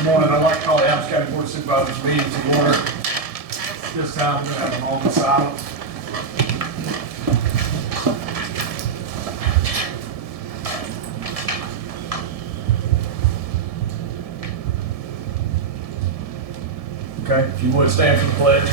Good morning. I'd like to call the Adams County Board of Supervisors meeting to order. This time we're going to have a moment of silence. Okay, if you would stand for the pledge.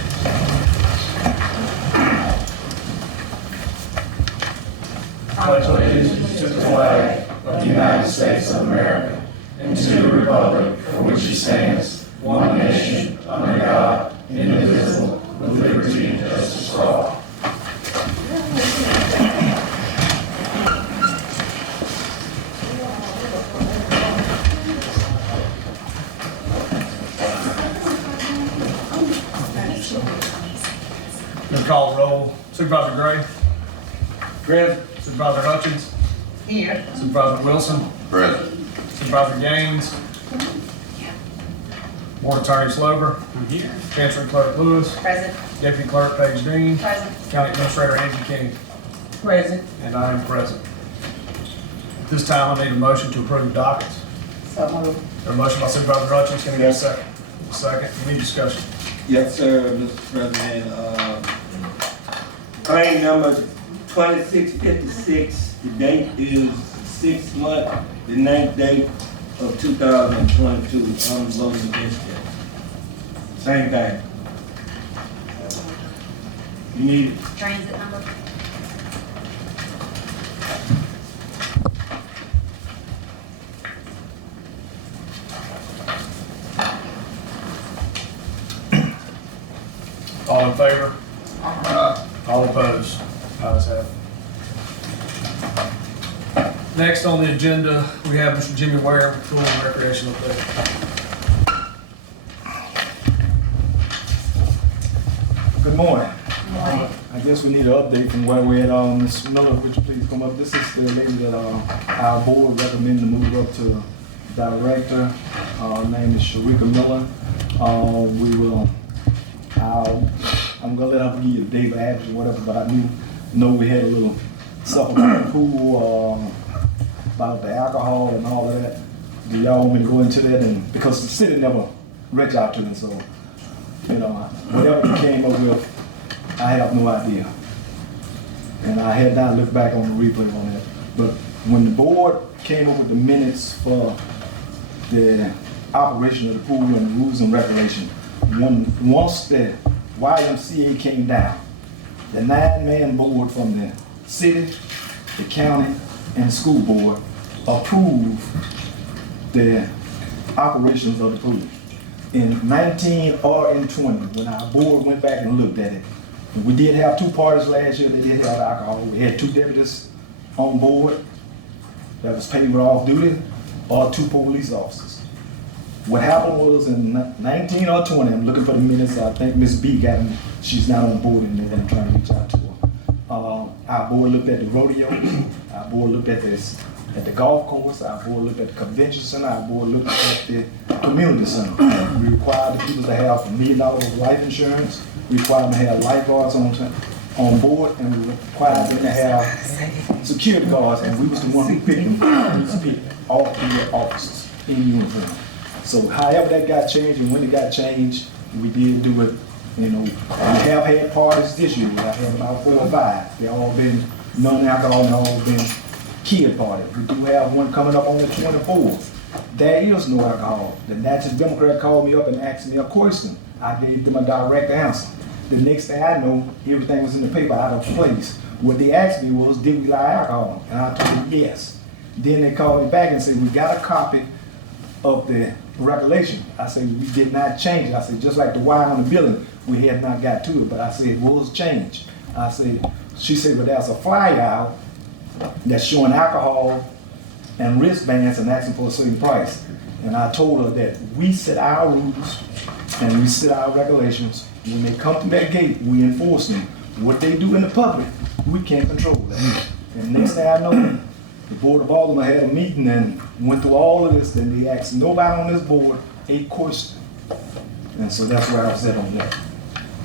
Pledge allegiance to the flag of the United States of America and to the republic for which it stands, one nation, under God, indivisible, with liberty and justice for all. Going to call the roll. Supervisor Gray. Present. Supervisor Hutchins. Here. Supervisor Wilson. Present. Supervisor Gaines. Board Attorney Slover. I'm here. Chancery Clerk Lewis. Present. Deputy Clerk Paige Dean. Present. County Administrator Angie King. Present. And I am present. At this time, I need a motion to approve the dockets. So moved. A motion by Supervisor Hutchins. Can I get a second? Second. Any discussion? Yes, sir, Mr. President. Claim number 2656, the date is 6 months, the 9th day of 2022. I'm voting against it. Same thing. You need it? Transit number. All in favor? All opposed? Ayes have it. Next on the agenda, we have Mr. Jimmy Ware, Pool and Recreation update. Good morning. Morning. I guess we need an update from where we're at. Ms. Miller, would you please come up? This is the lady that our board recommended to move up to director. Her name is Sharika Miller. I'm gonna let her give you the date of action or whatever, but I know we had a little stuff about the pool, about the alcohol and all of that. Do y'all want me to go into that? And because the city never reached out to me, so whatever you came up with, I have no idea. And I had not looked back on the replay on that. But when the board came up with the minutes for the operation of the pool and rules and regulations, once the YMCA came down, the 9-man board from the city, the county, and school board approved the operations of the pool. In 19 or in 20, when our board went back and looked at it, and we did have 2 parties last year that did have alcohol. We had 2 deputies on board that was paid with off duty, or 2 police officers. What happened was in 19 or 20, I'm looking for the minutes, I think Ms. B got them, she's not on board and they're trying to reach out to her. Our board looked at the rodeo, our board looked at the golf course, our board looked at the convention center, our board looked at the community center. We required the people to have $1 million of life insurance, we required them to have lifeguards on board, and we required them to have security guards, and we was the one who picked them. We was picked all 3 officers in uniform. So however that got changed and when it got changed, we did do it, we have had parties this year. I've had about 4 or 5. They all been non-alcohol and all been kid parties. We do have one coming up on the 24th. There is no alcohol. The Natchez Democrat called me up and asked me a question. I gave them a direct answer. The next thing I know, everything was in the paper out of place. What they asked me was, did we allow alcohol? And I told them yes. Then they called me back and said, we got a copy of the regulation. I said, we did not change it. I said, just like the wire on the building, we had not got to it, but I said, what was changed? I said, she said, well, there's a flyer out that's showing alcohol and wristbands and asking for a certain price. And I told her that we set our rules and we set our regulations. When they come to that gate, we enforce them. What they do in the public, we can't control that. And next thing I know, the Board of Aldermen had a meeting and went through all of this, and they asked nobody on this board a question. And so that's where I was at on that.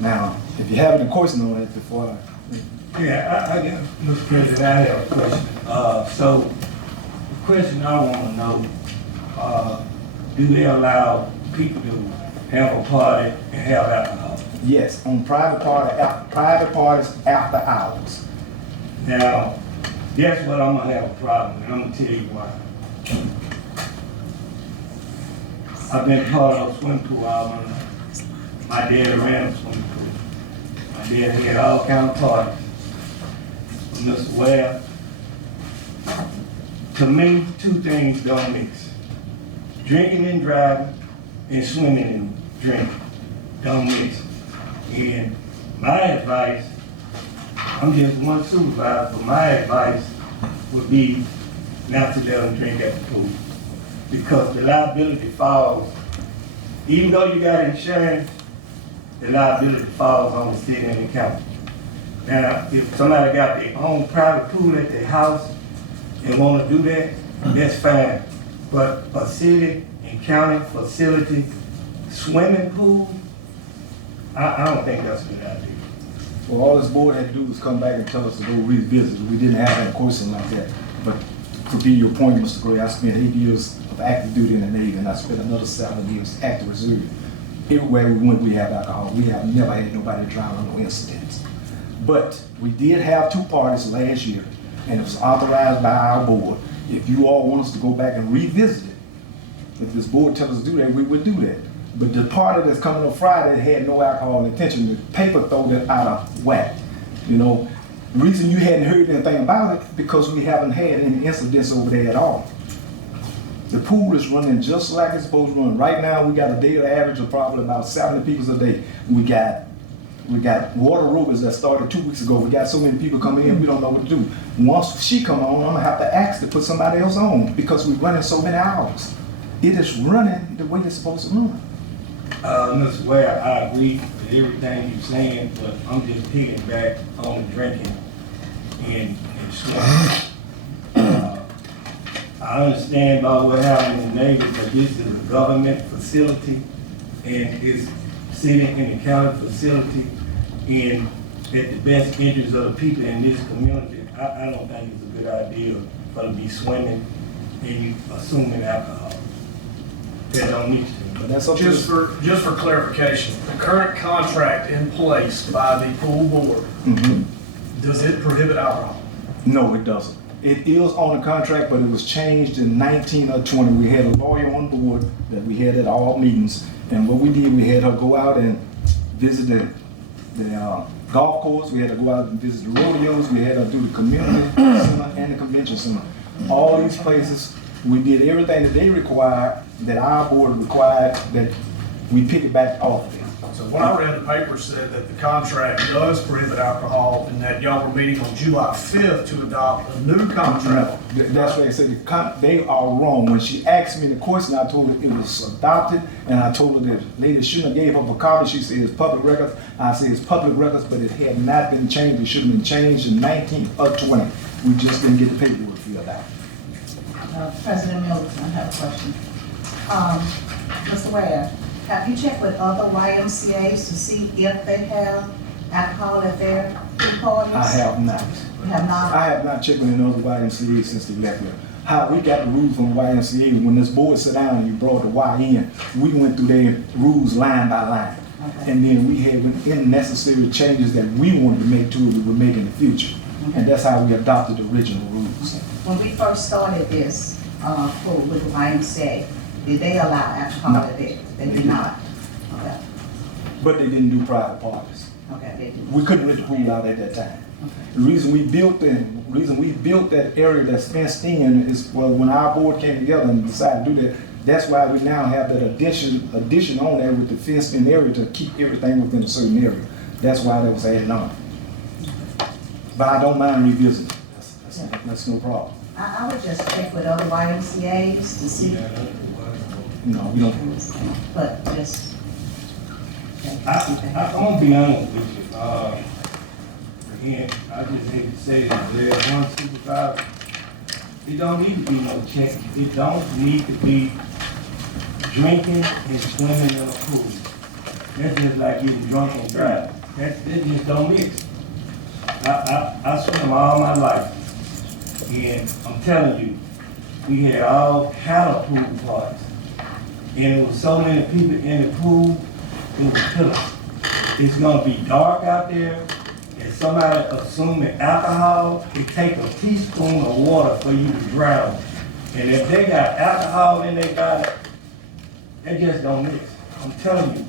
Now, if you have any questions on that before I... Yeah, Mr. President, I have a question. So, the question I want to know, do they allow people to have a party and have alcohol? Yes, on private parties after hours. Now, guess what I'm gonna have a problem with, I'm gonna tell you why. I've been part of a swimming pool all my life. My dad ran a swimming pool. My dad had all kind of parties. Mr. Ware, to me, two things don't mix. Drinking and driving and swimming and drinking don't mix. And my advice, I'm just one supervisor, but my advice would be not to let them drink at the pool. Because the liability falls, even though you got insurance, the liability falls on the city and the county. Now, if somebody got their own private pool at their house and want to do that, that's fine. But a city and county facility swimming pool, I don't think that's a good idea. Well, all this board had to do was come back and tell us to go revisit. We didn't have that question like that. But to be your point, Mr. Gray, I spent 8 years of active duty in the Navy, and I spent another 7 years active reserve. Everywhere we went, we have alcohol. We have never had nobody drown on no incidents. But we did have 2 parties last year, and it was authorized by our board. If you all want us to go back and revisit it, if this board tells us to do that, we would do that. But the party that's coming on Friday had no alcohol intention. The paper throw that out of whack. You know, the reason you hadn't heard anything about it because we haven't had any incidents over there at all. The pool is running just like it's supposed to run. Right now, we got a daily average of probably about 70 people a day. We got water aerobics that started 2 weeks ago. We got so many people coming in, we don't know what to do. Once she come on, I'm gonna have to ask to put somebody else on because we're running so many hours. It is running the way it's supposed to run. Mr. Ware, I agree with everything you're saying, but I'm just picking back on the drinking and swimming. I understand about what happened in the Navy, but this is a government facility and it's city and the county facility, and at the best interest of the people in this community, I don't think it's a good idea for them to be swimming and you assuming alcohol. That don't mix to me. But that's up to Just for clarification, the current contract in place by the pool board, does it prohibit alcohol? No, it doesn't. It is on the contract, but it was changed in 19 or 20. We had a lawyer on board that we had at all meetings, and what we did, we had her go out and visit the golf course. We had to go out and visit the rodeos. We had her do the community center and the convention center. All these places, we did everything that they required, that our board required, that we piggybacked off of them. So what I read in the paper said that the contract does prohibit alcohol and that y'all were meeting on July 5th to adopt a new contract. That's why I said they are wrong. When she asked me the question, I told her it was adopted, and I told her that lady shouldn't have gave up a copy. She said it's public records. I said it's public records, but it had not been changed. It should have been changed in 19 or 20. We just didn't get the paperwork filled out. President Middleton, I have a question. Mr. Ware, have you checked with other YMCA's to see if they have alcohol at their pool parties? I have not. You have not? I have not checked with another YMCA since they left here. How we got the rules from the YMCA, when this board sat down and you brought the Y in, we went through their rules line by line. Okay. And then we had any necessary changes that we wanted to make to it, we would make in the future. And that's how we adopted the original rules. When we first started this pool with the YMCA, did they allow alcohol at there? They did not? Okay. But they didn't do private parties. Okay, they did. We couldn't rent the pool out at that time. Okay. The reason we built that area that's fenced in is, well, when our board came together and decided to do that, that's why we now have that addition on there with the fenced in area to keep everything within a certain area. That's why that was added on. But I don't mind revisiting. That's no problem. I would just check with other YMCA's to see, No, we don't. but just. I'm gonna be honest with you. Again, I just hate to say that there's one supervisor. It don't need to be no check. It don't need to be drinking and swimming in a pool. That's just like getting drunk and driving. That just don't mix. I swim all my life, and I'm telling you, we had all kind of pool parties. and there was so many people in the pool, it was killing. It's gonna be dark out there, and somebody assuming alcohol, it take a teaspoon of water for you to drown. And if they got alcohol in their body, they just don't mix. I'm telling you,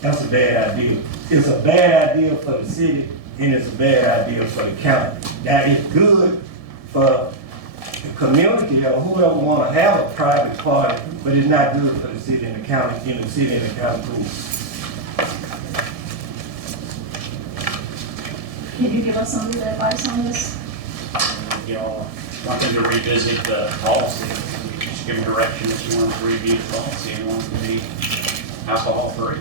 that's a bad idea. It's a bad idea for the city, and it's a bad idea for the county. That is good for the community or whoever wanna have a private party, but it's not good for the city and the county, in the city and the county pool. Can you give us some legal advice on this? Y'all want them to revisit the policy, just give them direction that you want to review the policy and want it to be alcohol free.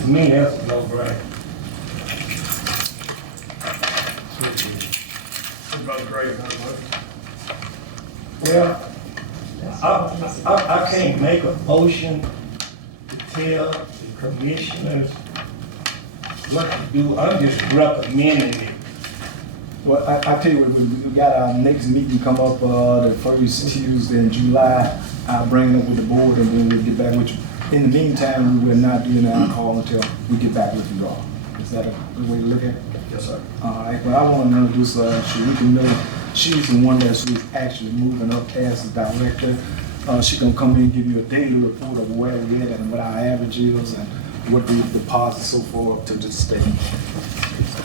To me, that's a no-brainer. Supervisor Gray, Well, I can't make a motion to tell the commissioners what to do. I'm just recommending it. Well, I tell you what, we got our next meeting come up, the first Tuesday in July. I'll bring it up with the board and then we'll get back with you. In the meantime, we will not do any alcohol until we get back with you all. Is that a good way to look at it? Yes, sir. All right, but I want to introduce Sharika Miller. She's the one that's actually moving up as the director. She's gonna come in and give you a daily report of where we're at and what our average is and what we deposit so forth to the state.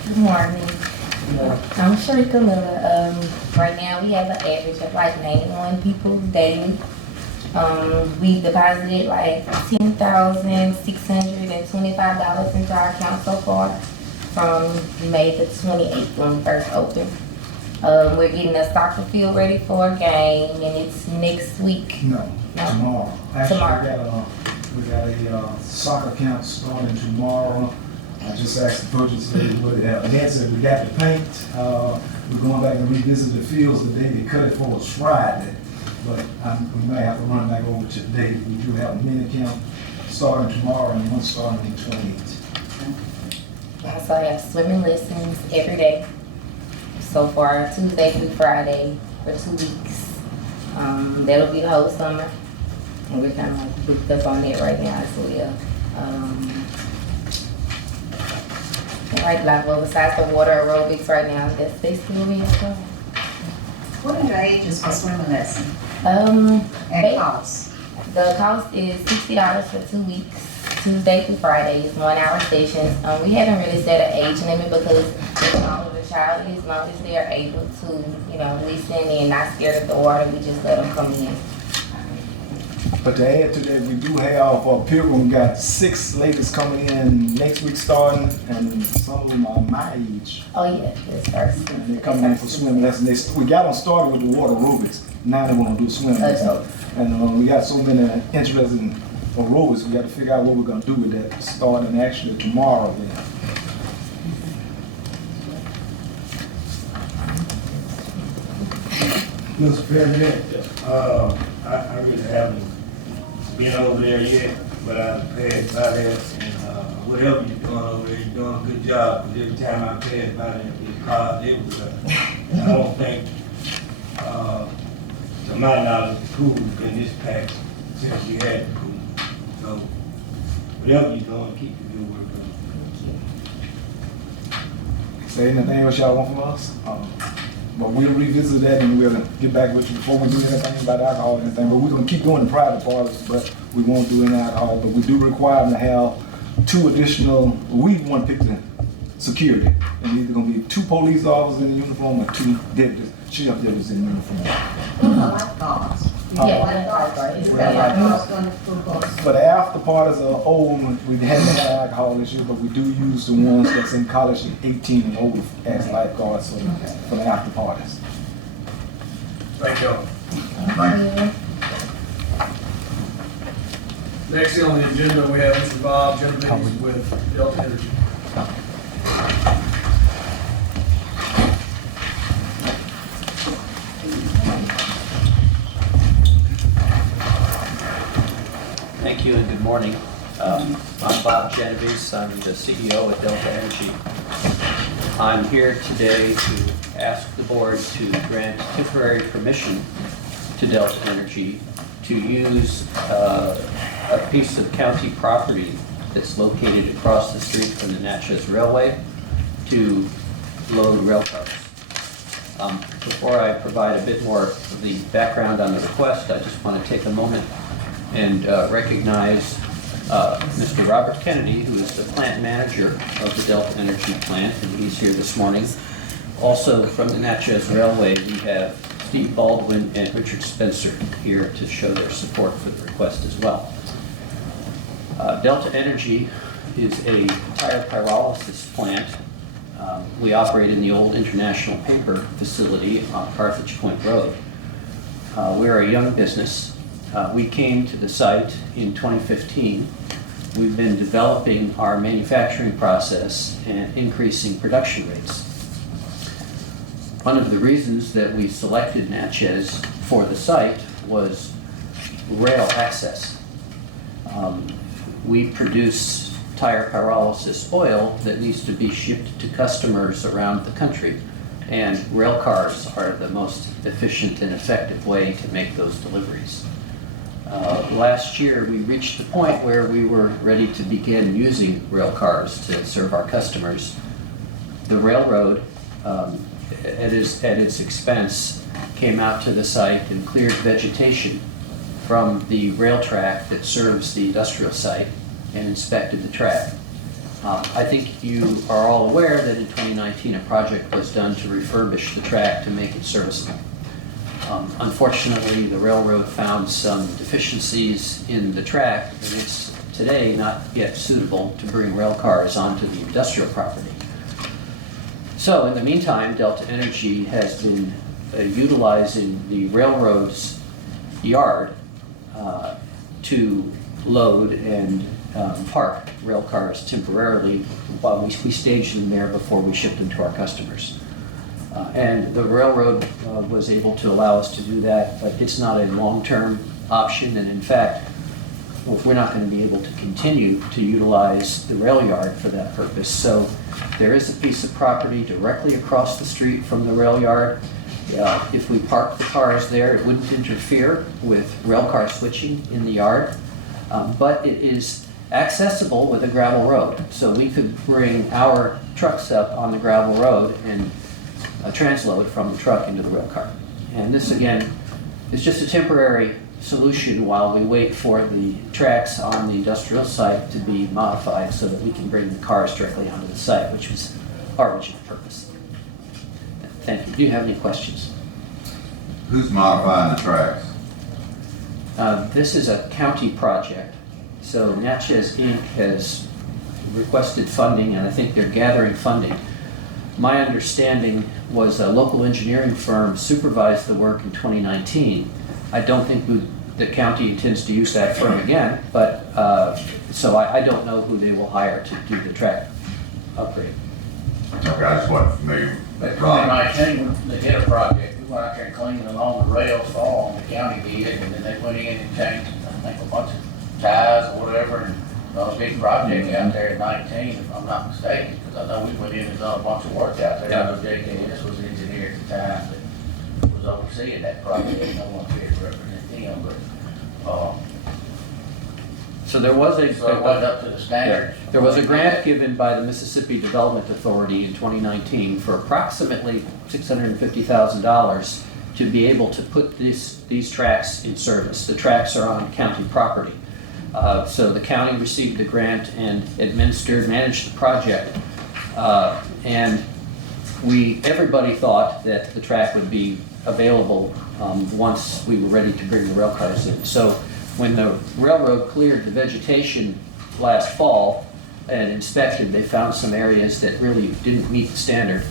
Good morning. I'm Sharika Miller. Right now we have an average of like 91 people daily. We deposited like $10,625 into our account so far from May the 28th when we first opened. We're getting a soccer field ready for a game and it's next week. No, No? tomorrow. Actually, Tomorrow. we got a soccer camp starting tomorrow. I just asked the purchase lady what they have. Nancy, we got the paint. We're going back and revisit the fields. The day they cut it for was Friday, but we might have to run back over today. We do have a mini camp starting tomorrow and one starting on the 28th. We also have swimming lessons every day. So far, Tuesday through Friday for 2 weeks. That'll be the whole summer. And we're kind of like booked up on it right now as well. Well, besides the water aerobics right now, that's basically what we have going. What are your ages for swimming lesson Um, and costs? The cost is $60 for 2 weeks, Tuesday through Fridays, 1 hour sessions. We haven't really set an age limit because the smaller the child is, as long as they are able to, listen and not scared of the water, we just let them come in. But to add to that, we do have Pilgrim got 6 ladies coming in next week starting, and some of them are my age. Oh yeah, that's first. And they're coming in for swim lessons. We got them started with the water aerobics. Now they want to do swim lessons. And we got so many interested in aerobics, we got to figure out what we're going to do with that starting actually tomorrow. Then. Mr. President, I really haven't been over there yet, but I passed by there, and whatever you're doing over there, you're doing a good job, because every time I passed by there, it's hard everywhere. And I don't think, to my knowledge, the pool's been this packed since you had the pool. So, whatever you're doing, keep the good work up. Say anything else y'all want from us? But we'll revisit that and we'll get back with you before we do anything about alcohol or anything. But we're going to keep doing the private parties, but we won't do any alcohol. But we do require them to have 2 additional, we want to pick the security. And either going to be 2 police officers in uniform or 2 deputies, sheriff deputies in uniform. Lifeguards. Yeah, Lifeguards. Is Yeah. that lifeguards going to pool bus? For the after parties are old, we haven't had alcohol this year, but we do use the ones that's in college at 18 and over as lifeguards for the after parties. Thank you. Next on the agenda, we have Mr. Bob Genovese with Delta Energy. Thank you and good morning. I'm Bob Genovese. I'm the CEO at Delta Energy. I'm here today to ask the board to grant temporary permission to Delta Energy to use a piece of county property that's located across the street from the Natchez Railway to load rail cars. Before I provide a bit more of the background on the request, I just want to take a moment and recognize Mr. Robert Kennedy, who is the plant manager of the Delta Energy plant, and he's here this morning. Also from the Natchez Railway, we have Steve Baldwin and Richard Spencer here to show their support for the request as well. Delta Energy is a tire pyrolysis plant. We operate in the old International Paper facility on Carthage Point Road. We're a young business. We came to the site in 2015. We've been developing our manufacturing process and increasing production rates. One of the reasons that we selected Natchez for the site was rail access. We produce tire pyrolysis oil that needs to be shipped to customers around the country, and rail cars are the most efficient and effective way to make those deliveries. Last year, we reached the point where we were ready to begin using rail cars to serve our customers. The railroad, at its expense, came out to the site and cleared vegetation from the rail track that serves the industrial site and inspected the track. I think you are all aware that in 2019 a project was done to refurbish the track to make it serviceable. Unfortunately, the railroad found some deficiencies in the track, and it's today not yet suitable to bring rail cars onto the industrial property. So in the meantime, Delta Energy has been utilizing the railroad's yard to load and park rail cars temporarily while we stage them there before we ship them to our customers. And the railroad was able to allow us to do that, but it's not a long-term option, and in fact, we're not going to be able to continue to utilize the rail yard for that purpose. So there is a piece of property directly across the street from the rail yard. If we park the cars there, it wouldn't interfere with rail car switching in the yard, but it is accessible with a gravel road. So we could bring our trucks up on the gravel road and transload from the truck into the rail car. And this, again, is just a temporary solution while we wait for the tracks on the industrial site to be modified so that we can bring the cars directly onto the site, which was our original purpose. Thank you. Do you have any questions? Who's modifying the tracks? This is a county project. So Natchez Inc. has requested funding, and I think they're gathering funding. My understanding was a local engineering firm supervised the work in 2019. I don't think the county intends to use that firm again, but so I don't know who they will hire to do the track upgrade. Okay, I just wasn't familiar. But 2019, when they did a project, we went out there and cleaned along the rails for all, and the county did, and then they went in and changed, I think, a bunch of ties or whatever, and that was a big project out there in 19, if I'm not mistaken, because I know we went in and done a bunch of work out there. I know JKS was the engineer at the time that was overseeing that project. No one here to represent them, but, So there was a so it wasn't up to the standards. There was a grant given by the Mississippi Development Authority in 2019 for approximately $650,000 to be able to put these tracks in service. The tracks are on county property. So the county received the grant and managed the project. And everybody thought that the track would be available once we were ready to bring the rail cars in. So when the railroad cleared the vegetation last fall and inspected, they found some areas that really didn't meet the standard.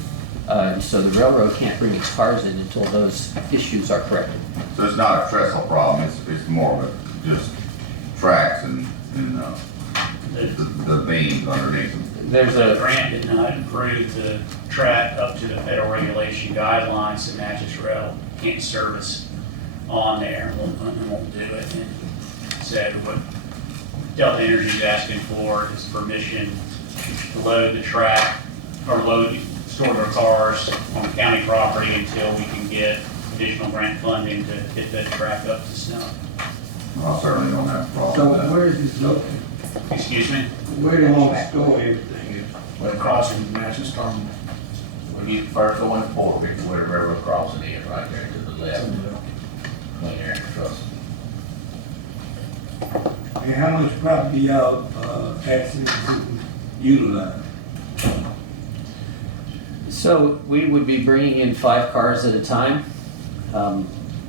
So the railroad can't bring its cars in until those issues are corrected. So it's not a trestle problem, it's more of a just tracks and the beams underneath them. There's The a grant did not improve the track up to the federal regulation guidelines that Natchez Rail can't service on there and won't do it. And said what Delta Energy is asking for is permission to load the track or store their cars on county property until we can get additional grant funding to get that track up to snuff. I certainly don't have a So problem with that. where is this located? Excuse me? Where they want to store everything? When crossing the Natchez Terminal. When you first go in the port, where the railroad crossing is, right there to the left, between there and the truss. And how much property y'all, actually utilize? So we would be bringing in 5 cars at a time.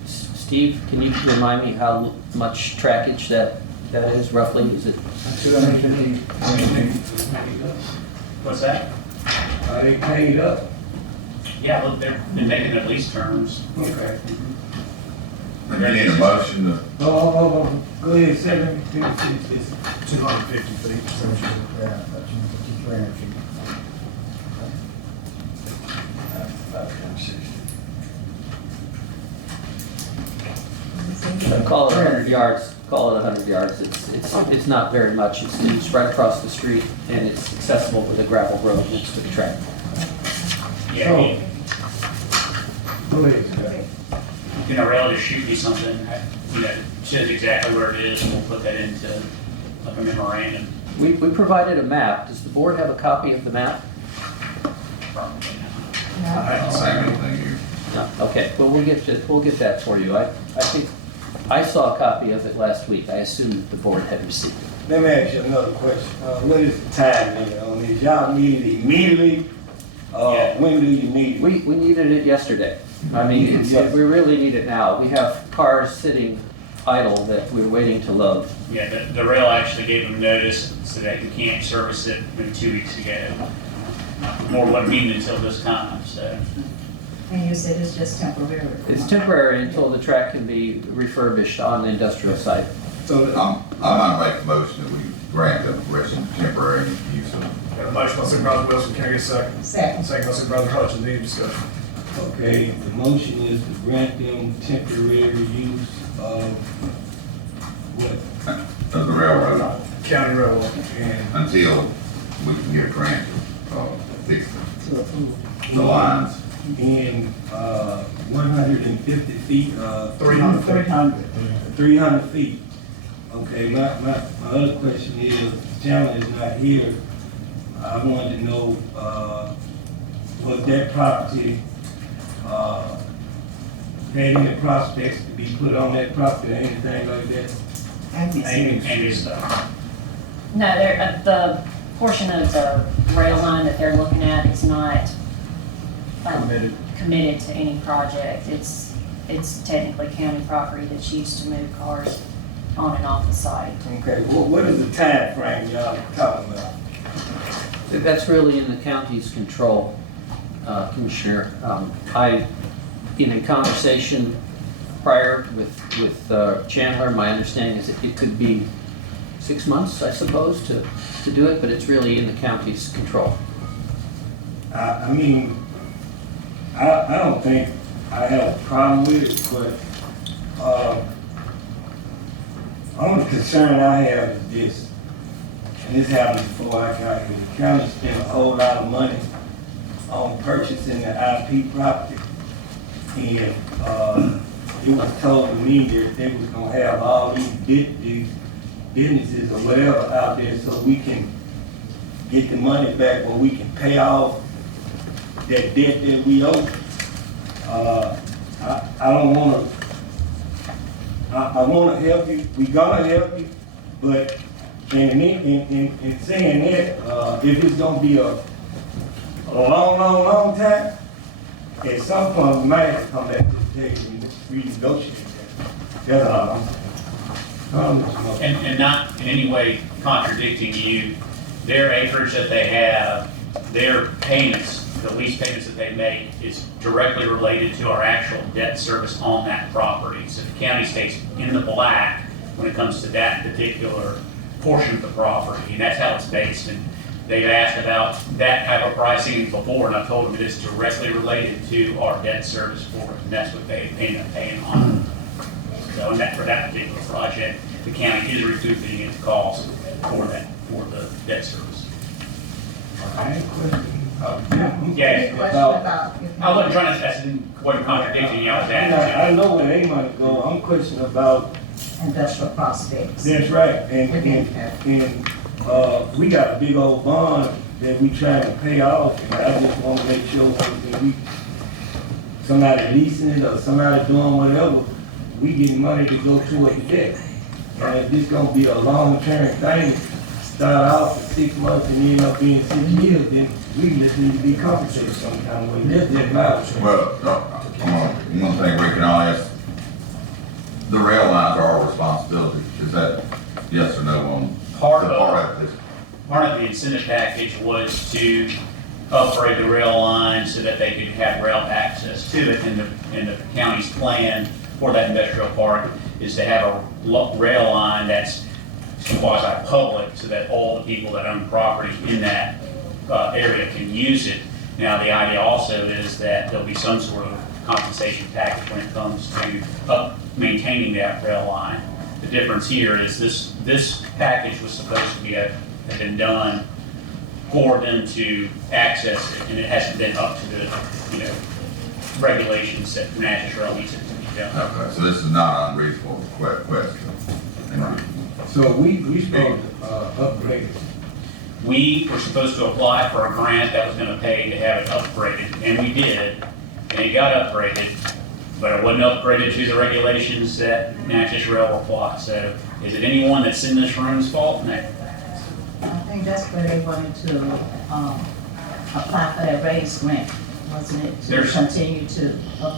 Steve, can you remind me how much trackage that is roughly? Is it? 250. What's that? Are they paid up? Yeah, look, they've been making their lease terms. Okay. You need a motion to, Oh, go ahead, 7, 250 feet. So what you said. Yeah, that's 300 feet. That's about 160. Call it 100 yards, call it 100 yards. It's not very much. It's right across the street and it's accessible with a gravel road next to the track. Yeah, you Go ahead, Scott. can really shoot me something, says exactly where it is, and we'll put that into like a memorandum. We provided a map. Does the board have a copy of the map? Probably I haven't seen anything here. No, okay, well, we'll get that for you. I think, I saw a copy of it last week. I assume that the board had received it. Let me ask you another question. What is the time limit on this? Y'all need it immediately? Yeah. When do you need it? We needed it yesterday. I mean, we really need it now. We have cars sitting idle that we're waiting to load. Yeah, the rail actually gave them notice so that we can't service it maybe 2 weeks ago. More wasn't needed until this time, so. And you said it's just temporary? It's temporary until the track can be refurbished on the industrial site. So, I might make a motion that we grant the rest of the temporary use of. Got a motion by Supervisor Wilson, can I get a second? Second. Second by Supervisor Hutchins, any discussion? okay, the motion is to grant them temporary use of what? Of the railroad County Railroad. And until we can get a grant to fix the lines. in 150 feet, 300 feet. 300 feet. Okay, my other question is, Chandler is not here. I wanted to know, was that property, had any prospects to be put on that property or anything like that? And stuff. No, the portion of the rail line that they're looking at is not committed to any project. It's technically county property that's used to move cars on and off the site. Okay, what is the time frame y'all talking about? That's really in the county's control, Commissioner. In a conversation prior with Chandler, my understanding is that it could be 6 months, I suppose, to do it, but it's really in the county's control. I mean, I don't think I have a problem with it, but, only concern I have is this, and this happened before I got here. The county spent a whole lot of money on purchasing the IP property. And, it was told to me that they was gonna have all these businesses or whatever out there so we can get the money back or we can pay off that debt that we owe. I don't wanna, I wanna help you, we gonna help you, but in saying that, if it's gonna be a long time, at some point, we might have to come back to the table and renegotiate that. That's all I'm saying. And not in any way contradicting you, their acreage that they have, their payments, the lease payments that they make is directly related to our actual debt service on that property. So the county stays in the black when it comes to that particular portion of the property, and that's how it's based. And they've asked about that type of pricing before, and I've told them it is directly related to our debt service for it, and that's what they end up paying on. So, and that, for that particular project, the county is recouping its cost for that, for the debt service. I have a question. Yeah. Any question about? I wasn't trying to, I wasn't contradicting you, I was I asking. know where they money go, I'm questioning about, Industrial prospects. that's right, and, we got a big old bond that we trying to pay off, and I just wanna make sure when we, somebody leasing it or somebody doing whatever, we getting money to go toward the debt. And if this gonna be a long-term thing, start out for 6 months and end up being 6 years, then we just need to be compensated some kind of way. That's just my opinion. Well, one thing we can all ask, the rail lines are our responsibility. Is that yes or no on Part the of- part of this? Part of the incentive package was to upgrade the rail line so that they could have rail access to it. And the county's plan for that industrial park is to have a rail line that's quasi-public so that all the people that own property in that area can use it. Now, the idea also is that there'll be some sort of compensation package when it comes to maintaining that rail line. The difference here is this package was supposed to have been done for them to access it, and it hasn't been up to the, regulations that Natchez Rail needs it to be done. Okay, so this is not an unreasonable request. So we supposed to, upgrade it. We were supposed to apply for a grant that was gonna pay to have it upgraded, and we did, and it got upgraded, but it wasn't upgraded to the regulations that Natchez Rail requires. So is it anyone that's in this room's fault? No. I think that's where they wanted to, apply for that raise grant, wasn't it? To There's- continue to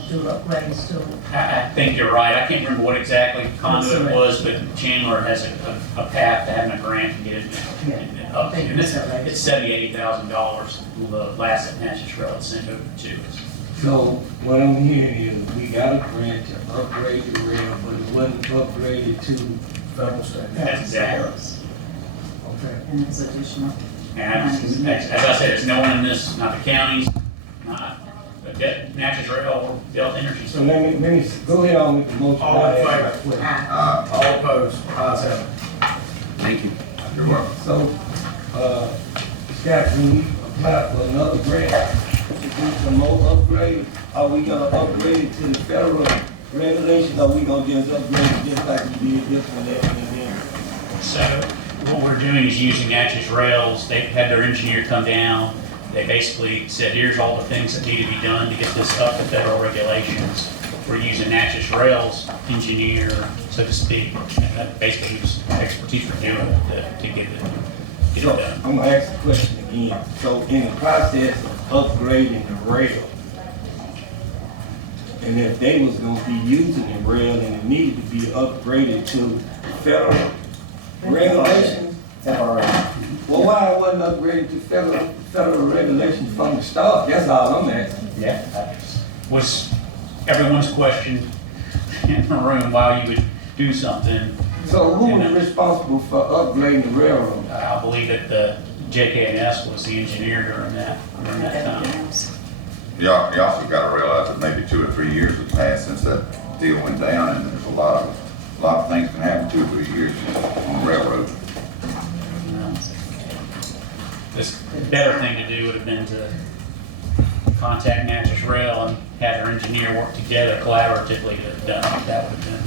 do upgrades to it. I think you're right. I can't remember what exactly conduit it was, but Chandler has a path to having a grant to get it up to. And it's $70,000-$80,000, the last that Natchez Rail had sent over to us. So what I'm hearing is we got a grant to upgrade the rail, but it wasn't upgraded to, Federal standard. That's exactly right. okay. And it's additional. And as I said, it's no one in this, not the counties, not Natchez Rail or Delta Energy. So let me, go ahead on with the motion. All in favor? I ask my question. All opposed? Ayes have it. Thank you. You're welcome. So, Scott, can we apply for another grant to do some more upgrades? Are we gonna upgrade it to the federal regulation, or we gonna just upgrade it just like we did this one, that, and then? So what we're doing is using Natchez Rails. They had their engineer come down. They basically said, here's all the things that need to be done to get this up to federal regulations. We're using Natchez Rails engineer, so to speak, and that basically was expertise for doing it to get it So, done. I'm gonna ask the question again. So in the process of upgrading the rail, and if they was gonna be using the rail and it needed to be upgraded to federal regulations, well, why it wasn't upgraded to federal regulations from the start? That's all I'm asking. Yeah. That was everyone's question in the room, why you would do something. So who is responsible for upgrading the railroad? I believe that the JK&S was the engineer during that time. You also gotta realize that maybe 2 or 3 years have passed since that deal went down, and there's a lot of things can happen 2 or 3 years on the railroad. This better thing to do would have been to contact Natchez Rail and have their engineer work together collaboratively to have done it. That would have been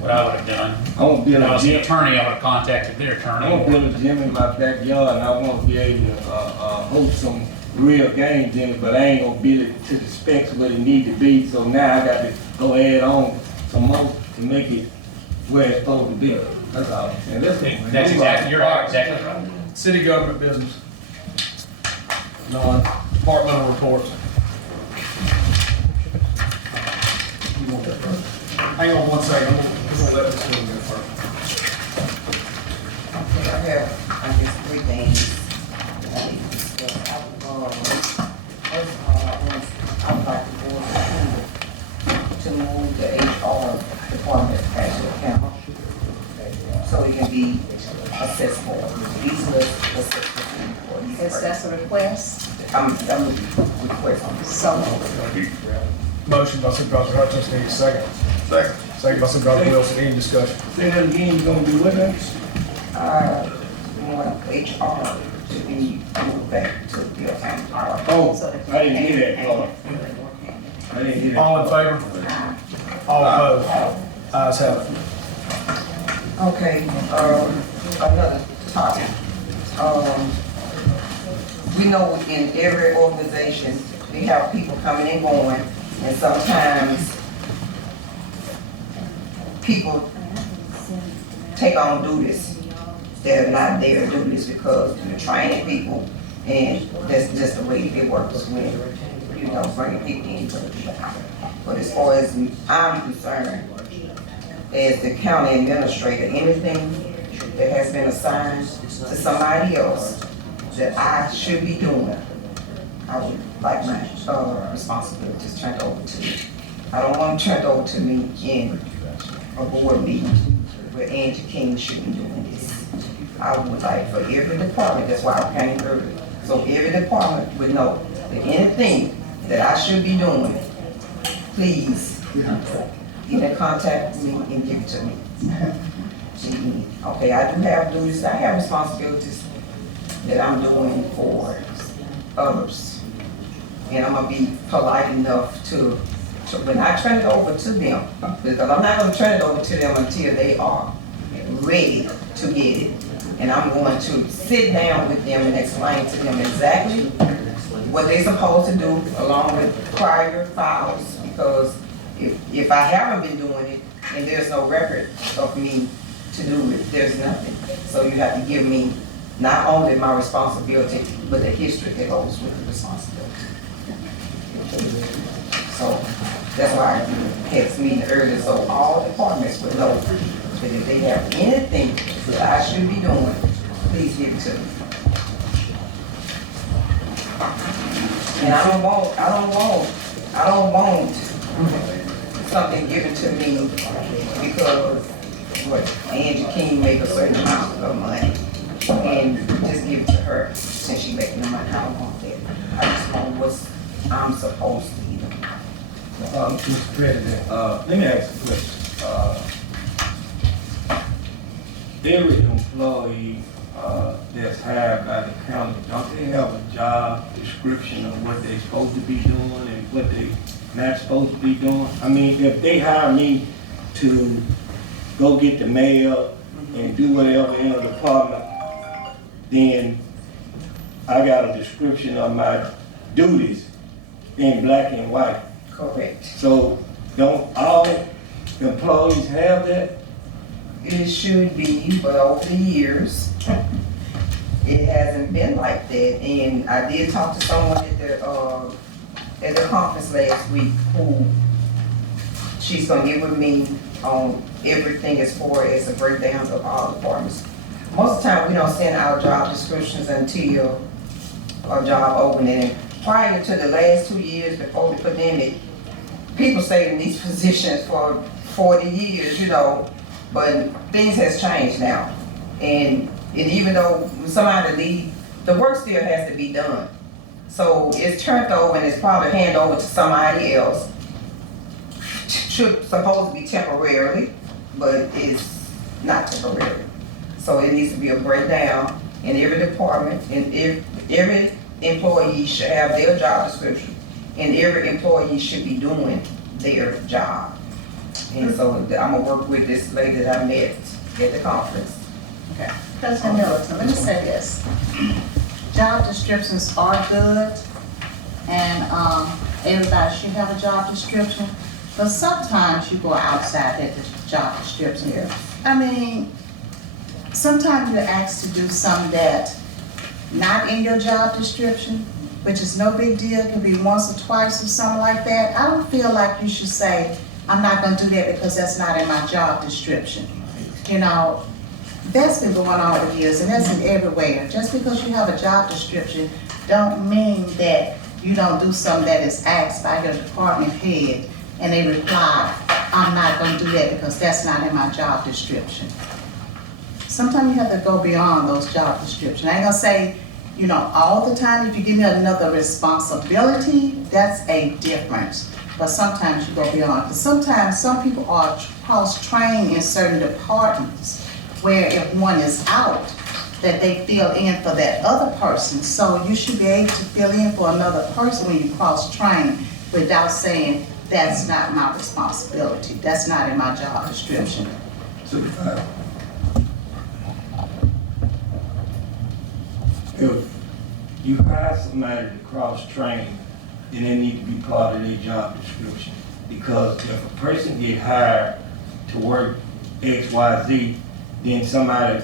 what I would have done. I want to If build I a was the gym. attorney, I would have contacted their I want to attorney. build a gym in my backyard, and I want to be able to host some real games in it, but I ain't gonna build it to the specs where it need to be. So now I got to go add on some more to make it where it's supposed to be. That's all I'm saying. That's exactly, you're exactly right. City government business. None. Departmental reports. You want that first? Hang on one second. We're gonna let this one go first. Okay, I have, I guess, 3 things that I need to discuss. First of all, I would like the board to move the HR department as your account, so it can be accessible, easily accessible to employees. Is that a request? I'm request on this. So, Motion by Supervisor Hutchins, need a second. Second. Second by Supervisor Wilson, any discussion? Say that again, you gonna do what now? We want HR to be moved back to the county. Oh, So that I didn't hear that, they Paul. can work hand in hand. I didn't hear that. All in favor? All opposed? Ayes have it. Okay, another topic. We know in every organization, we have people coming and going, and sometimes people take on duties that are not their duties because you're training people, and that's just the way it works when, you know, bringing people in. But as far as I'm concerned, as the county administrator, anything that has been assigned to somebody else that I should be doing, I would like my responsibilities turned over to me. I don't want them turned over to me in a board meeting where Angie King should be doing this. I would like for every department, that's why I came early, so every department would know that anything that I should be doing, please get in contact with me and give it to me. Okay, I do have duties, I have responsibilities that I'm doing for others. And I'm gonna be polite enough to when I turn it over to them, because I'm not gonna turn it over to them until they are ready to get it. And I'm going to sit down with them and explain to them exactly what they're supposed to do along with prior files, because if I haven't been doing it and there's no record of me to do it, there's nothing. So you have to give me not only my responsibility, but the history that goes with the responsibility. So that's why I had this meeting earlier, so all departments would know that if they have anything that I should be doing, please give it to me. And I don't want something given to me because Angie King make a certain amount of money and just give it to her since she making the money. I don't want that. I just want what I'm supposed to be doing. Mr. President, let me ask a question. Every employee that's hired by the county, don't they have a job description of what they're supposed to be doing and what they not supposed to be doing? I mean, if they hire me to go get the mail and do whatever in a department, then I got a description of my duties in black and white. Correct. So don't all employees have that? It should be, but over the years, it hasn't been like that. And I did talk to someone at the conference last week who she's gonna get with me on everything as far as the breakdown of all departments. Most of the time, we don't send out job descriptions until a job opening. Prior to the last 2 years before the pandemic, people stayed in these positions for 40 years, you know, but things has changed now. And even though somebody leave, the work still has to be done. So it's turned over and it's probably handed over to somebody else. Should supposed to be temporarily, but it's not temporary. So it needs to be a breakdown in every department, and every employee should have their job description, and every employee should be doing their job. And so I'm gonna work with this lady that I met at the conference. Okay. President Middleton, let me say this. Job descriptions are good, and everybody should have a job description, but sometimes you go outside that job description. I mean, sometimes you're asked to do something that not in your job description, which is no big deal, it could be once or twice or something like that. I don't feel like you should say, I'm not gonna do that because that's not in my job description. You know, that's been going on for years, and that's in everywhere. Just because you have a job description don't mean that you don't do something that is asked by your department head and they reply, I'm not gonna do that because that's not in my job description. Sometimes you have to go beyond those job descriptions. I ain't gonna say, you know, all the time, if you give me another responsibility, that's a difference. But sometimes you go beyond, because sometimes some people are cross-trained in certain departments where if one is out, that they fill in for that other person. So you should be able to fill in for another person when you cross-train without saying, that's not my responsibility, that's not in my job description. Supervisor. If you hire somebody to cross-train, then they need to be part of their job description. Because if a person get hired to work X, Y, Z, then somebody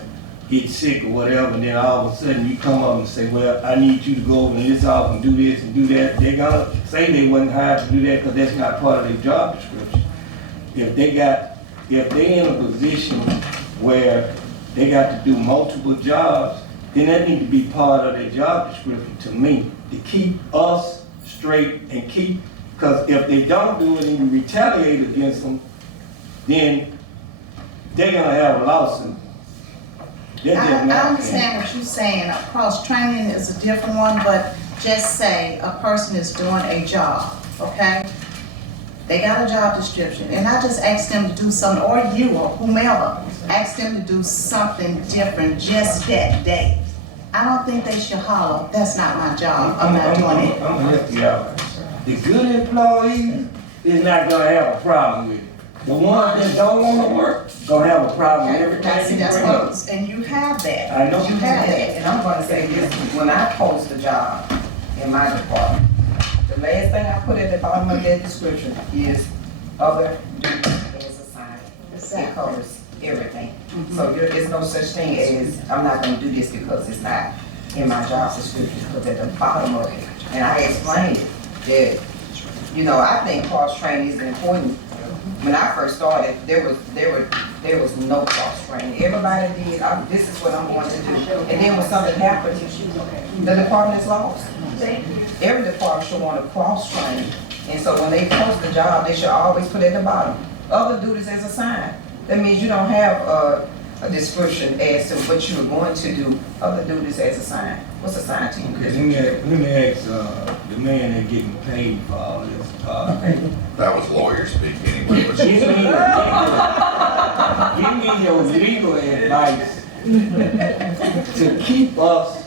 gets sick or whatever, and then all of a sudden you come up and say, well, I need you to go over to this office and do this and do that. They're gonna say they wasn't hired to do that because that's not part of their job description. If they in a position where they got to do multiple jobs, then that need to be part of their job description to me, to keep us straight and keep, because if they don't do it and you retaliate against them, then they're gonna have a lawsuit. I understand what you're saying, cross-training is a different one, but just say a person is doing a job, okay? They got a job description, and I just asked them to do something, or you, or whomever, ask them to do something different just that day. I don't think they should holler, that's not my job, I'm not doing it. I'm gonna help you out. The good employees is not gonna have a problem with it. The ones that don't wanna work, gonna have a problem every time you That's bring up. what, and you have that. I know. You have that. And I'm gonna say this, when I post a job in my department, the last thing I put at the bottom of that description is other duties as assigned. It covers everything. So there's no such thing as, I'm not gonna do this because it's not in my job description, because at the bottom of it, and I explained it, that, you know, I think cross-training is important. When I first started, there was no cross-training. Everybody did, this is what I'm going to do. And then when something happened, the department is lost. Every department should want to cross-train. And so when they post the job, they should always put at the bottom, other duties as assigned. That means you don't have a description as to what you're going to do, other duties as assigned. What's assigned to you? Okay, let me ask, the man that getting paid for all this, That was lawyer speak anyway. But give me your legal advice to keep us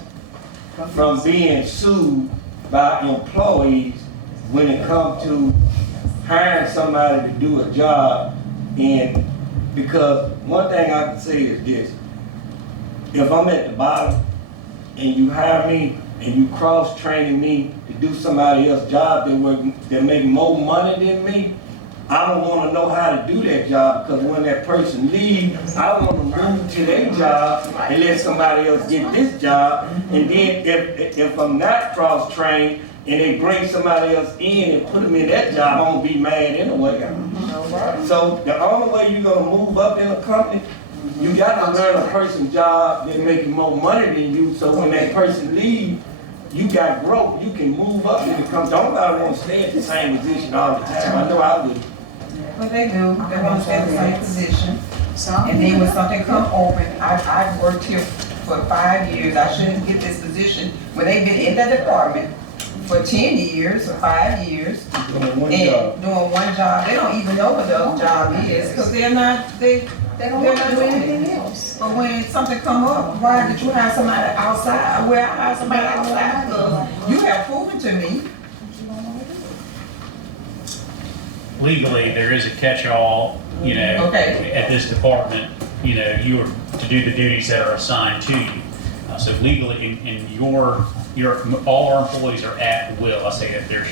from being sued by employees when it comes to hiring somebody to do a job. And because one thing I can say is this: if I'm at the bottom and you hire me and you cross-training me to do somebody else's job that make more money than me, I don't want to know how to do that job, because when that person leaves, I want to move to their job and let somebody else get this job. And then if I'm not cross-trained and they bring somebody else in and put them in that job, I'm gonna be mad anyway. So the only way you're gonna move up in a company, you got to learn a person's job that's making more money than you, so when that person leaves, you got growth, you can move up in the company. Don't nobody want to stay at the same position all the time. I know I would. Well, they do, they want to stay in the same position. And then when something come open, I've worked here for 5 years, I shouldn't get this position, when they've been in that department for 10 years or 5 years, Doing one and job. doing one job, they don't even know what the other job is, because they're not doing anything else. But when something come up, why did you hire somebody outside? Well, I hired somebody outside because you have proven to me. Legally, there is a catch-all, you know, Okay. at this department, you know, you are to do the duties that are assigned to you. So legally, in all our employees are at will. I say that there's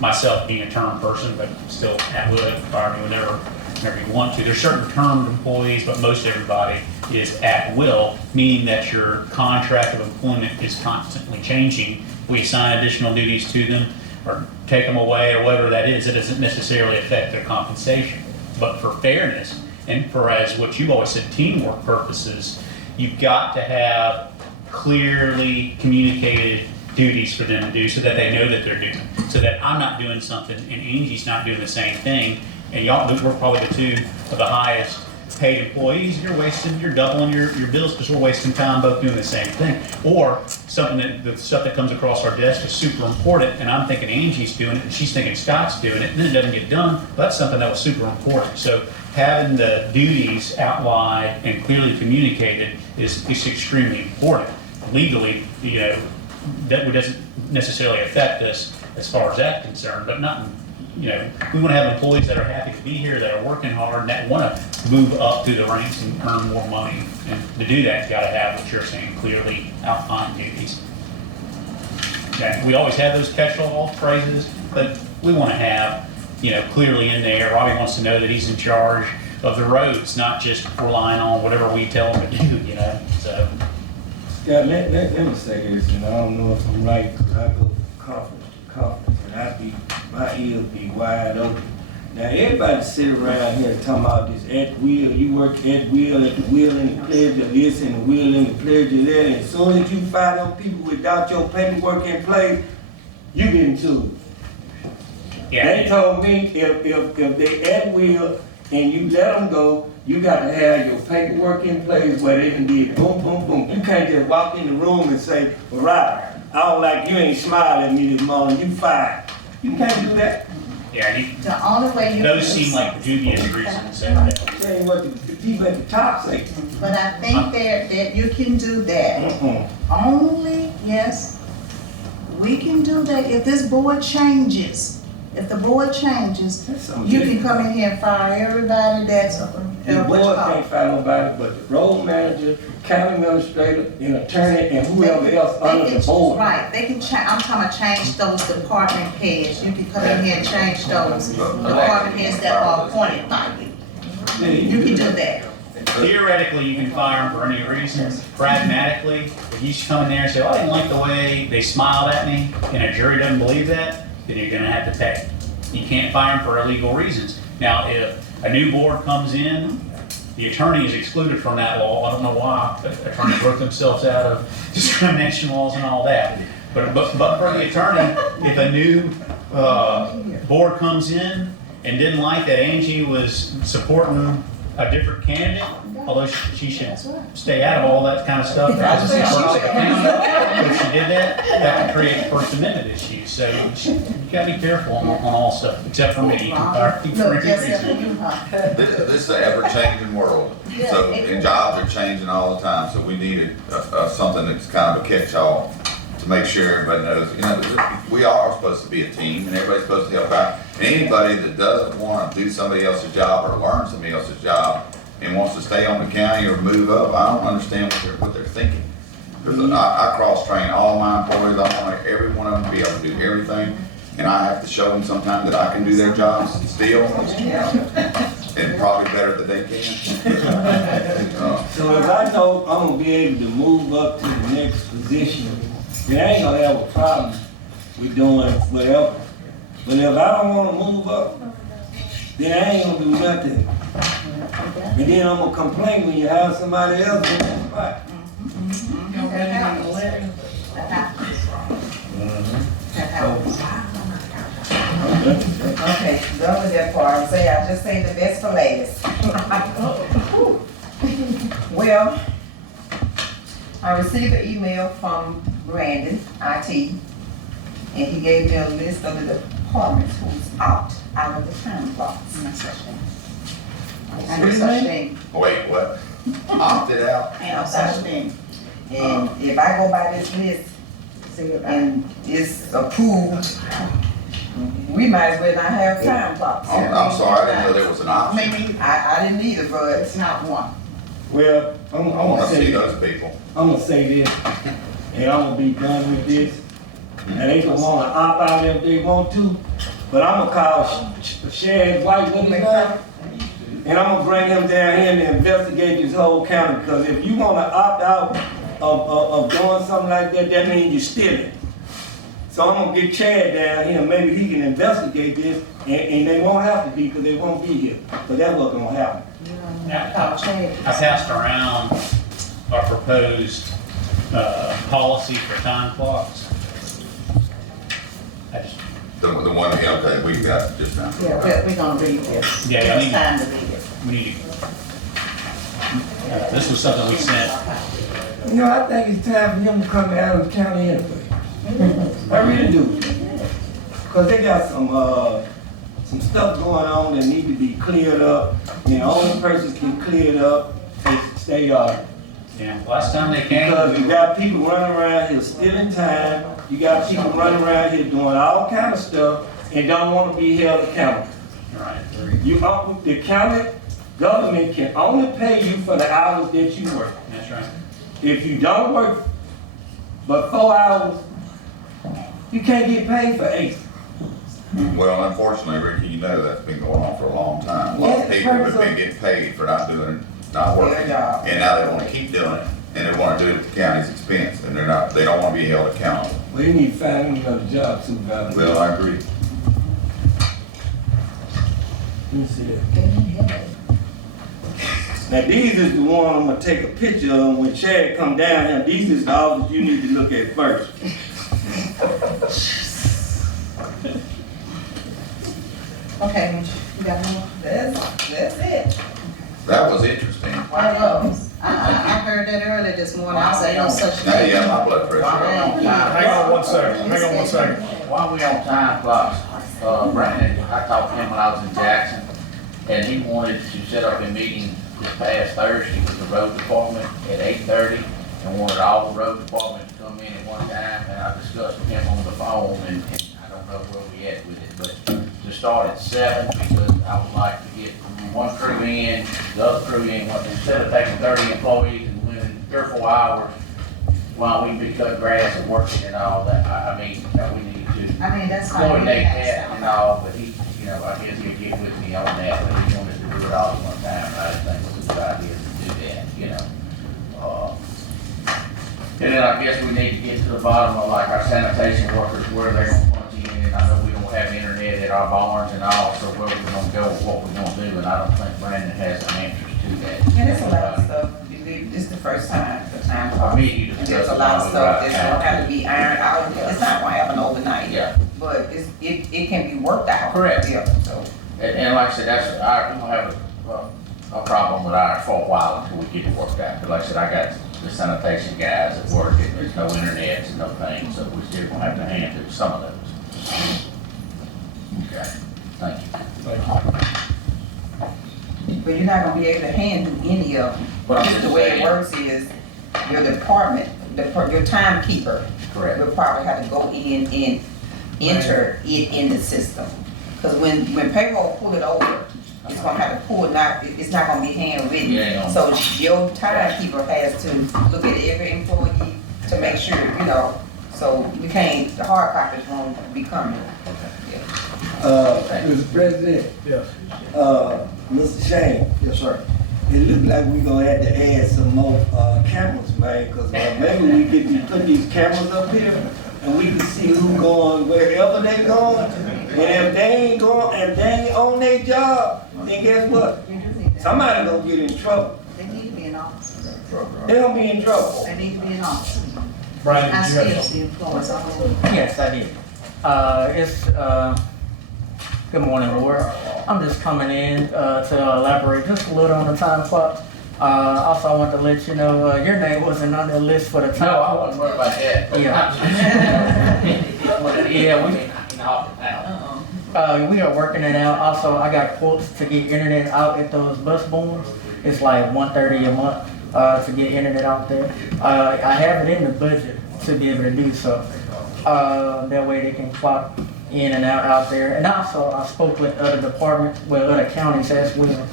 myself being a term person, but still at will, fire me whenever you want to. There's certain termed employees, but most everybody is at will, meaning that your contract of employment is constantly changing. We assign additional duties to them or take them away or whatever that is. It doesn't necessarily affect their compensation. But for fairness and for, as what you always said, teamwork purposes, you've got to have clearly communicated duties for them to do so that they know that they're doing, so that I'm not doing something and Angie's not doing the same thing, and y'all, we're probably the two of the highest paid employees, you're doubling your bills because we're wasting time both doing the same thing. Or something the stuff that comes across our desk is super important, and I'm thinking Angie's doing it, and she's thinking Scott's doing it, and then it doesn't get done, but that's something that was super important. So having the duties outlined and clearly communicated is extremely important. Legally, that doesn't necessarily affect us as far as that's concerned, but not, we want to have employees that are happy to be here, that are working hard, and that want to move up through the ranks and earn more money. And to do that, you got to have what you're saying, clearly outlined duties. Okay. We always have those catch-all phrases, but we want to have, clearly in there. Robbie wants to know that he's in charge of the roads, not just relying on whatever we tell him to do, so. Yeah, let me say this, and I don't know if I'm right, because I go conference to conference, and my ears be wide open. Now, everybody sit around here talking about this at will, you work at will, at the will and the pledge of this, and the will and the pledge of that, and as soon as you find them people without your paperwork in place, you get into it. Yeah. They told me if they at will and you let them go, you got to have your paperwork in place where they can get boom, boom, boom. You can't just walk in the room and say, well, Rob, I don't like you ain't smiling at me this morning, you fired. You can't do that. Yeah, The only way you. those seem like dubious reasons. That That ain't what the people at the top say. But I think that you can do that. Mm-mm. Only, yes, we can do that if this board changes. If the board changes, That's something you can different. come in here and fire everybody that's, The board can't fire nobody but the road manager, county administrator, and attorney, and whoever else under the board. Right, they can change, I'm talking about change those department heads. You can come in here and change those department heads that are appointed by you. You can do that. theoretically, you can fire them for any reason. Pragmatically, if you come in there and say, well, I didn't like the way they smiled at me, and a jury doesn't believe that, then you're gonna have to pay. You can't fire them for illegal reasons. Now, if a new board comes in, the attorney is excluded from that law. I don't know why, but attorneys work themselves out of discrimination laws and all that. But for the attorney, if a new board comes in and didn't like that Angie was supporting a different candidate, although she should stay out of all that kind of stuff, as a works at the county. But if she did that, that could create First Amendment issues. So you gotta be careful on all stuff, except for me. You can fire people for Look, any yes, reason. you, huh? This is an ever-changing world, so, and jobs are changing all the time, so we need something that's kind of a catch-all to make sure everybody knows, we are supposed to be a team, and everybody's supposed to help out. And anybody that doesn't want to do somebody else's job or learn somebody else's job and wants to stay on the county or move up, I don't understand what they're thinking. Because I cross-train all my employees, I want every one of them to be able to do everything, and I have to show them sometimes that I can do their jobs still, and probably better than they can. So if I know I'm gonna be able to move up to the next position, then I ain't gonna have a problem with doing whatever. But if I don't wanna move up, then I ain't gonna do nothing. And then I'm gonna complain when you have somebody else in that spot. That happens. That happens. Okay, done with that part. I just say the best for ladies. Well, I received an email from Brandon, IT, and he gave me a list of the departments who's out of the time blocks. No such thing. No such thing. Wait, what? Opted out? No such thing. And if I go by this list and it's approved, we might as well not have time blocks. I'm sorry, I didn't know there was an option. Maybe I didn't either, but it's not one. Well, I'm I wanna gonna see say, those people. I'm gonna say this, and I'm gonna be done with this. And they gonna wanna opt out if they want to, but I'm gonna call Shad White, what his name? And I'm gonna bring him down here and investigate this whole county, because if you wanna opt out of doing something like that, that means you're stealing. So I'm gonna get Chad down here, maybe he can investigate this, and they won't have to be, because they won't be here. So that's what's gonna happen. I passed around our proposed policy for time clocks. I just- The one, okay, we got it just now. Yeah, we're gonna read this. Yeah, I It's mean- time to read it. We need to, this was something we sent You know, I think it's time for him to come to Adams County anyway. I really do. Cause they got some stuff going on that need to be cleared up. You know, only person can clear it up is state auditor. Yeah, last time they came. Because you got people running around here stealing time, you got people running around here doing all kind of stuff and don't want to be held accountable. Right. The county government can only pay you for the hours that you work. That's right. If you don't work but 4 hours, you can't get paid for 8. Well, unfortunately, Ricky, you know that's been going on for a long time. A lot of people have been getting paid for not working. And now they want to keep doing it, and they want to do it at the county's expense, and they don't want to be held accountable. Well, you need to find another job, Supervisor. Well, I agree. Let me see that. Now these is the one I'm gonna take a picture of when Chad come down here. These is the office you need to look at first. Okay, you got more? That's it. That was interesting. I heard that earlier this morning, I said no such Now thing. you got my blood pressure up. Hang on one second. While we on time clocks, Brandon, I talked to him when I was in Jackson, and he wanted to set up a meeting this past Thursday with the road department at 8:30, and wanted all the road department to come in at one time, and I discussed with him on the phone, and I don't know where we at with it, but to start at 7, because I would like to get one crew in, the other crew in, instead of taking 30 employees and losing 3 or 4 hours while we be cutting grass and working and all that, I mean, we need to That's fine. coordinate that and all, but he, I guess he'll get with me on that, but he wanted to do it all at one time, and I didn't think it was a good idea to do that, And then I guess we need to get to the bottom of like our sanitation workers, where they're gonna punch in, and I know we don't have internet at our barns and all, so where we're gonna go, what we're gonna do, and I don't think Brandon has an answer to that. And it's a lot of stuff, this is the first time, I mean, you And discussed. there's a lot of stuff that's gonna have to be ironed out, it's not gonna happen overnight. Yeah. But it can be worked out. Correct. Yeah, so. And like I said, we're gonna have a problem with ours for a while until we get it worked out. But like I said, I got the sanitation guys at work, and there's no internet and no things, so we're still gonna have to handle some of those. Okay, thank you. But you're not gonna be able to handle any of them. But I'm Just just the way saying. it works is, your department, your timekeeper Correct. will probably have to go in and enter it in the system. Cause when payroll pull it over, it's gonna have to pull it, it's not gonna be handwritten. Yeah. So your timekeeper has to look at every employee to make sure, so you can't, the hard copies won't be coming. Mr. President, Yes. Mr. Shane, Yes, sir. it look like we gonna have to add some more, cameras, man, cause maybe we could put these cameras up here and we can see who going wherever they going. And if they ain't going, if they ain't on their job, then guess what? You do need that. Somebody gonna get in trouble. They need to be in office. They gonna be in trouble. They need to be in office. Brian, I did you have? still see employees all over. Yes, I did. Good morning, Laura. I'm just coming in to elaborate just a little on the time clock. Also, I want to let you know, your name wasn't on the list for the time No, I clock. wasn't worried about that. Yeah, we are working it out. Also, I got quotes to get internet out at those bus booms. It's like $130 a month to get internet out there. I have it in the budget to be able to do so. That way they can clock in and out there. And also, I spoke with other departments, other counties as well.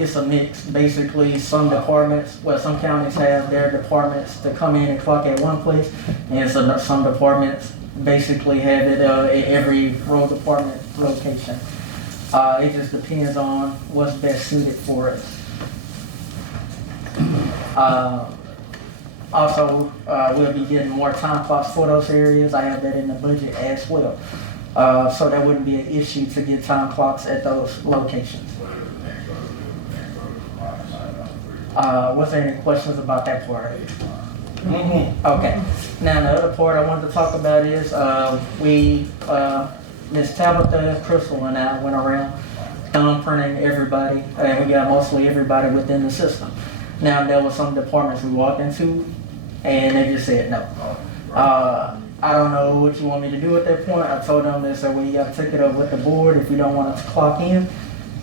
It's a mix. Basically, some counties have their departments to come in and clock at one place, and some departments basically have it at every road department location. It just depends on what's best suited for us. Also, we'll be getting more time clocks for those areas. I have that in the budget as well. So that wouldn't be an issue to get time clocks at those locations. Was there any questions about that part? Okay. Now, the other part I wanted to talk about is Miss Tabitha, Crystal, and I went around thumbprinting everybody, and we got mostly everybody within the system. Now, there were some departments we walked into, and they just said no. I don't know what you want me to do at that point. I told them they said, well, you gotta take it up with the board if you don't want it to clock in.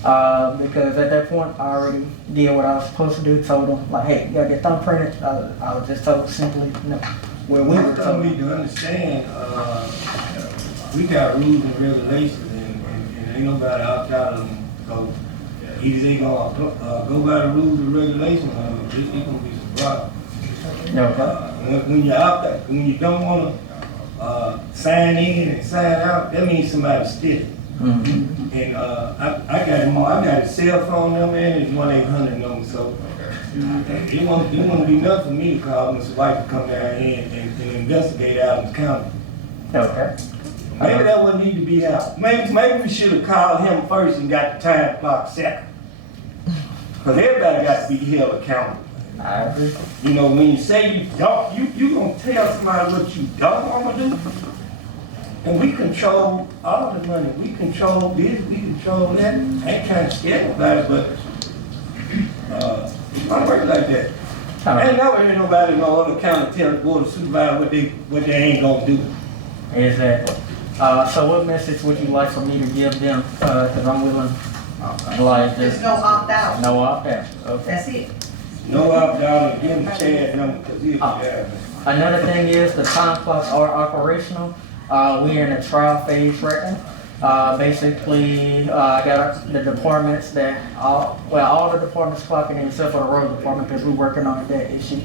Because at that point, I already did what I was supposed to do, told them, like, hey, you gotta get thumbprinted. I was just told simply no. Where we were Told told, me to understand, we got rules and regulations and ain't nobody out of them. So either they gonna go by the rules and regulations or it's gonna be some problem. okay. When you're out there, when you don't wanna, sign in and sign out, that means somebody's stealing. Mhm. And, I got a cell phone number and it's 1-800 number, so it won't be nothing for me to call Mr. White to come down here and investigate Adams County. Okay. Maybe that wouldn't need to be out. Maybe we should have called him first and got the time clock set. Cause everybody got to be held accountable. I agree. You know, when you say you don't, you gonna tell somebody what you don't wanna do? And we control all the money. We control this, we control that. I ain't trying to scare nobody, but, it's not work like that. I ain't never heard nobody in no other county tell the board of supervisors what they ain't gonna do. Exactly. So what message would you like for me to give them? Cause I'm willing, like, There's just no opt-out. no opt-out. Okay. That's it. No opt-out and give him Chad number, cause he'll be there. Another thing is the time clocks are operational. We're in a trial phase right now. Basically, I got the departments that all the departments clocking in except for the road department because we're working on that issue.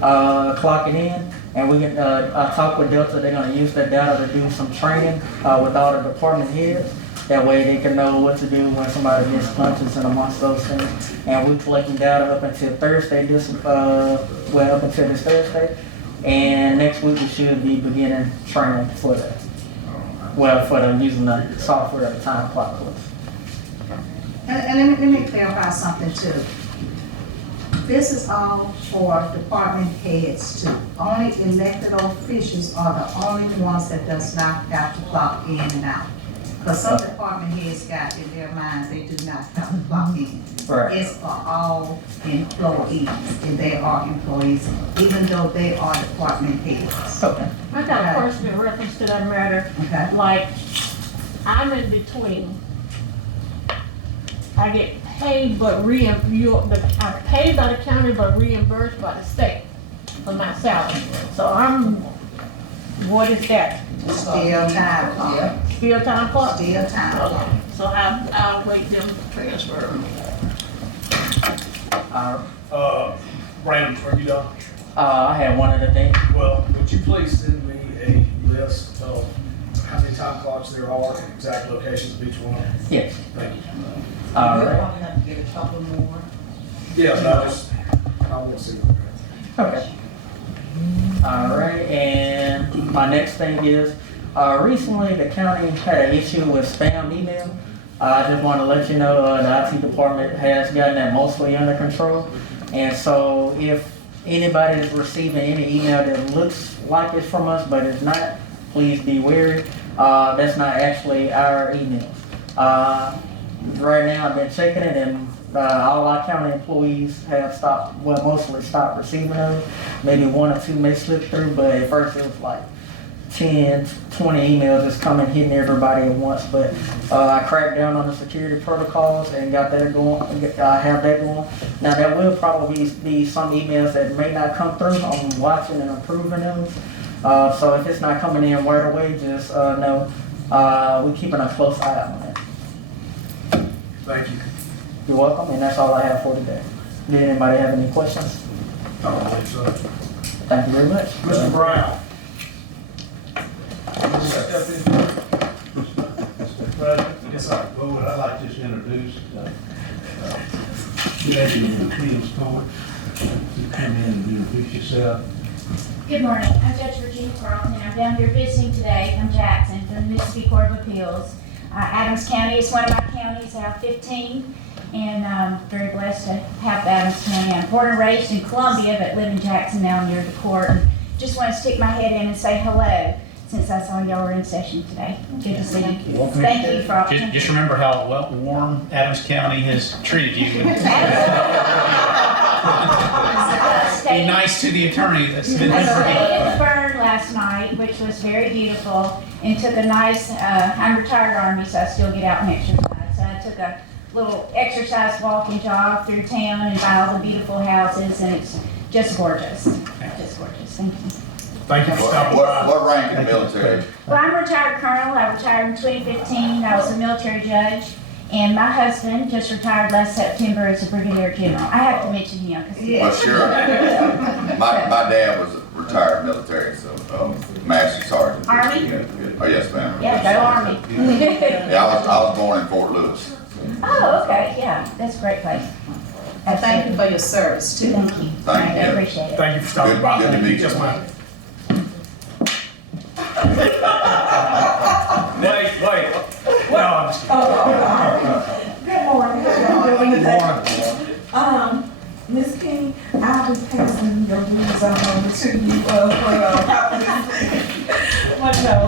Clocking in, and we can. I talked with Delta. They're gonna use that data to do some training with all the department heads. That way they can know what to do when somebody gets punches and amongst those things. And we're collecting data up until Thursday. Up until this Thursday. And next week we should be beginning training for that. Well, for them using the software the time clock was. And let me clarify something too. This is all for department heads too. Only elected officials are the only ones that does not have to clock in and out. Because some department heads got in their minds, they do not have to clock in. Right. It's for all employees, and they are employees, even though they are department heads. Okay. I got a question in reference to that matter. Okay. Like, I'm in between. I get paid but I'm paid by the county but reimbursed by the state for my salary. So what is that? Still time clock. Still time clock? Still time clock. So I'll wait them to transfer. Brandon, are you done? I had one other thing. Well, would you please send me a list of how many time clocks there are and exact locations of each one? Yes. Thank you. All We'll right. probably have to get a couple more. Yeah, I want to see. Okay. All right, and my next thing is, recently the county had an issue with spam email. I just want to let you know the IT department has gotten that mostly under control. And so if anybody is receiving any email that looks like it's from us, but it's not, please be wary. That's not actually our emails. Right now I've been checking it and all our county employees have mostly stopped receiving them. Maybe one or two may slip through, but at first it was like 10, 20 emails just coming, hitting everybody at once. But I cracked down on the security protocols and got that going. I have that going. Now there will probably be some emails that may not come through. I'm watching and approving those. So if it's not coming in right away, just know we're keeping a close eye on that. Thank you. You're welcome, and that's all I have for today. Did anybody have any questions? I don't think so. Thank you very much. Mr. Brown. Yes, sir. Well, I'd like to just introduce Judge in the appeals court. You come in and introduce yourself. Good morning. I'm Judge Virginia Carlton, and I'm down here visiting today from Jackson, from the Mississippi Court of Appeals. Adams County is one of my counties. I have 15, and I'm very blessed to have Adams County. I'm born and raised in Columbia, but live in Jackson now near the court. And just want to stick my head in and say hello, since I saw y'all were in session today. Good to see you. Thank you for. Just remember how warm Adams County has treated you. Be nice to the attorney that's been I there. stayed in the burn last night, which was very beautiful, and took a nice, I'm retired Army, so I still get out and exercise. So I took a little exercise walk and jog through town and by all the beautiful houses, and it's just gorgeous. Just gorgeous. Thank you. Thank you for stopping by. What rank in the military? Well, I'm a retired colonel. I retired in 2015. I was a military judge. And my husband just retired last September as a brigadier general. I have to mention him because he Well, sure. My dad was a retired military, so master sergeant. Army? Yeah. Oh, yes, ma'am. Yeah, go Army. Yeah, I was born in Fort Lewis. Oh, okay, yeah, that's a great place. And thank you for your service too. Thank you. Thank I you. appreciate it. Thank you for stopping by. Good to meet you. Yes, ma'am. Wait. No, I'm just kidding. Good morning. How you doing Good today? morning. Miss King, I'll be passing your rules on to you, but no.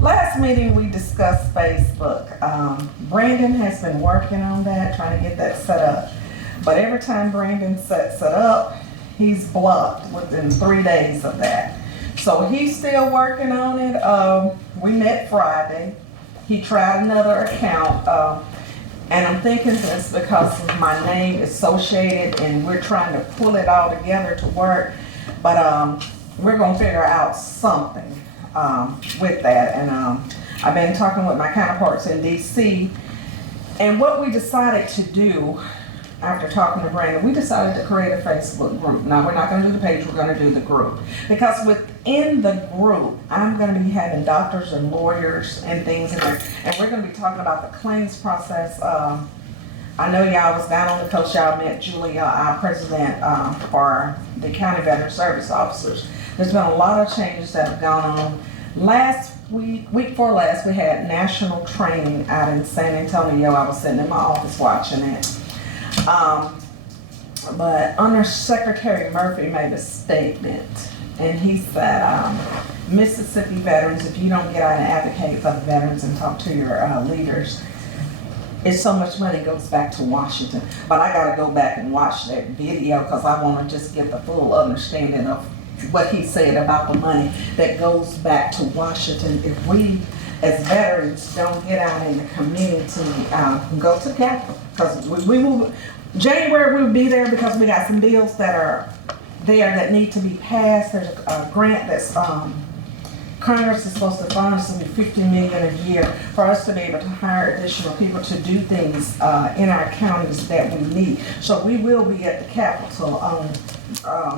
Last meeting we discussed Facebook. Brandon has been working on that, trying to get that set up. But every time Brandon sets it up, he's blocked within 3 days of that. So he's still working on it. We met Friday. He tried another account. And I'm thinking it's because of my name associated and we're trying to pull it all together to work. But we're gonna figure out something with that. And I've been talking with my counterparts in DC. And what we decided to do after talking to Brandon, we decided to create a Facebook group. Now, we're not gonna do the page, we're gonna do the group. Because within the group, I'm gonna be having doctors and lawyers and things in there. And we're gonna be talking about the claims process. I know y'all was down on the coast, y'all met Julia, our president for the County Veteran Service Officers. There's been a lot of changes that have gone on. Week before last, we had national training out in San Antonio. I was sitting in my office watching it. But Under Secretary Murphy made a statement, and he said, Mississippi veterans, if you don't get out and advocate for the veterans and talk to your leaders, it's so much money goes back to Washington. But I gotta go back and watch that video because I wanna just get the full understanding of what he said about the money that goes back to Washington. If we, as veterans, don't get out in the community, go to the Capitol, because we will, January we'll be there because we got some bills that are there that need to be passed. There's a grant that's, Congress is supposed to fund us $50 million a year for us to be able to hire additional people to do things in our counties that we need. So we will be at the Capitol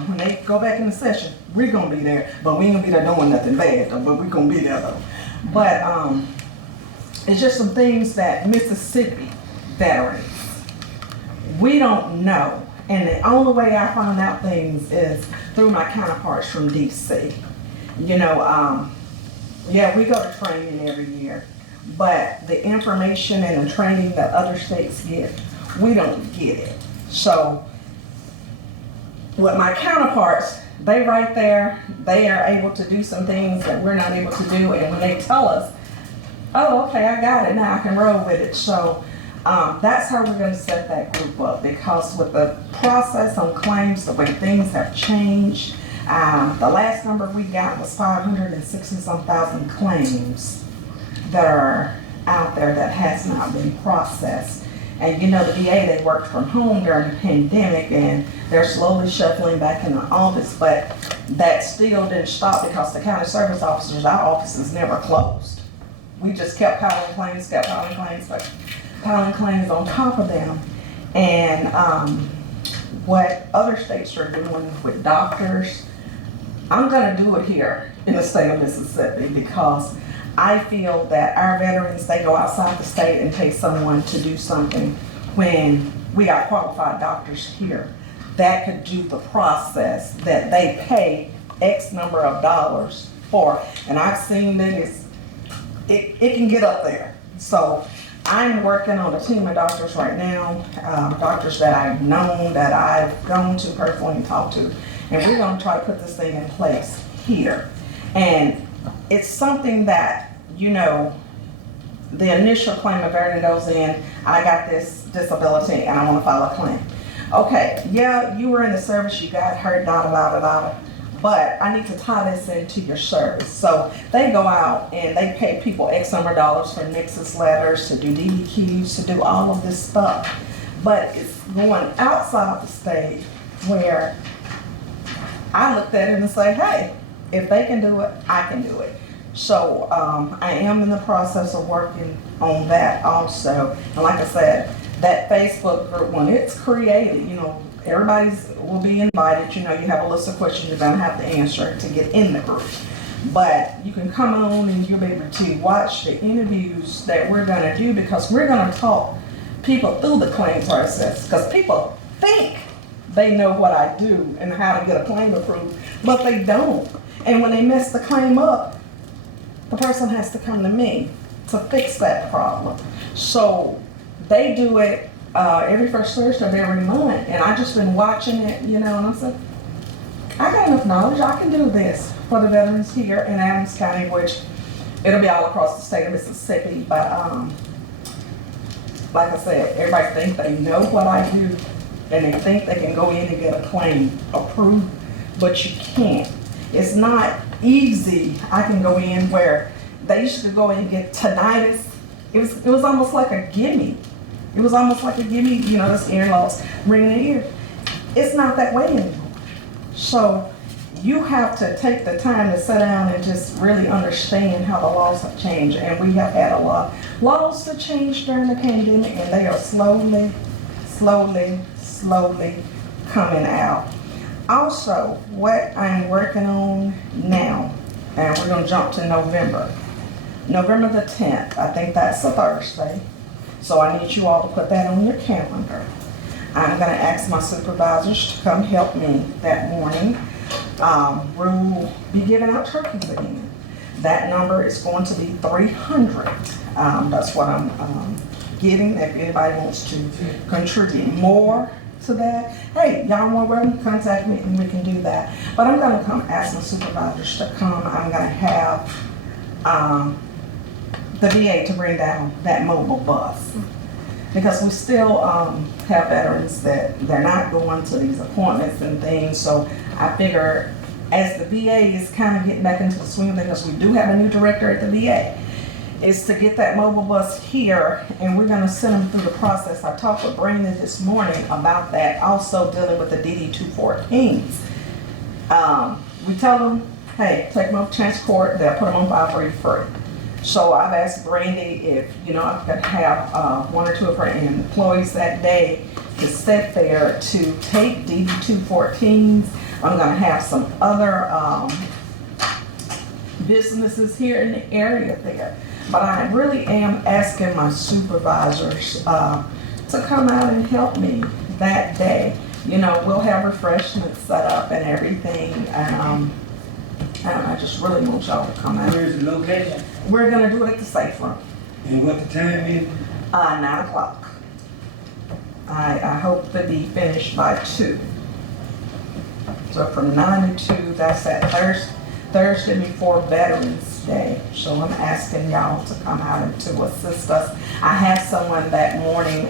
when they go back into session. We're gonna be there, but we ain't gonna be there doing nothing bad though, but we're gonna be there though. But it's just some things that Mississippi veterans, we don't know. And the only way I find out things is through my counterparts from DC. You know, yeah, we go to training every year, but the information and the training that other states get, we don't get it. So with my counterparts, they right there, they are able to do some things that we're not able to do. And when they tell us, oh, okay, I got it, now I can roll with it. So that's how we're gonna set that group up, because with the process on claims, the way things have changed, the last number we got was 560-some thousand claims that are out there that has not been processed. And you know, the VA, they worked from home during the pandemic and they're slowly shuffling back in the office, but that still didn't stop because the county service officers, our offices never closed. We just kept piling claims, but piling claims on top of them. And what other states are doing with doctors, I'm gonna do it here in the state of Mississippi because I feel that our veterans, they go outside the state and pay someone to do something when we got qualified doctors here that could do the process that they pay X number of dollars for. And I've seen that it can get up there. So I'm working on a team of doctors right now, doctors that I've known, that I've gone to personally and talked to. And we're gonna try to put this thing in place here. And it's something that, you know, the initial claim a veteran goes in, I got this disability and I wanna file a claim. Okay, yeah, you were in the service, you got hurt, da da da da da. But I need to tie this into your service. So they go out and they pay people X number of dollars for nexus letters, to do DBQs, to do all of this stuff. But it's going outside the state where I looked at it and say, hey, if they can do it, I can do it. So I am in the process of working on that also. And like I said, that Facebook group, when it's created, you know, everybody's will be invited. You know, you have a list of questions you're gonna have to answer to get in the group. But you can come on and you'll be able to watch the interviews that we're gonna do, because we're gonna talk people through the claim process. Because people think they know what I do and how to get a claim approved, but they don't. And when they mess the claim up, the person has to come to me to fix that problem. So they do it every first Thursday of every month, and I just been watching it, you know, and I said, I got enough knowledge, I can do this for the veterans here in Adams County, which it'll be all across the state of Mississippi, but like I said, everybody thinks they know what I do, and they think they can go in and get a claim approved, but you can't. It's not easy. I can go in where they used to go in and get tinnitus. It was almost like a gimme. It was almost like a gimme, you know, this ear loss, ringing in the ear. It's not that way anymore. So you have to take the time to sit down and just really understand how the laws have changed. And we have had a lot of laws to change during the pandemic, and they are slowly coming out. Also, what I'm working on now, and we're gonna jump to November the 10th, I think that's a Thursday. So I need you all to put that on your calendar. I'm gonna ask my supervisors to come help me that morning. We'll be giving out turkeys again. That number is going to be 300. That's what I'm getting. If anybody wants to contribute more to that, hey, y'all more welcome to contact me and we can do that. But I'm gonna come ask my supervisors to come. I'm gonna have the VA to bring down that mobile bus, because we still have veterans that they're not going to these appointments and things. So I figure as the VA is kind of getting back into the swing of it, because we do have a new director at the VA, is to get that mobile bus here, and we're gonna send them through the process. I talked with Brandon this morning about that, also dealing with the DD-214s. We tell them, hey, take them off transport, they'll put them on file for you free. So I've asked Brandy if, you know, I could have one or two of her employees that day to sit there to take DD-214s. I'm gonna have some other businesses here in the area there. But I really am asking my supervisors to come out and help me that day. You know, we'll have refreshments set up and everything, and I just really want y'all to come out. Where's the location? We're gonna do it at the safe room. And what the time is? 9 o'clock. I hope to be finished by 2. So from 9 to 2, that's that Thursday before Veterans Day. So I'm asking y'all to come out and to assist us. I have someone that morning,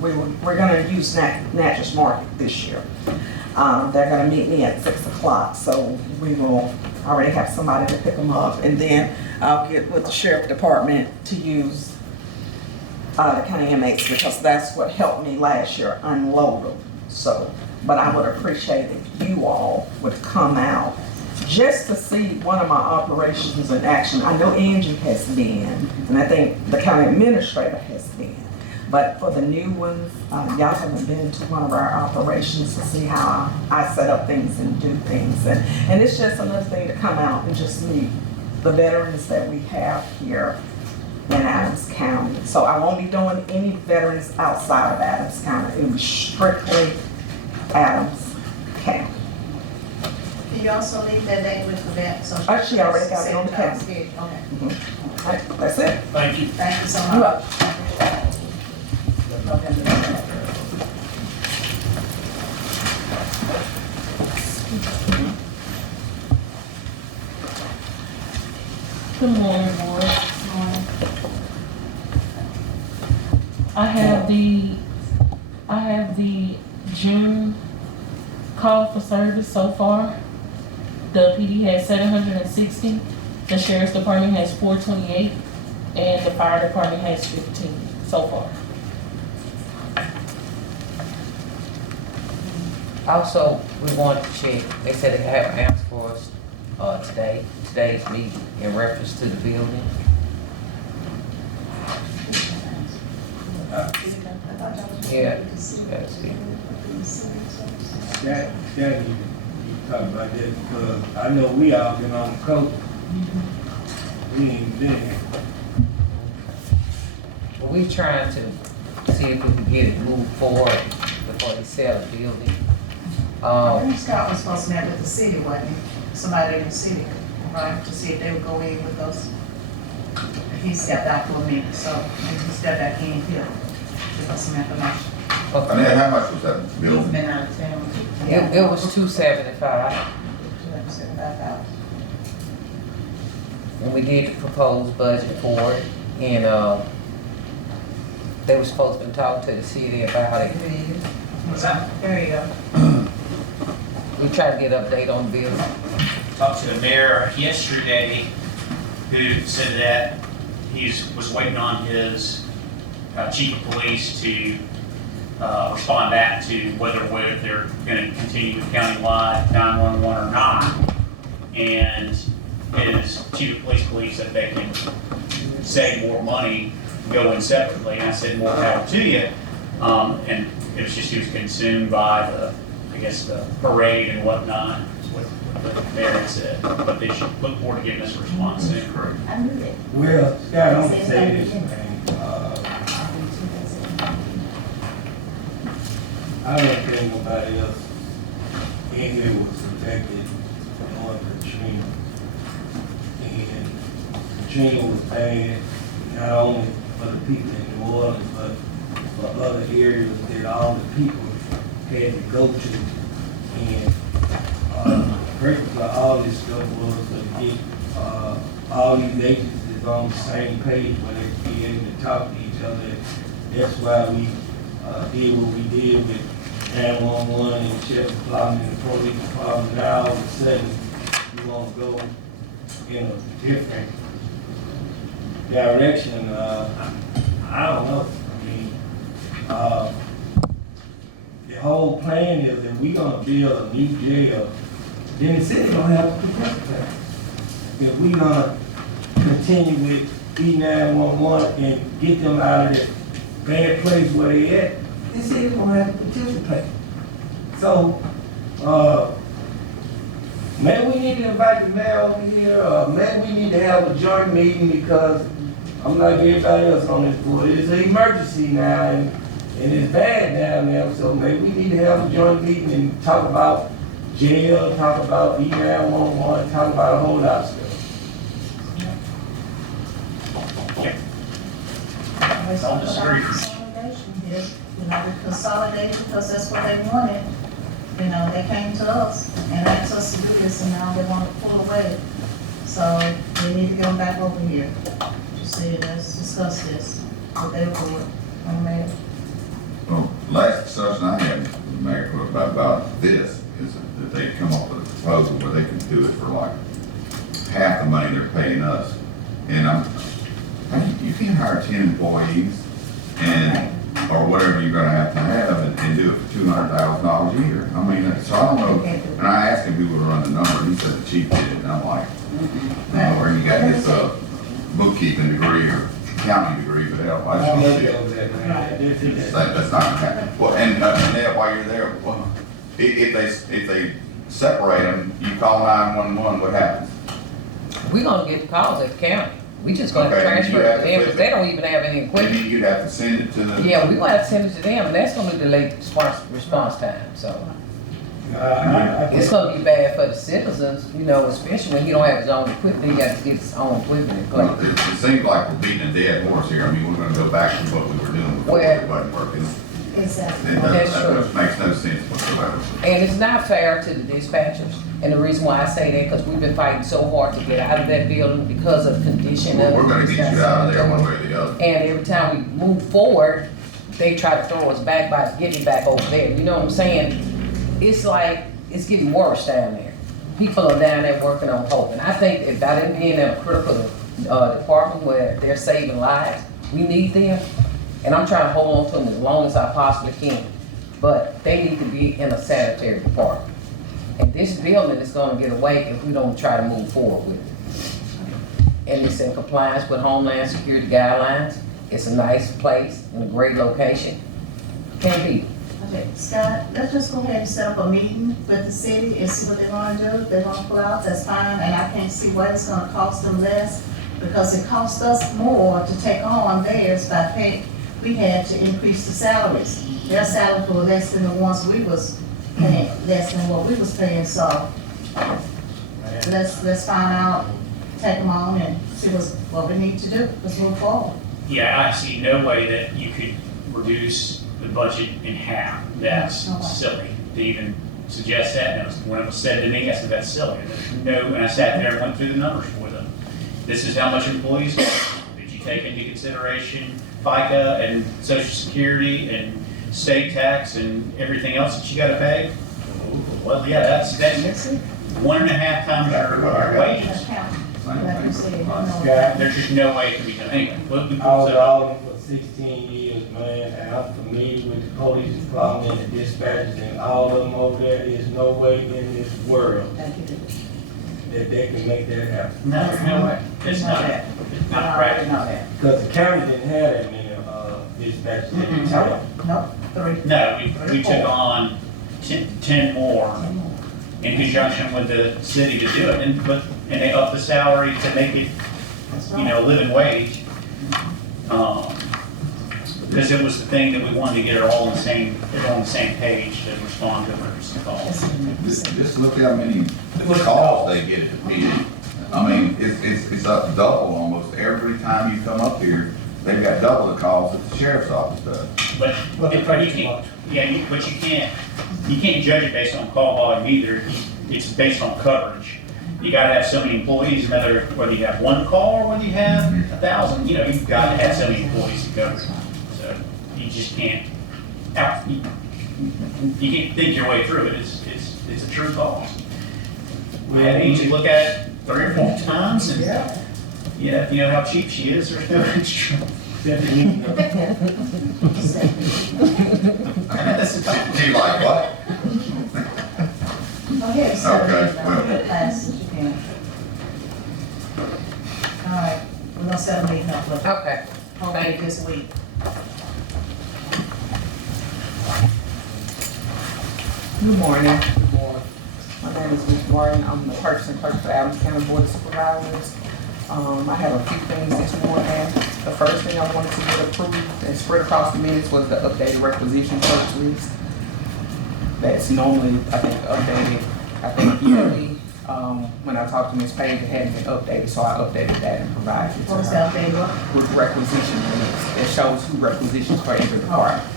we're gonna use Natchez Market this year. They're gonna meet me at 6 o'clock, so we will already have somebody to pick them up, and then I'll get with the sheriff department to use the county inmates, because that's what helped me last year unload them. So, but I would appreciate if you all would come out just to see one of my operations in action. I know Angie has been, and I think the county administrator has been. But for the new ones, y'all haven't been to one of our operations to see how I set up things and do things. And it's just another thing to come out and just meet the veterans that we have here in Adams County. So I won't be doing any veterans outside of Adams County. It will be strictly Adams County. Can you also leave that date with the vet? So She already got it on the calendar. Okay. All right, that's it. Thank you. Thank you so You're much. welcome. Good morning, board. I have the June call for service so far, the PD has 760, the sheriff's department has 428, and the fire department has 15 so far. Also, we want to check, they said they have an answer for us, today's meeting in reference to the building. Yeah, that's it. That you talk about that because I know we all been on the coast. We ain't been here. Well, we trying to see if we can get it moved forward before they sell the building. Scott was supposed to meet with the city, wasn't he? Somebody in the city, right, to see if they would go in with us. He stepped out for a minute, so maybe he stepped back in here, give us some information. And then how much was that He's building? been out of town. It was $275, $275,000. and we did the proposed budget for it, and, they were supposed to be talking to the city about it. There you go. We tried to get an update on the building. Talked to the mayor yesterday, who said that he was waiting on his chief of police to respond back to whether they're going to continue with countywide 911 or not. And his chief of police believes that they can save more money going separately. And I said, more power to you. And it was just, he was consumed by the parade and whatnot, is what the mayor had said. But they should look forward to getting us a response soon. I knew it. Well, Scott, I'm gonna say this, man. I don't think nobody else in here was affected on Katrina. And Katrina was bad, not only for the people in New Orleans, but for other areas that all the people had to go to. And the purpose of all this stuff was to get all these agencies on the same page where they be able to talk to each other. That's why we did what we did with 911 and sheriff's department and the police department. Now all of a sudden, we want to go in a different direction. I don't know. I mean, the whole plan is that we're gonna build a new jail, then the city gonna have to participate. If we gonna continue with E911 and get them out of that bad place where they at, the city's gonna have to participate. So, maybe we need to invite the mayor over here, or maybe we need to have a joint meeting because I'm like everybody else on this board. It's an emergency now and it's bad down there, so maybe we need to have a joint meeting and talk about jail, talk about E911, talk about a whole lot of stuff. Don't disagree. Consolidation here, we consolidated because that's what they wanted. They came to us and asked us to do this, and now they want to pull away. So we need to get them back over here. Just say, let's discuss this, what they were doing. Well, last discussion I had with the mayor was about this, is that they come up with a proposal where they can do it for like half the money they're paying us. And you can't hire 10 employees or whatever you're gonna have and do it for $200,000 a year. I mean, so I don't know, and I asked him who would run the number, and he said the chief did it, and I'm like, where he got his bookkeeping degree or accounting degree, but hell, I just don't see it. That's not gonna happen. Well, and Ned, while you're there, well, if they separate them, you call 911, what happens? We're gonna get the calls at the county. We just gonna Okay, transfer you it have to to them, flip because it. they don't even have any equipment. Then you'd have to send it to the. Yeah, we gonna have to send it to them, and that's gonna delay the response time, so. It's gonna be bad for the citizens, especially when he don't have his own equipment, he got to get his own equipment and Well, play. it seems like we're beating a dead horse here. I mean, we're gonna go back to what we were doing before Well- it wasn't working. Exactly. And That's that true. makes no sense whatsoever. And it's not fair to the dispatchers, and the reason why I say that, because we've been fighting so hard to get out of that building because of condition of. We're gonna get you out of there one way or the other. And every time we move forward, they try to throw us back by getting back over there. You know what I'm saying? It's like, it's getting worse down there. People are down there working on hope. And I think if I didn't be in a critical department where they're saving lives, we need them. And I'm trying to hold on to them as long as I possibly can. But they need to be in a sanitary department. And this building is gonna get away if we don't try to move forward with it. And it's in compliance with Homeland Security guidelines. It's a nice place in a great location. Can't beat it. Okay, Scott, let's just go ahead and set up a meeting with the city and see what they're gonna do. If they're gonna pull out, that's fine, and I can't see why it's gonna cost them less, because it cost us more to take on theirs by paying, we had to increase the salaries. Their salaries were less than the ones we was paying, less than what we was paying, so let's find out, take them on and see what we need to do. Let's move forward. Yeah, I see no way that you could reduce the budget in half. That's No way. silly to even suggest that. And when it was said to me, I said, that's silly. There's no, and I sat there and went through the numbers for them. This is how much employees cost. Did you take into consideration FICA and Social Security and state tax and everything else that you gotta pay? Well, yeah, that's 1.5 times your wages. Like you said, There's just no way it can be done. Anyway, I was alderman for 16 years, man, and I'm familiar with the police department and the dispatchers and all of them over there. There's no way in this world that they can make that happen. No, there's no way. It's not practical. Because the county didn't have that many dispatchers at the time. Nope, 3. No, we took on 10 more in conjunction with the city to do it, and they upped the salary to make it, living wage. Because it was the thing that we wanted to get it all on the same page to respond to emergency calls. Just look how many calls they get at the meeting. I mean, it's up double almost every time you come up here. They've got double the calls that the sheriff's office does. But you can't judge it based on call volume either. It's based on coverage. You gotta have so many employees, whether you have one call or whether you have 1,000, you've gotta have so many employees to cover. So you just can't, you can't think your way through it. It's a true call. We had Angie look at it 3 or 4 times, and if you know how cheap she is, there's no extra. She like what? Go ahead, set a Okay, meeting up as fast as you can. All right, we're gonna set a meeting up with Okay. hopefully this week. Good morning. Good morning. My name is Ms. Martin. I'm the purchasing clerk for Adams County Board of Supervisors. I have a few things this morning. The first thing I wanted to get approved and spread across the minutes was the updated requisition search list. That's normally, I think, updated, yearly. When I talked to Ms. Page, it hadn't been updated, so I updated that and provided it to What was her. that update, what? With requisition limits, it shows who requisitions for every department.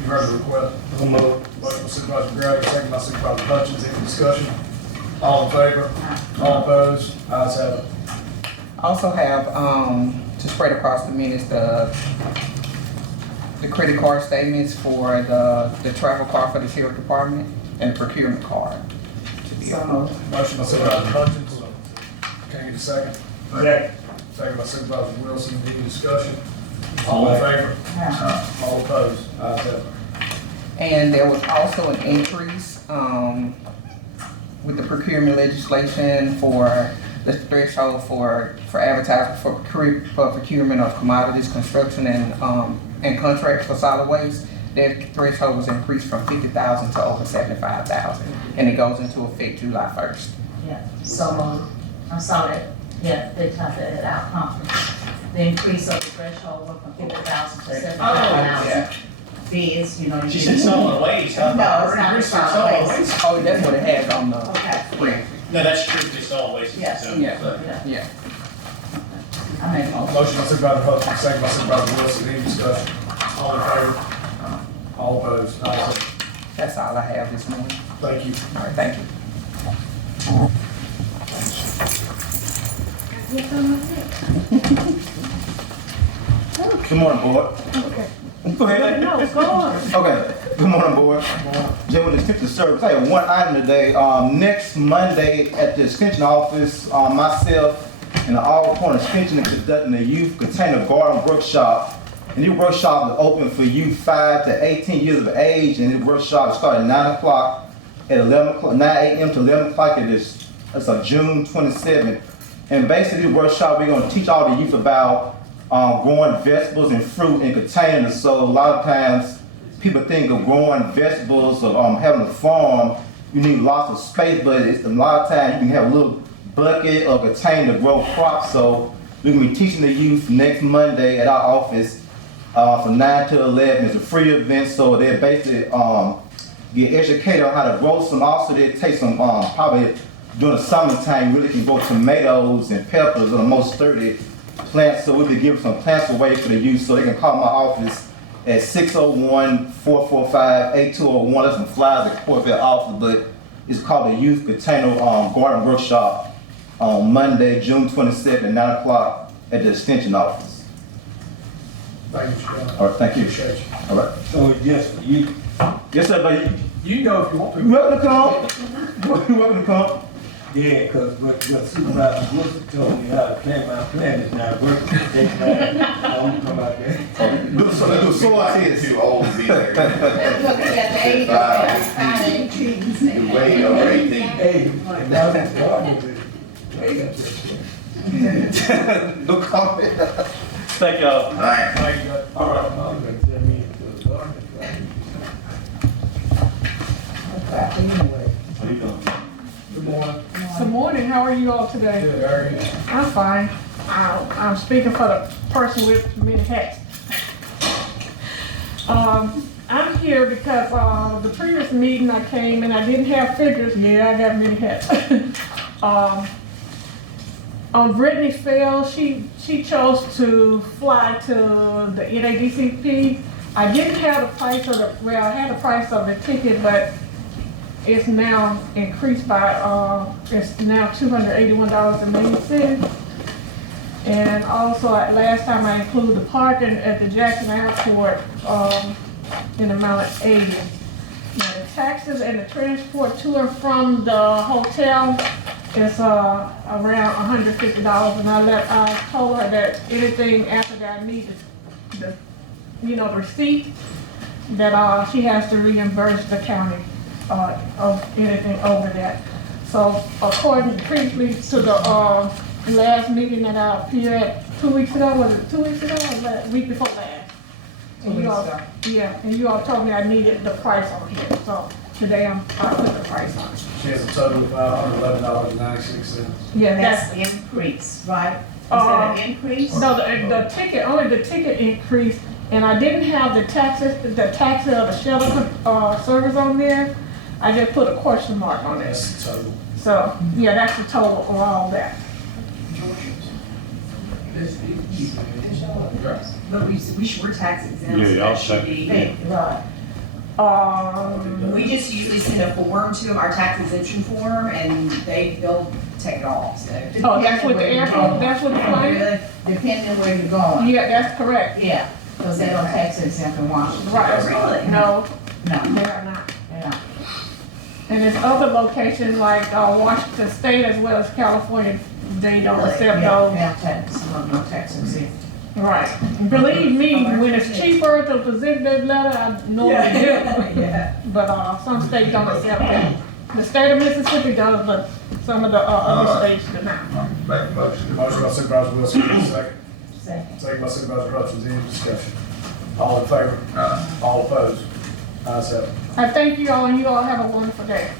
You heard the request. Motion by Supervisor Gray, second by Supervisor Hutchins. Any discussion? All in favor? All opposed? Ayes have it. Also have, to spread across the minutes, the credit card statements for the travel card for the sheriff department and the procurement card to be approved. Motion by Supervisor Hutchins. Can I get a second? Second by Supervisor Wilson. Any discussion? All in favor? All opposed? Ayes have it. And there was also an increase, with the procurement legislation for the threshold for advertising for procurement of commodities, construction, and contracts for solid waste. That threshold was increased from 50,000 to over 75,000, and it goes into effect July 1st. Yeah, so, I'm sorry, yeah, they typed that out, the increase of the threshold went from 50,000 to 75,000. Bids, She said solid waste. No, it's not solid waste. Oh, that's what it has on the screen. No, that's strictly solid waste. Yes. So- Yeah. I mean, Motion by Supervisor Hutchins, second by Supervisor Wilson. Any discussion? All in favor? All opposed? Ayes have it. That's all I have this morning. Thank you. All right, thank you. Good morning, board. Go ahead. No, go on. Okay, good morning, board. Jim with the Extension Service. I have one item today. Next Monday at the Extension Office, myself and the All Point Extension are conducting a youth container garden workshop. And this workshop is open for youth 5 to 18 years of age, and this workshop starts at 9 o'clock at 11 o'clock, 9 a.m. to 11 o'clock. It's on June 27th. And basically, this workshop, we're going to teach all the youth about growing vegetables and fruit in containers. So a lot of times people think of growing vegetables or having a farm, you need lots of space, but a lot of times you can have a little bucket or container to grow crops. So we're going to be teaching the youth next Monday at our office from 9 to 11. It's a free event, so they'll basically get educated on how to grow some. Also, they'll take some, probably during the summertime, you really can grow tomatoes and peppers or the most sturdy plants. So we'll be giving some plants away for the youth, so they can call my office at 601-445-8201. There's some flyers at Corvette office, but it's called the Youth Container Garden Workshop on Monday, June 27th at 9 o'clock at the Extension office. Thank you, Mr. Chairman. All right, thank you. Appreciate you. All right. So it's just for you. Yes, sir, but You can go if you want to. you welcome to come. You welcome to come. Yeah, cause what Supervisor Wilson told me how to plan my plan is not working. I'm gonna come out there. Do so test. Too old to be there. Looking at the age of trees. You wait over 18. Hey, and now this garden is way up there. No comment. Thank y'all. All right. Thank you. All right, I'm gonna tell me to the garden. Anyway. How you doing? Good morning. Good morning, how are you all today? Good, how are you? I'm fine. I'm speaking for the person with many hats. I'm here because the previous meeting I came and I didn't have figures. Yeah, I got many hats. Brittany Fell, she chose to fly to the NADCP. I didn't have the price of I had the price of the ticket, but it's now increased by, it's now $281.80. And also, last time I included the parking at the Jackson Airport in the amount of 80. Now, the taxes and the transport to and from the hotel is around $150. And I told her that anything after that I need the receipt, that she has to reimburse the county of anything over that. So according previously to the last meeting that I appeared at 2 weeks ago, was it 2 weeks ago or week before last? And you all, yeah, and you all told me I needed the price on here. So today I put the price on it. She has a total of $511.96. Yeah, That's the increase, right? Is that an increase? No, the ticket, only the ticket increased, and I didn't have the taxes of the shuttle service on there. I just put a question mark on it. That's the total. So, yeah, that's the total of all that. But we were tax exempt. Yeah, y'all so that should be- Right. We just usually send a form to them, our tax exemption form, and they'll take it off, so. Oh, that's with the airport, that's with the plane? Really, depending on where you're going. Yeah, that's correct. Yeah, because they don't tax exempt in Washington. Right. Really? No, No, they are not. yeah. And there's other locations like Washington State as well as California, they don't accept Yeah, those. they have tax, no tax exempt. Right. Believe me, when it's cheaper to present that letter, I know they do. Yeah. But some states don't accept that. The state of Mississippi does, but some of the other states do not. Make a motion. Motion by Supervisor Wilson, second. Second. Second by Supervisor Hutchins, any discussion? All in favor? All opposed? Ayes have it. I thank you all, and you all have a wonderful day.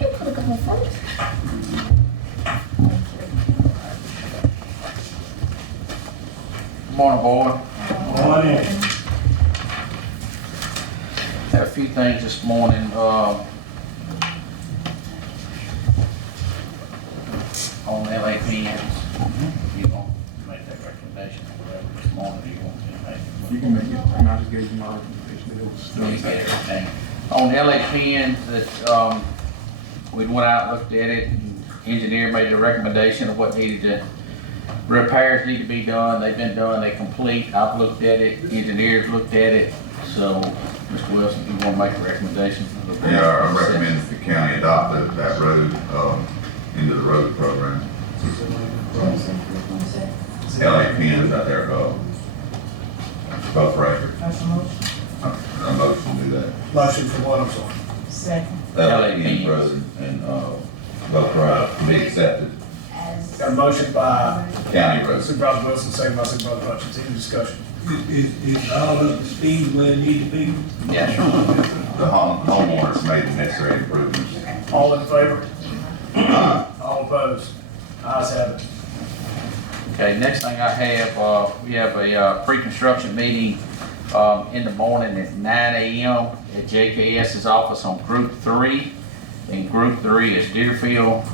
You could have gone first. Morning, board. Morning. Had a few things this morning, on LAPNs. You gonna make that recommendation or whatever this morning, or you want to make it? You can make it. I just gave you my recommendation. It was You get everything. On LAPNs, that, we went out, looked at it, and engineer made a recommendation of what needed to repairs need to be done, they've been done, they complete, I've looked at it, engineers looked at it, so, Mr. Wilson, you wanna make a recommendation? Yeah, I recommend that the county adopt that road, into the road program. LA pins out there, both records. That's a motion. A motion to do that. Motion for what, I'm sorry? Second. LA pins road and, both roads to be accepted. Got a motion by County road. Supervisor Wilson, second by Supervisor Hutchins. Any discussion? Is all of the speed where it need to be? Yeah, sure. The homeowners made the necessary improvements. All in favor? All opposed? Ayes have it. Okay, next thing I have, we have a pre-construction meeting in the morning at 9 a.m. at JKS's office on Group 3. And Group 3 is Deerfield,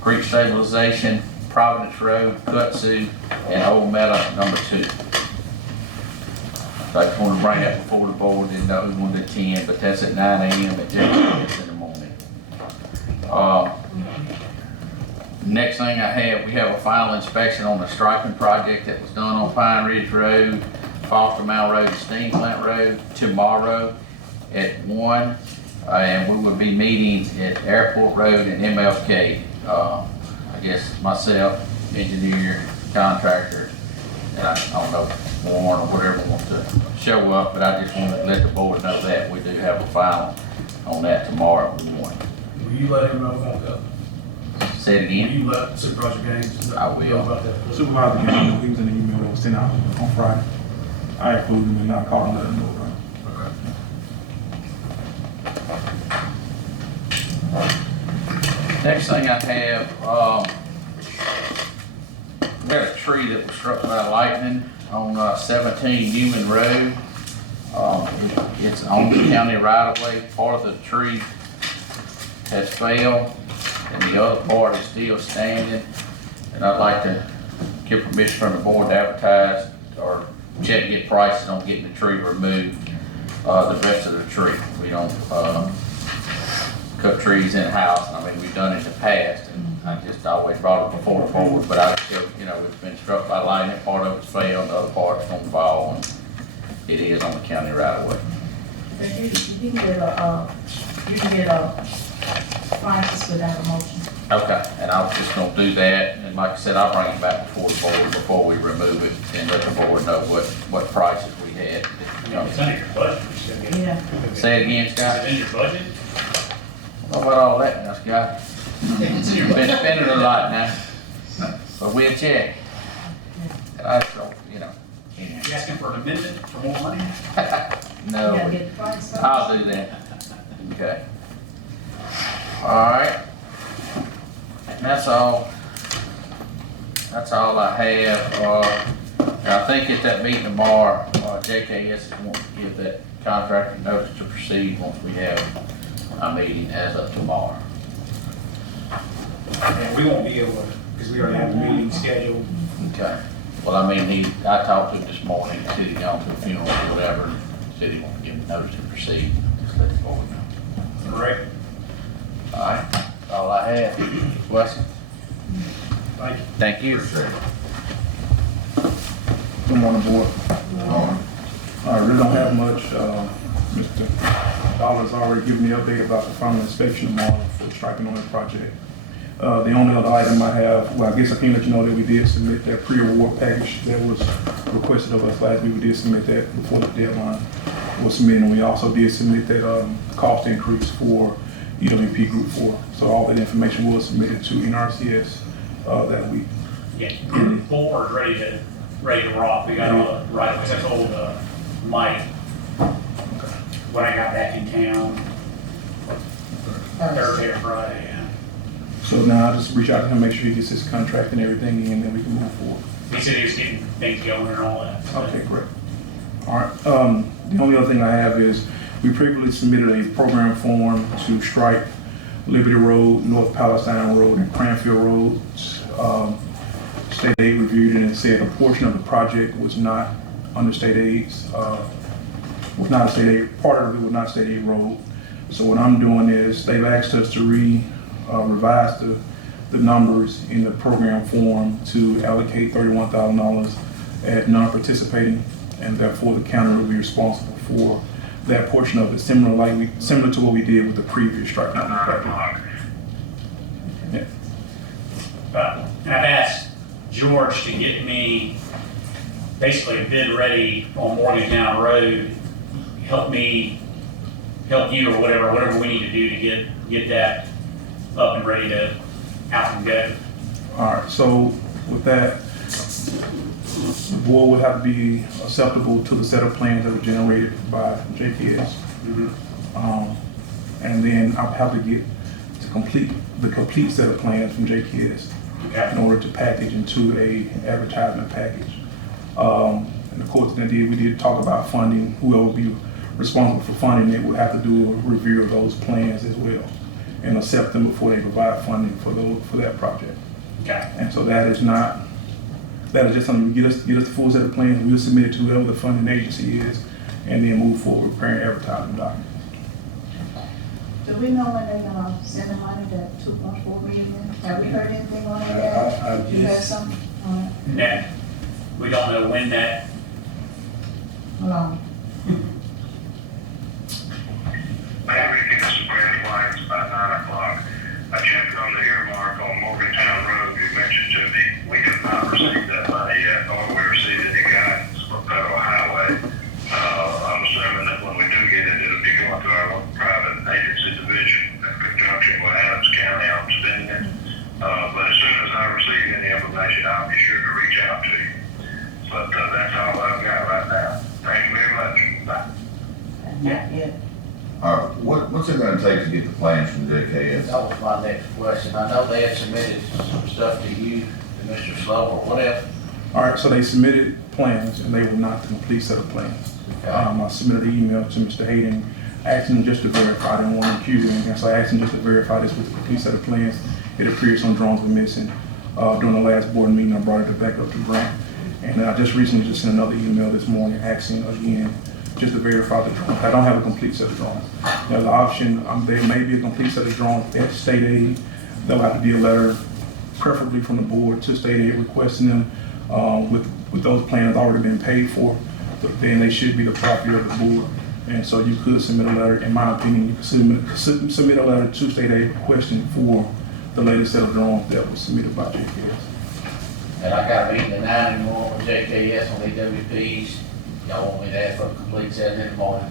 Creek Stabilization, Providence Road, Kutsu, and Old Meadow number 2. So I just want to bring that before the board and know who's going to attend, but that's at 9 a.m. at JKS in the morning. Next thing I have, we have a final inspection on the striping project that was done on Pine Ridge Road, Foster Mount Road, and Steam Plant Road tomorrow at 1. And we will be meeting at Airport Road and MLK. I guess myself, engineer, contractor, and I don't know, Warren or whatever wants to show up, but I just want to let the board know that we do have a final on that tomorrow morning. Will you let him know about that? Say it Will again? you let Supervisor Gaines I will. know about that? Supervisor Gaines, he was in the email that was sent out on Friday. I included him and I called him, let him know about it. Next thing I have, we had a tree that was struck by lightning on 17 Newman Road. It's on the county right of way. Part of the tree has failed and the other part is still standing. And I'd like to get permission from the board to advertise or check, get prices on getting the tree removed, the rest of the tree. We don't cut trees in-house. I mean, we've done it in the past, and I just always brought it before the board, but I still, you know, it's been struck by lightning, part of it's failed, the other part's gonna fall, and it is on the county right away. You can get a prices without a motion. Okay, and I was just gonna do that, and like I said, I'll bring it back before the board before we remove it, and let the board know what prices we had. You know, it's under your budget. Yeah. Say it again, Scott? Is it in your budget? What about all that now, Scott? It's in your Been budget. spending a lot now, but we'll check. And I don't, you know. You asking for an amendment for more money? You gotta No, get the price first. I'll do that. Okay. All right. And that's all. That's all I have. And I think at that meeting tomorrow, JKS is going to give that contractor notice to proceed once we have a meeting as of tomorrow. And we won't be able to, because we already have a meeting scheduled. Okay. Well, I mean, I talked to him this morning, he said he gone to a funeral or whatever, and said he wanted to give him notice to proceed. Just let the board know. Correct. All right, that's all I have. Questions? Thank you. Thank you. Good morning, board. I really don't have much. Mr. Dollar's already given me an update about the final inspection tomorrow for striping on that project. The only other item I have, well, I guess I can let you know that we did submit that pre-award package that was requested of us last week. We did submit that before the deadline was submitted, and we also did submit that cost increase for EWP Group 4. So all that information was submitted to NRCS that week. Yeah, Group 4 is ready to rock. We got all the right, because I told Mike when I got back in town, Thursday or Friday, yeah. So now I'll just reach out to him, make sure he gets his contract and everything in, and then we can move forward. He said he was getting things going and all that. So. Okay, great. All right, the only other thing I have is we previously submitted a program form to stripe Liberty Road, North Palestine Road, and Cranfield Road. State aid reviewed it and said a portion of the project was not under state aids, was not a state aid, part of it was not state aid road. So what I'm doing is they've asked us to revise the the numbers in the program form to allocate $31,000 at non-participating, and therefore the county will be responsible for that portion of it, similar to what we did with the previous strike county project. Yeah. And I've asked George to get me basically a bid ready on Morgantown Road, help you or whatever we need to do to get that up and ready to out and go. All right, so with that, the board would have to be acceptable to the set of plans that were generated by JKS. And then I'll have to get to complete the complete set of plans from JKS in order to package into a advertisement package. And of course, we did talk about funding. Whoever will be responsible for funding it will have to do a review of those plans as well and accept them before they provide funding for that project. Okay. And so that is just something, get us the full set of plans, we'll submit it to whoever the funding agency is, and then move forward preparing advertising documents. Do we know when they're gonna send the money, that 2.4 million? Have we heard anything on that? You heard something on it? No, we don't know when that. How long? About 9 o'clock. I checked on the earmark on Morgantown Road you mentioned to me. We have not received that money yet, nor have we received any guidance from Federal Highway. I'm assuming that when we do get it, it'll be going to our local private agency division in conjunction with Adams County on spending it. But as soon as I receive any information, I'll be sure to reach out to you. But that's all I've got right now. Thank you very much. Bye. Not yet. What's it gonna take to get the plans from JKS? That was my next question. I know they had submitted some stuff to you, to Mr. Slover. What else? All right, so they submitted plans and they were not the complete set of plans. I submitted an email to Mr. Hayden asking him just to verify. I didn't want to accuse anything, so I asked him just to verify this with the complete set of plans. It appears some drawings were missing. During the last board meeting, I brought it back up to Grant. And I just recently sent another email this morning asking again just to verify the drawings. I don't have a complete set of drawings. Now, the option, there may be a complete set of drawings at state aid. There'll have to be a letter, preferably from the board to state aid requesting them with those plans already been paid for. Then they should be the property of the board. And so you could submit a letter, in my opinion, you could submit a letter to state aid requesting for the latest set of drawings that was submitted by JKS. And I got a meeting tonight in the morning with JKS on EWPs. Y'all want me to ask for a complete set in the morning?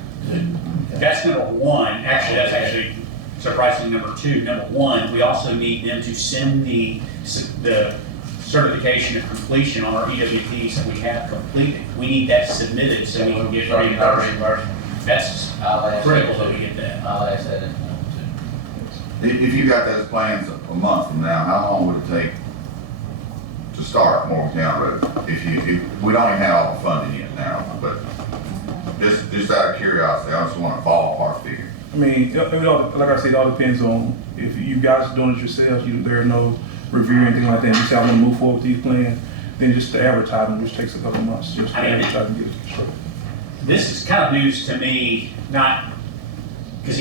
That's number one. Actually, that's actually surprisingly number two. Number one, we also need them to send the certification of completion on our EWPs that we have completed. We need that submitted so we can get reimbursement. That's critical that we get that. I'll ask that in the morning too. If you got those plans a month from now, how long would it take to start Morgantown Road? If we don't even have all the funding yet now, but just out of curiosity, I just want a ballpark figure. I mean, like I said, it all depends on if you guys are doing it yourselves, there are no review or anything like that. You say, I'm gonna move forward with these plans, then just the advertising, which takes a couple months, just to advertise and get it constructed. This is kind of news to me, not because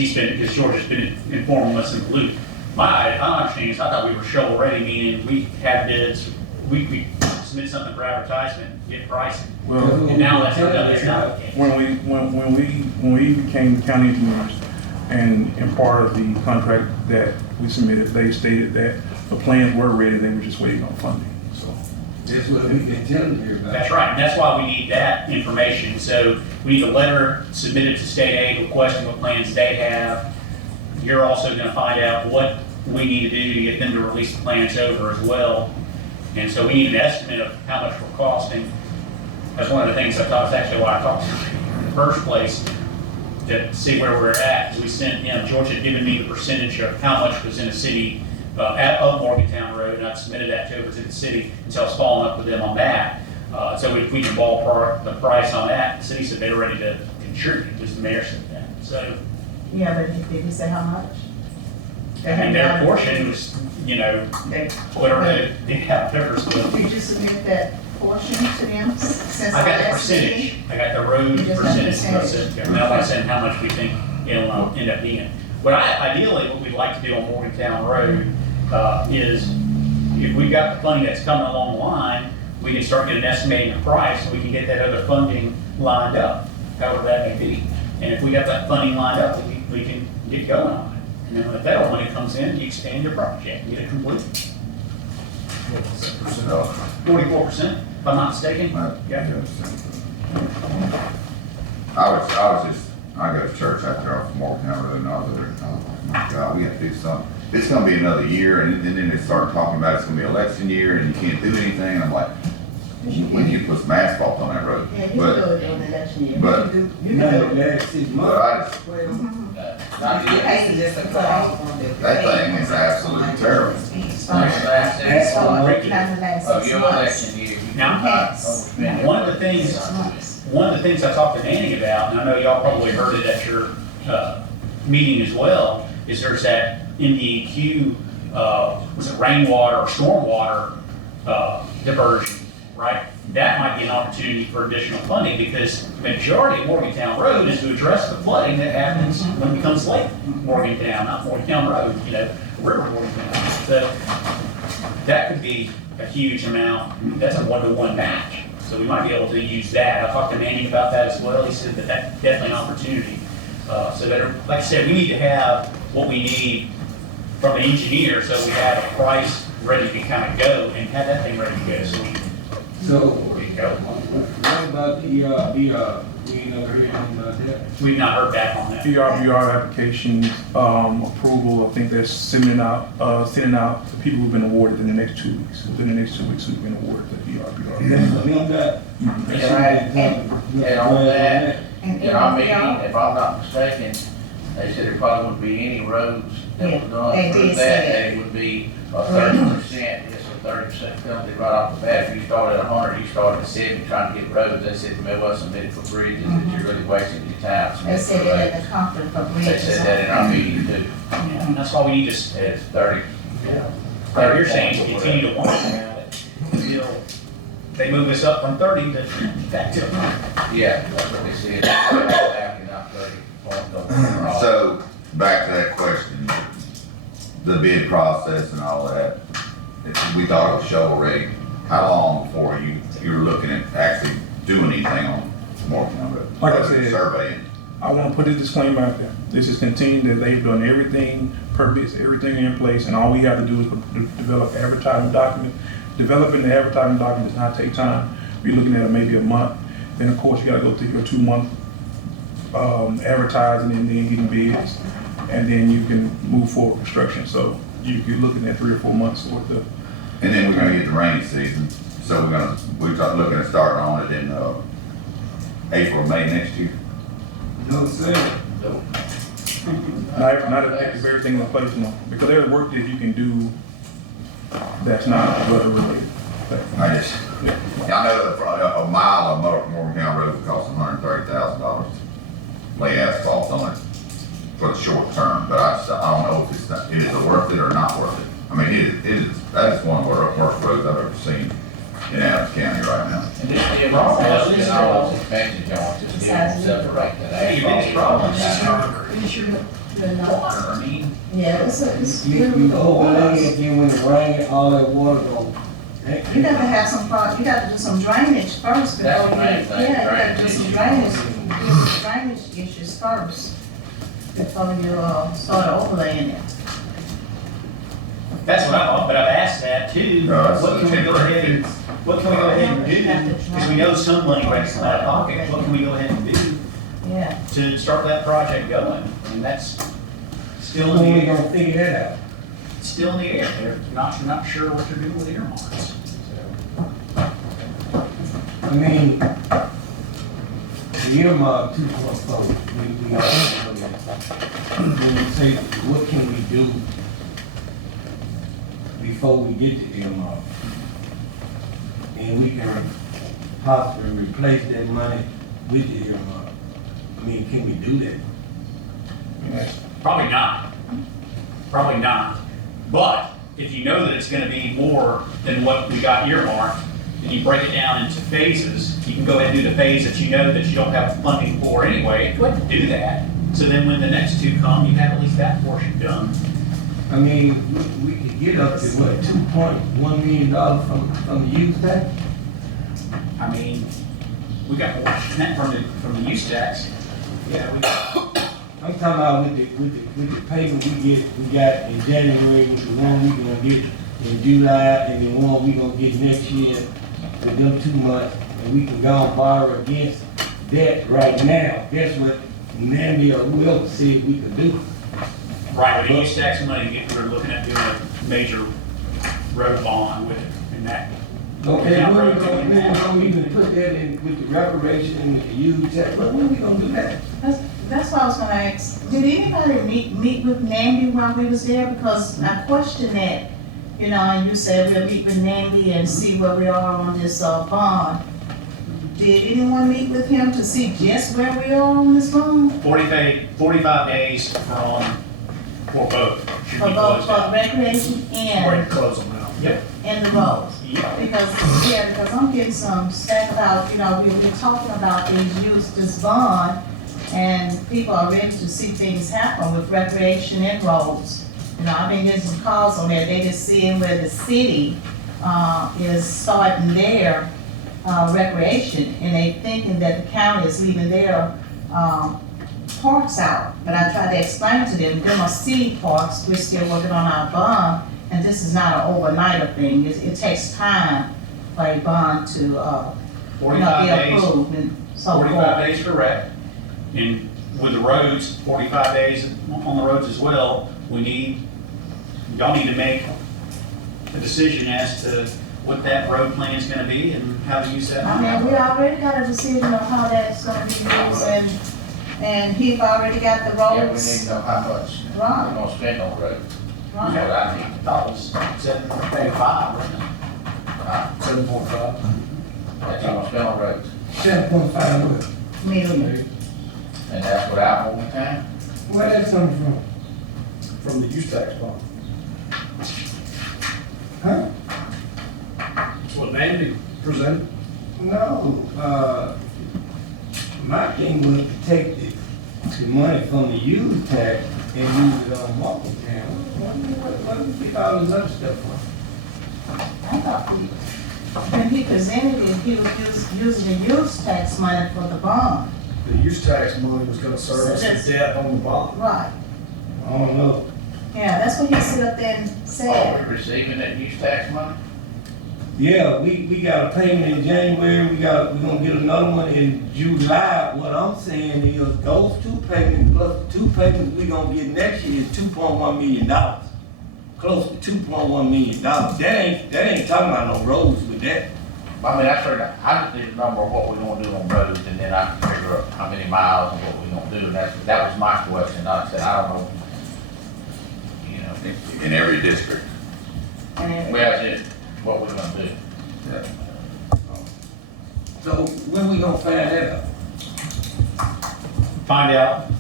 George has been informing us in the loop. My understanding is I thought we were shovel ready, meaning we had bids, we submit something for advertisement, get pricing. Well, and now that's not. When we became county engineers, and in part of the contract that we submitted, they stated that the plans were ready, they were just waiting on funding. So that's what we've been telling you about. That's right, and that's why we need that information. So we need a letter submitted to state aid requesting what plans they have. You're also gonna find out what we need to do to get them to release the plans over as well. And so we need an estimate of how much we're costing. That's one of the things I thought was actually why I talked to him in the first place, to see where we're at. Because we sent him, George had given me the percentage of how much was in the city of Morgantown Road, and I've submitted that over to the city, and so I was following up with them on that. So if we can ballpark the price on that, the city said they were ready to contribute, because the mayor said that. So. Yeah, but did he say how much? I mean, their portion was, whatever they have difference with. Did you submit that portion to them since I got the last percentage. meeting? I got the road percentage. Now I said how much we think it'll end up being. Ideally, what we'd like to do on Morgantown Road is if we've got the funding that's coming along the line, we can start getting estimating the price, and we can get that other funding lined up, however that may be. And if we got that funding lined up, we can get going on it. And then when the federal money comes in, you expand your project, and get it completed. 44%, if I'm not mistaken. Yeah. I go to church out there off Morgantown Road, and I was there, oh my God, we have to do something. It's gonna be another year, and then they start talking about it's gonna be election year, and you can't do anything, and I'm like, we need to put some asphalt on that road. Yeah, you can do it on the election year. But- You can do it last 6 months. But I just, This is just a call. that thing is absolutely terrible. Your election year. Now, one of the things I talked to Manny about, and I know y'all probably heard it at your meeting as well, is there's that NDEQ, was it rainwater or stormwater diversion, right? That might be an opportunity for additional funding, because the majority of Morgantown Road is to address the flooding that happens when it becomes Lake Morgantown, not Morgantown Road, River Morgantown. So that could be a huge amount. That's a 1-to-1 match. So we might be able to use that. I talked to Manning about that as well. He said that that's definitely an opportunity. So that, like I said, we need to have what we need from the engineer, so we have a price ready to kind of go, and have that thing ready to go. So, what about the, we ain't never heard anything about that? We've not heard back on that. ERBR application approval, I think they're sending out to people who've been awarded in the next 2 weeks. Within the next 2 weeks, who've been awarded the ERBR. And on that, in our meeting, if I'm not mistaken, they said there probably wouldn't be any roads that were done through that, and it would be a 30%, it's a 30% penalty right off the bat. If you start at 100, you start at 70 trying to get roads, they said, there wasn't bid for bridges, that you're really wasting your time. They said that in the conference for They bridges. said that in our meeting too. Yeah, and that's why we need to, It's 30. like you're saying, continue to want it until they move us up from 30 to back to 100. Yeah, that's what they said. Back in our 30 point. So, back to that question, the bid process and all that, we thought it was shovel ready. How long before you were looking at actually doing anything on Morgantown Road? Like I said, Surveying. I want to put this disclaimer out there. This is contingent that they've done everything, permits, everything in place, and all we have to do is develop advertising document. Developing the advertising document does not take time. We're looking at maybe a month. Then of course you got to go through your 2-month advertising and then getting bids, and then you can move forward with construction. So you're looking at 3 or 4 months worth of. And then we're gonna get the rainy season, so we're looking at starting on it in April, May next year. No, sir. Not if everything in place, no, because there's work that you can do that's not weather related. I just, I know that a mile of Morgantown Road would cost $130,000 to lay asphalt on it for the short term, but I don't know if it is worth it or not worth it. I mean, it is, that is one of the worst roads I've ever seen in Adams County right now. And this deal, and all those expansion joints, just deal separate that Your biggest problem is asphalt. water. I mean, Yeah, it's You overlay it, then when it rains, all that water goes. You got to have some, you got to do some drainage first before That's you, the main thing, yeah, you got to do some drainage issues first before you, start overlaying it. that's what I thought, but I've asked that too. What can we go ahead and do? Because we know some money right from out of pocket. What can we go ahead and do Yeah. to start that project going? I mean, that's still When in we the air. gonna figure that out? It's still in the air. They're not sure what they're doing with earmarks. I mean, the earmark 2.4, when we say, what can we do before we get the earmark? And we can possibly replace that money with the earmark. I mean, can we do that? Probably not. Probably not. But if you know that it's gonna be more than what we got earmarked, and you break it down into phases, you can go ahead and do the phase that you know that you don't have funding for anyway. Go ahead and do that. So then when the next two come, you have at least that portion done. I mean, we could get up to what, $2.1 million from the use tax? I mean, we got more than that from the use tax. Yeah, I'm talking about with the payment we got in January, with the one we gonna get in July, and the one we gonna get next year with them 2 months, and we can go and borrow against that right now. Guess what? Namby or whoever said we could do. right, but the use tax money, we're looking at doing a major road bond with it, and that. Okay, when we gonna even put that in with the reparation and with the use tax? When we gonna do that? That's what I was gonna ask. Did anybody meet with Namby while we was there? Because I questioned that, you know, and you said we'll meet with Namby and see where we are on this bond. Did anyone meet with him to see just where we are on this bond? 45 days for both. Should For be both, closed for out. recreation Ready and, to close them out. Yep. and the roads? Yeah. Because I'm getting some stuff about, you know, we're talking about this bond, and people are ready to see things happen with recreation and roads. You know, I've been getting some calls on that, they just seeing where the city, is starting their, recreation, and they thinking that the county is leaving their, parks out. But I tried to explain to them are city parks, we're still working on our bond, and this is not an overnighter thing, it takes time for a bond to, 45 be days. approved and so 45 forth. days for rec, and with the roads, 45 days on the roads as well. Y'all need to make a decision as to what that road plan is gonna be and how to use that. I mean, we already got a decision of how that's gonna be used, and he's already got the Yeah, we need roads. to know how much we're Right, gonna spend on roads. That's right. what I need. I thought it was 7.5, wasn't it? 7.5. That's how much spend on roads. 7.5 Million. And that's without overtime? Where that coming from? From the use tax bond. Huh? That's what Andy presented. No, my thing was to take the money from the use tax and use it on walking town. What we get all this other stuff for? I thought when he presented it, he was using the use tax money for the bond. The use tax money was gonna service the debt on the bond. Right. I don't know. Yeah, that's what he stood up there and Are said. we receiving that use tax money? Yeah, we got a payment in January, we're gonna get another one in July. What I'm saying is those 2 payments plus the 2 payments we gonna get next year is $2.1 million. Close to $2.1 million. That ain't talking about no roads with that. I mean, I just need a number of what we're gonna do on roads, and then I can figure out how many miles and what we're gonna do, and that was my question. I said, I don't know, you know, In every district. And well, that's it, what we're gonna do. So when we gonna find that out? Find out,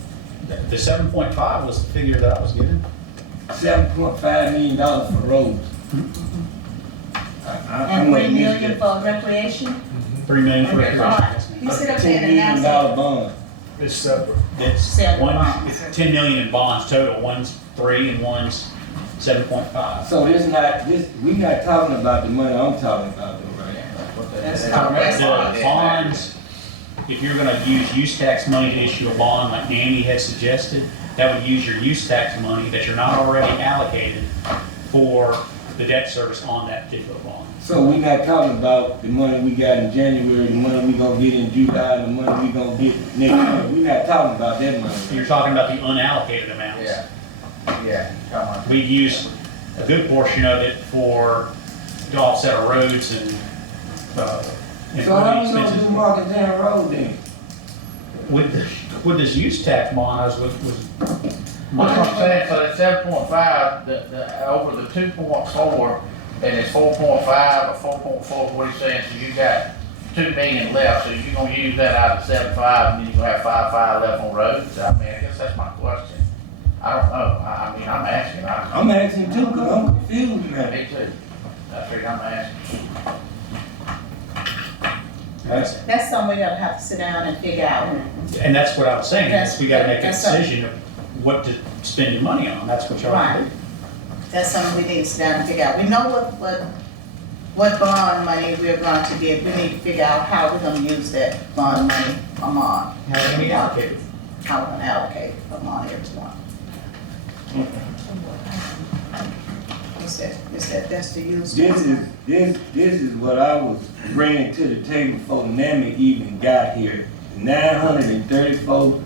the 7.5 was the figure that I was given. $7.5 million for roads. And 3 million for recreation? 3 million for Right. recreation. He stood up $10 there and million announced bond. It's separate. It's Seven one, bonds. it's 10 million in bonds total, one's 3 and one's 7.5. So we not talking about the money I'm talking about though, right? The bonds, if you're gonna use tax money to issue a bond like Andy had suggested, that would use your use tax money that you're not already allocated for the debt service on that particular bond. So we not talking about the money we got in January, the money we gonna get in July, the money we gonna get next year. We not talking about that money. You're talking about the unallocated amounts. Yeah, come on. We've used a good portion of it to offset our roads and So how we improving gonna do expenses. Market Town Road then? With this use tax bond, I was That's what I'm saying, so it's 7.5, over the 2.4, and it's 4.5 or 4.4, what he's saying, so you got 2 million left, so you're gonna use that out of 7.5, and then you're gonna have 5.5 left on roads. I mean, I guess that's my question. I don't know, I mean, I'm asking. I'm asking too, cause I'm confused now. Me too. That's what I'm asking. That's something we're gonna have to sit down and figure out. And that's what I was saying, is we gotta make a That's right. decision of what to spend your money on, that's what y'all have to do. That's something we need to sit down and figure out. We know what bond money we're going to get. We need to figure out how we're gonna use that bond money among. How can we allocate it? How we're gonna allocate it among everyone. That's the use. This is what I was bringing to the table before NAMI even got here. 934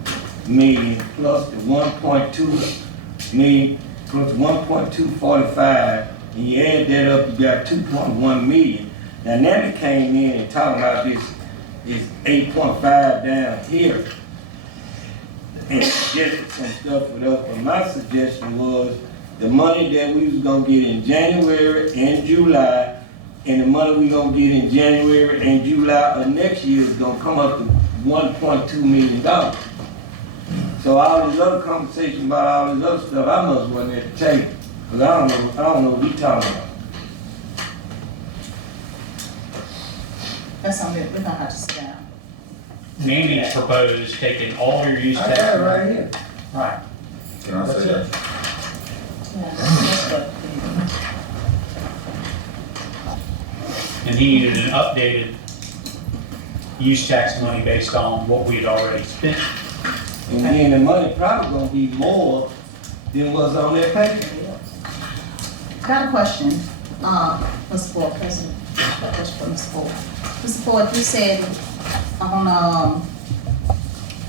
million plus the 1.2 million plus 1.245, and you add that up, you got 2.1 million. Now NAMI came in and talking about this 8.5 down here and suggested some stuff with us, but my suggestion was the money that we was gonna get in January and July, and the money we gonna get in January and July of next year is gonna come up to $1.2 million. So all this other conversation about all this other stuff, I must wasn't at the table, cause I don't know what we talking about. That's something we're gonna have to sit down. Nandy proposed taking all your use tax. I got it right here. Right. Can I say that? Yeah, that's what. And he needed an updated use tax money based on what we had already spent. And then the money probably gonna be more than what's on that paper. Got a question, Mr. Ford, President, question for Mr. Ford. Mr. Ford, you said on,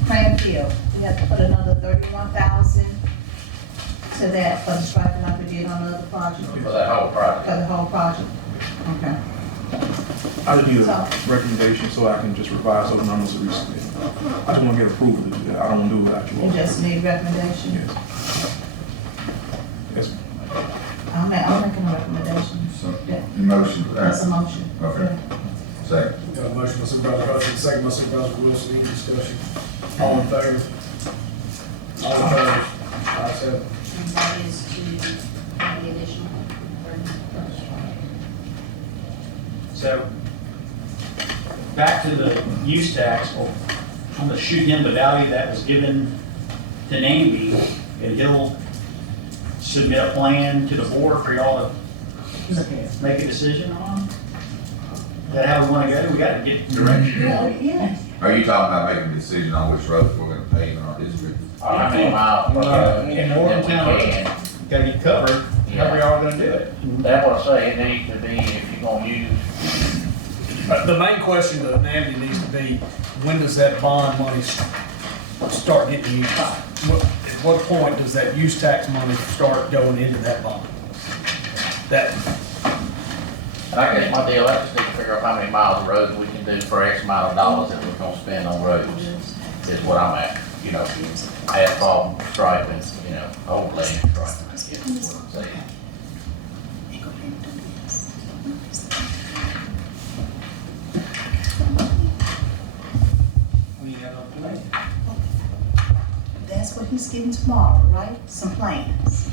Cranfield, we have to put another 31,000 to that for the striping like we did on the other project? For that whole project. For the whole project, okay. I just need a recommendation so I can just revise those numbers recently. I just want to get approval to do that. I don't want to do it without you all. You just need recommendation? Yes. Yes. I'm making a recommendation. So, Yeah. motion. That's a motion. Okay. Second. Got a motion by Supervisor Hutchins, second by Supervisor Wilson, any discussion? All in favor? All opposed? Ayes have it. And that is to have the additional. So, back to the use tax, well, I'm gonna shoot him the value that was given to Navy, and he'll submit a plan to the board for y'all to make a decision on. Is that how we wanna go? We gotta get direction. Yeah. Are you talking about making a decision on which roads we're gonna pave in our district? How many miles? In Morgantown, gotta get covered, however y'all gonna do it. That's what I say, it needs to be, if you're gonna use, The main question to Nandy needs to be, when does that bond money start getting used? At what point does that use tax money start going into that bond? That, and I guess my deal, I just need to figure out how many miles of road we can do for X amount of dollars that we're gonna spend on roads, is what I'm at. You know, asphalt, striping, you know, overlay striping, I guess is what I'm saying. That's what he's getting tomorrow, right? Some plans.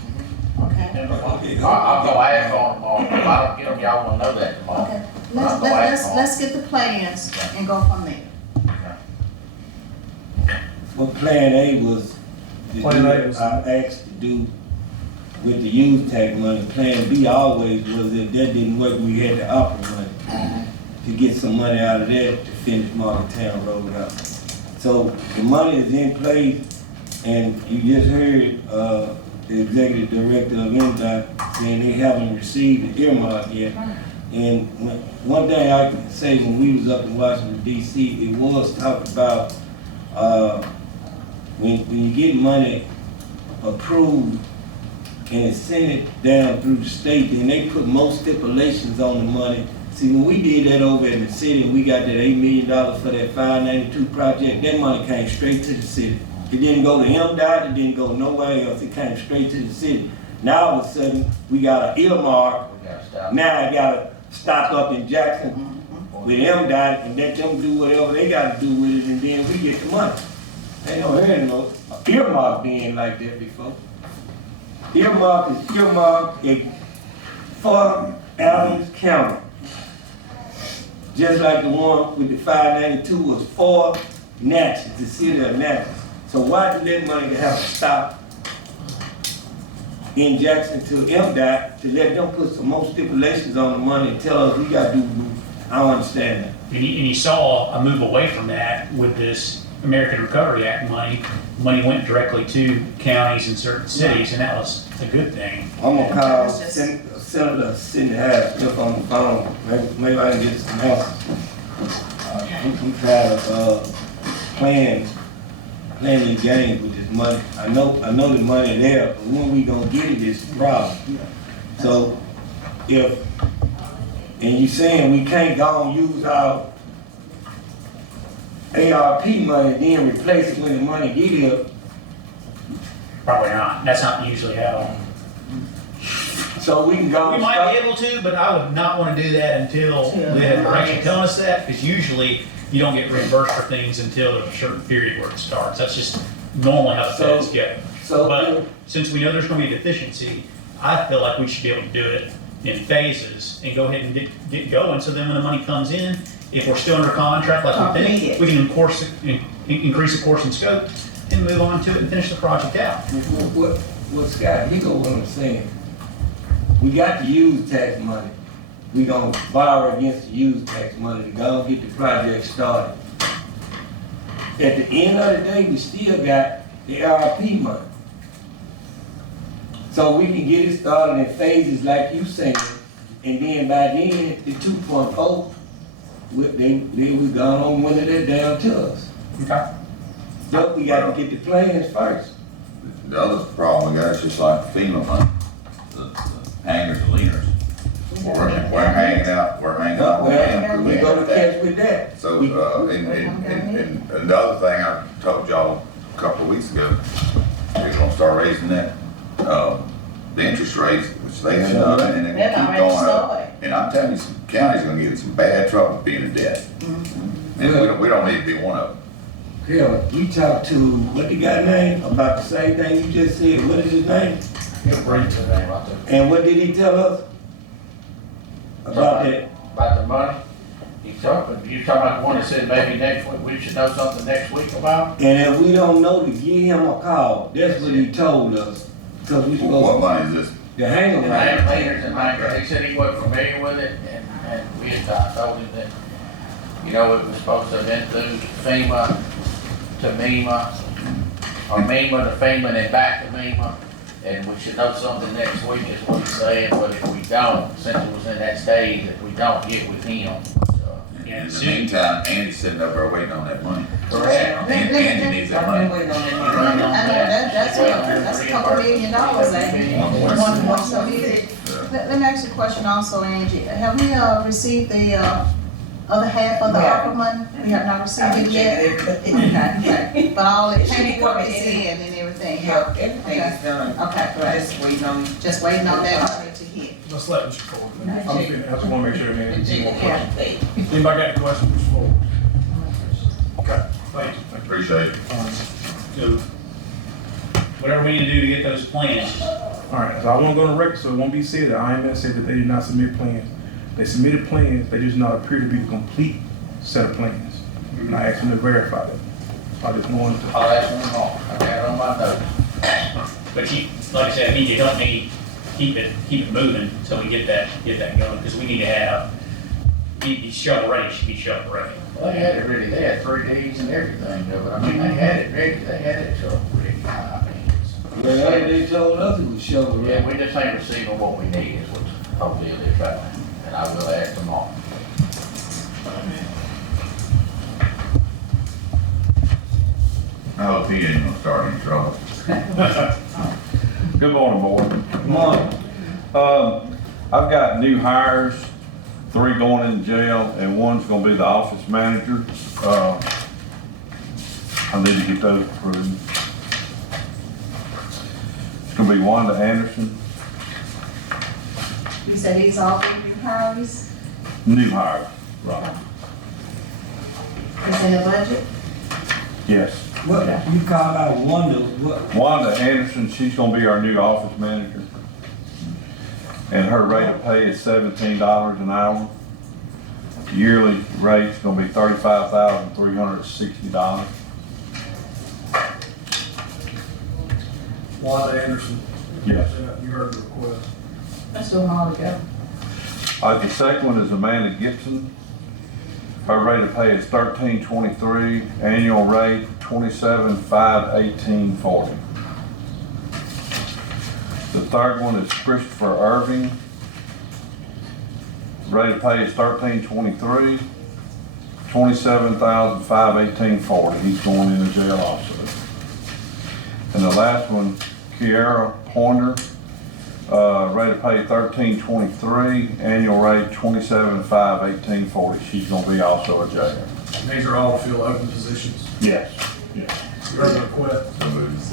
Okay? I'll go ask on tomorrow, if I don't get them, y'all wanna know that tomorrow. Okay. Let's get the plans and go from there. Well, Plan A was to do what I asked to do with the use tax money. Plan B always was if that didn't work, we had the opera money to get some money out of that to finish Morgantown Road out. So the money is in place, and you just heard the executive director of MDOT saying they haven't received the earmark yet. And one thing I can say, when we was up in Washington D.C., it was talked about when you get money approved and it's sent it down through the state, then they put most stipulations on the money. See, when we did that over in the city and we got that $8 million for that 592 project, that money came straight to the city. It didn't go to MDOT, it didn't go nowhere else, it came straight to the city. Now all of a sudden, we got an earmark, now I gotta stop up in Jackson with MDOT and let them do whatever they gotta do with it, and then we get the money. Ain't no hearing no earmark being like that before. Earmark is earmark for Adams County. Just like the one with the 592 was for Natchez, the city of Natchez. So why do that money have to stop in Jackson to MDOT to let them put some more stipulations on the money and tell us we gotta do, I don't understand that. And you saw a move away from that with this American Recovery Act money. Money went directly to counties and certain cities, and that was a good thing. I'm gonna call Senator Sidney Harris on the phone, maybe I can get some answers. I'm tired of, playing these games with this money. I know the money there, but when we gonna get it is the problem. So, and you saying we can't go and use our ARP money, then replace it when the money get here. Probably not. That's not usually how. So we can go. We might be able to, but I would not want to do that until they have direction telling us that, because usually you don't get reimbursed for things until there's a certain period where it starts. That's just normally how the feds go. But since we know there's going to be a deficiency, I feel like we should be able to do it in phases and go ahead and get going. So then when the money comes in, if we're still under contract like we think, we can increase the course and scope and move on to it and finish the project out. What Scott, you know what I'm saying? We got the use tax money. We gonna borrow against the use tax money to go and get the project started. At the end of the day, we still got the ARP money. So we can get it started in phases like you saying, and then by then, the 2.4, they we gone on winning it down to us. Okay. But we got to get the plans first. The other problem we got is just like FEMA money, the hangers and leaners. We're hanging out. We go to catch with that. So, and another thing I told y'all a couple of weeks ago, we're gonna start raising that, the interest rates, which they have done, and they're gonna keep going up. And I'm telling you, some counties are gonna get in some bad trouble being in debt. And we don't need to be one of them. Yeah, we talked to, what the guy name, about the same thing you just said. What is his name? He'll bring to that right there. And what did he tell us? About that? About the money? You talking about the one that said maybe next week, we should know something next week about? And if we don't know, to give him a call. That's what he told us. Because we supposed What money is this? The hanger money. Leaders and hangers, he said he wasn't familiar with it, and I told him that, you know, it was supposed to have been through FEMA to MEMA, or MEMA to FEMA, and then back to MEMA, and we should know something next week is what he's saying, but if we don't, since it was in that stage, if we don't get with him. In the meantime, Andy's sitting up there waiting on that money. Correct. Andy needs that money. That's a couple $1 million, Angie. Let me ask you a question also, Angie. Have we received the other half of the ARPA money? We have not received it yet? Okay. But all the paperwork is in and everything? Yeah, everything is done. Okay, great. Just waiting on that money to hit. Let's let Mr. Ford. I just wanna make sure that man has more questions. Anybody got any questions, Mr. Ford? Okay, thank you. I appreciate it. So, whatever we need to do to get those plans. All right, so I won't go on the record, so it won't be said that IMS said that they did not submit plans. They submitted plans, they just not appear to be the complete set of plans. And I asked them to verify that. I just wanted to. I'll ask him tomorrow, I got it on my notes. But like I said, I need you to help me keep it moving until we get that going, because we need to have, be shovel ready, should be shovel ready. Well, they had it ready, they had 3 days and everything, but I mean, they had it ready, they had it shovel ready. I mean, Well, they told us it was shovel ready. yeah, we just ain't receiving what we need is what hopefully it is right now, and I will ask tomorrow. I hope he ain't gonna start any trouble. Good morning, board. Good morning. I've got new hires, 3 going in jail, and 1's gonna be the office manager. I need to get those approved. It's gonna be Wanda Anderson, You said these all been new hires? new hire, right? Is in the budget? Yes. What, you call out Wanda, what? Wanda Anderson, she's gonna be our new office manager. And her rate of pay is $17 an hour. Yearly rate's gonna be $35,360. Wanda Anderson, Yes. You heard the request. Let's do them all together. The second one is Amanda Gibson. Her rate of pay is $13.23, annual rate $27,518.40. The third one is Christopher Irving. Rate of pay is $13.23, $27,518.40. He's going into jail also. And the last one, Kiara Pointer. Rate of pay $13.23, annual rate $27,518.40. She's gonna be also a jailer. These are all fill open positions. Yes. Yes. You heard the request.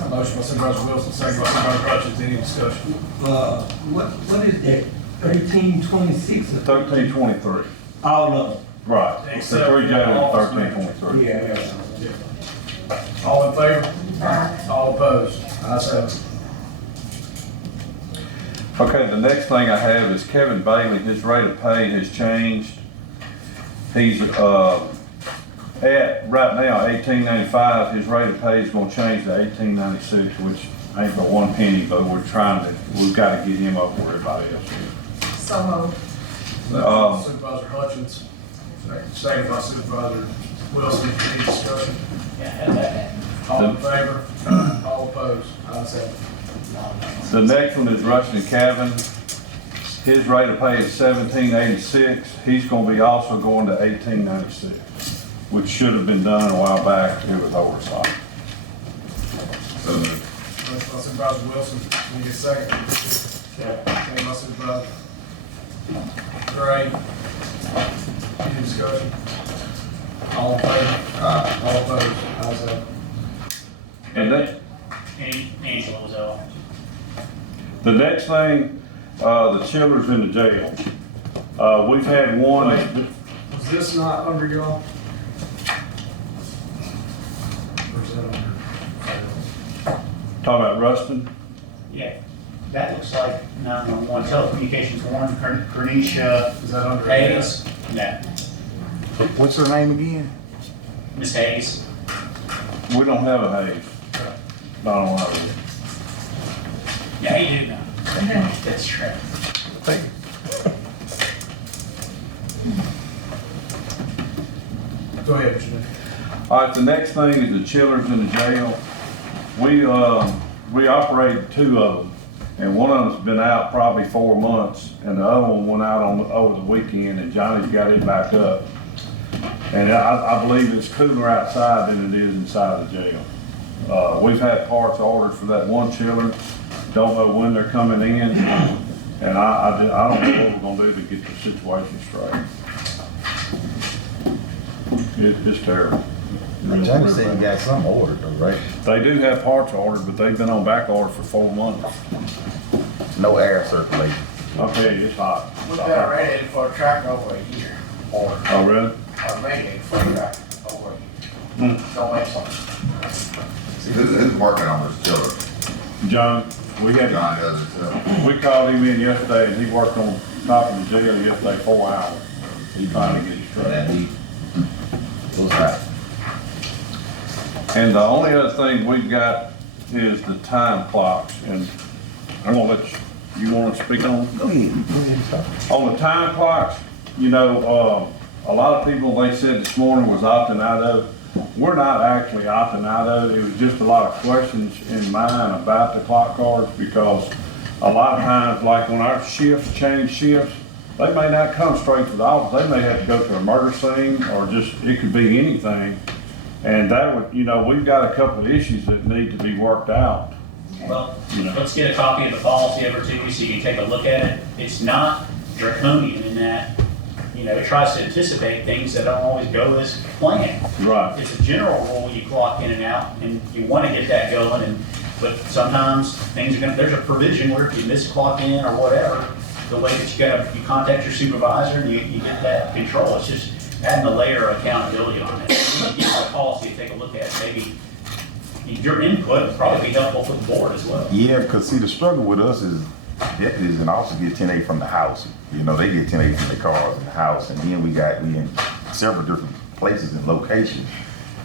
Motion by Supervisor Wilson, second by Supervisor Hutchins. Any discussion? What is that, 1326? 1323. All of them? Right. The three jailers, 1323. Yeah. All in favor? All opposed? Ayes have it. Okay, the next thing I have is Kevin Bailey. His rate of pay has changed. He's at right now $18.95. His rate of pay is going to change to $18.96, which ain't but 1 penny, but we've got to get him up where everybody else is. So moved. Supervisor Hutchins, second by Supervisor Wilson. Any discussion? All in favor? All opposed? Ayes have it. The next one is Rustin Cavan. His rate of pay is $17.86. He's going to be also going to $18.96, which should have been done a while back. It was oversight. Motion by Supervisor Wilson. Can you get a second? Second by Supervisor Gray. Any discussion? All in favor? All opposed? Ayes have it. And that, Angela was out. the next thing, the children's in the jail. We've had one. Was this not under y'all? Or is that under? Talking about Rustin? Yeah, that looks like 911 telecommunications one, Cornisha. Is that under? Hayes? Yeah, What's her name again? Miss Hayes. We don't have a Hayes. Not on our list. Yeah, you do know. That's right. Go ahead, Mr. Nick. All right, the next thing is the children's in the jail. We operate two of them, and one of them's been out probably 4 months, and the other one went out over the weekend, and Johnny's got it back up. And I believe it's cooler outside than it is inside the jail. We've had parts ordered for that one chiller. Don't know when they're coming in, and I don't know what we're gonna do to get the situation straight. It's terrible. Johnny said you got some ordered though, right? They do have parts ordered, but they've been on back order for 4 months. No air circulation. I'll tell you, it's hot. We've been ready for a tractor over a year. Or Oh, really? ready for a tractor over a year. Don't make sense. See, who's working on this chiller? John, we John does it too. called him in yesterday, and he worked on top of the jail yesterday 4 hours. He finally get it straight. And he goes out. And the only other thing we've got is the time clocks, and I'm gonna let you wanna speak on? Go ahead. On the time clocks, you know, a lot of people, they said this morning was opting out of it. We're not actually opting out of it. It was just a lot of questions in mind about the clock cards, because a lot of times, like when our shifts change shifts, they may not come straight to the office. They may have to go to a murder scene, or just, it could be anything. And that would, you know, we've got a couple of issues that need to be worked out. Well, let's get a copy of the policy over to you so you can take a look at it. It's not draconian in that, it tries to anticipate things that don't always go as planned. Right. It's a general rule, you clock in and out, and you want to get that going, but sometimes things are there's a provision where if you miss a clock in or whatever, the way that you contact your supervisor and you get that control. It's just adding a layer of accountability on it. When you get the policy, take a look at it. Maybe your input would probably be helpful for the board as well. Yeah, because see, the struggle with us is deputies and officers get 10A from the house. They get 10A from their cars in the house, and then we in several different places and locations.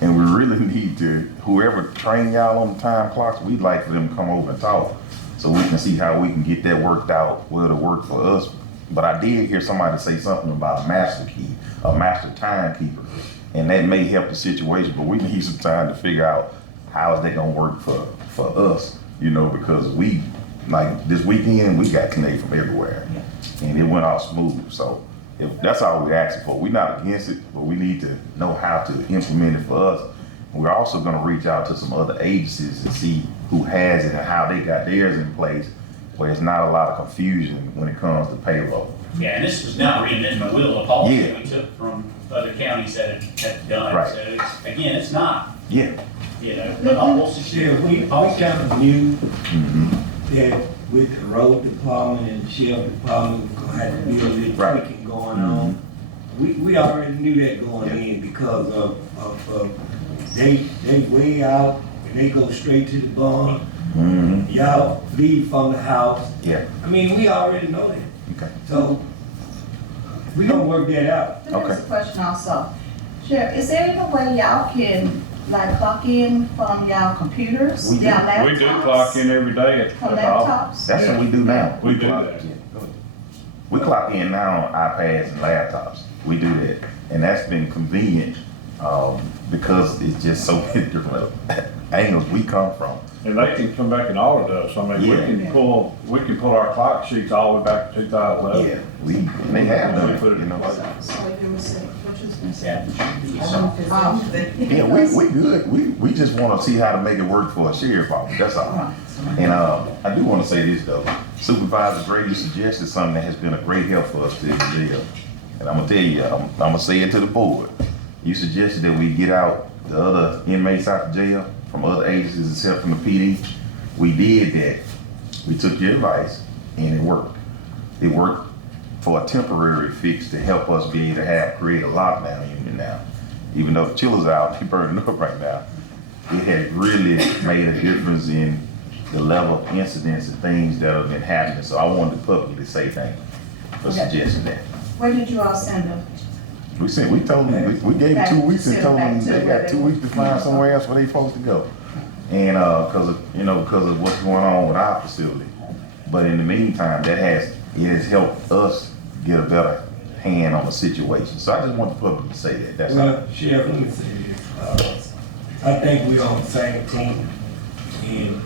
And we really need to, whoever train y'all on the time clocks, we'd like for them to come over and talk. so we can see how we can get that worked out, where it'll work for us. But I did hear somebody say something about a master key, a master timekeeper, and that may help the situation, but we need some time to figure out how is that gonna work for us, you know, because we, like this weekend, we got connected from everywhere, and it went off smooth. So if that's all we're asking for. We're not against it, but we need to know how to implement it for us. We're also gonna reach out to some other agencies and see who has it and how they got theirs in place, where there's not a lot of confusion when it comes to payroll. Yeah, and this was not reinventing the wheel of policy Yeah. we took from other counties that have done. Right. So it's, again, it's not, Yeah. you know, but we'll Yeah, we kind of knew Mm-hmm. that with the road department and the sheriff department, we're gonna have to be a little Right. tweaking going on. We already knew that going in because of they way out and they go straight to the barn. Mm-hmm. Y'all leave from the house. Yeah. I mean, we already know that. Okay. So we gonna work that out. There's a question also. Sheriff, is there any way y'all can like clock in from y'all computers, We do. y'all laptops? We do clock in every day at From the office. laptops? That's what we do now. We do clock- that. yeah, go ahead. We clock in now on iPads and laptops. We do that, and that's been convenient because it's just so many different angles we come from. And they can come back and audit us. I mean, Yeah. we can pull our clock sheets all the way back to 2011. Yeah, and they have done We it, put it you in know. place. So if you were saying, what you was gonna say? Yeah, we good. We just want to see how to make it work for a sheriff office. That's all. And I do want to say this though. Supervisor Gray, you suggested something that has been a great help for us to the jail. And I'm gonna tell you, I'm gonna say it to the board. You suggested that we get out the other inmates out of jail from other agencies except from the PD. We did that. We took your advice and it worked. It worked for a temporary fix to help us be able to create a lockdown unit now. Even though the chillers out, they burning up right now. It has really made a difference in the level of incidents and things that have been happening. So I wanted to publicly say thank you for suggesting that. Where did you all send them? We told them, we gave them 2 weeks and told them they got 2 weeks to find somewhere else where they supposed to go. And because of what's going on with our facility. But in the meantime, it has helped us get a better hand on the situation. So I just want the public to say that. That's all. Well, Sheriff, let me say this. I think we're on the same team, and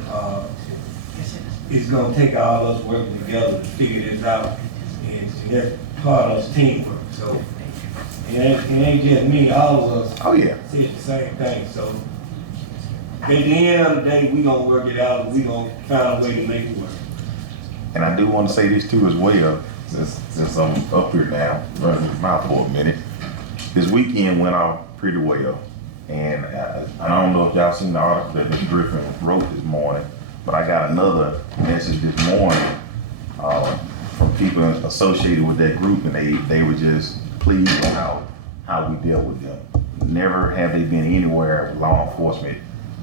it's gonna take all of us working together to figure this out, and that's part of teamwork. So it ain't just me, all of us. Oh, yeah. Said the same thing. So at the end of the day, we gonna work it out, and we gonna find a way to make it work. And I do want to say this too as well, since I'm up here now, running my mouth for a minute. This weekend went off pretty well. And I don't know if y'all seen the article that Ms. Griffin wrote this morning, but I got another message this morning from people associated with that group, and they were just pleased with how we dealt with them. Never have they been anywhere with law enforcement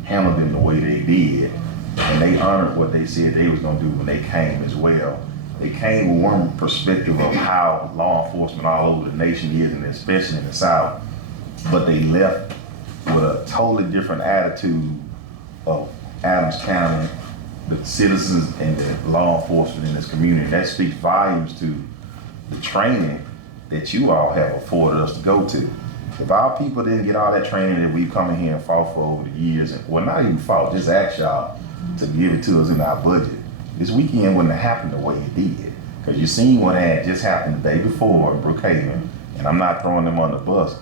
handled them the way they did. And they honored what they said they was gonna do when they came as well. They came with one perspective of how law enforcement all over the nation is, and especially in the South, but they left with a totally different attitude of Adams County, the citizens and the law enforcement in this community. And that speaks volumes to the training that you all have afforded us to go to. If our people didn't get all that training that we've come in here and fought for over the years, and well, not even fought, just ask y'all to give it to us in our budget, this weekend wouldn't have happened the way it did. Because you seen what had just happened the day before in Brookhaven, and I'm not throwing them on the bus,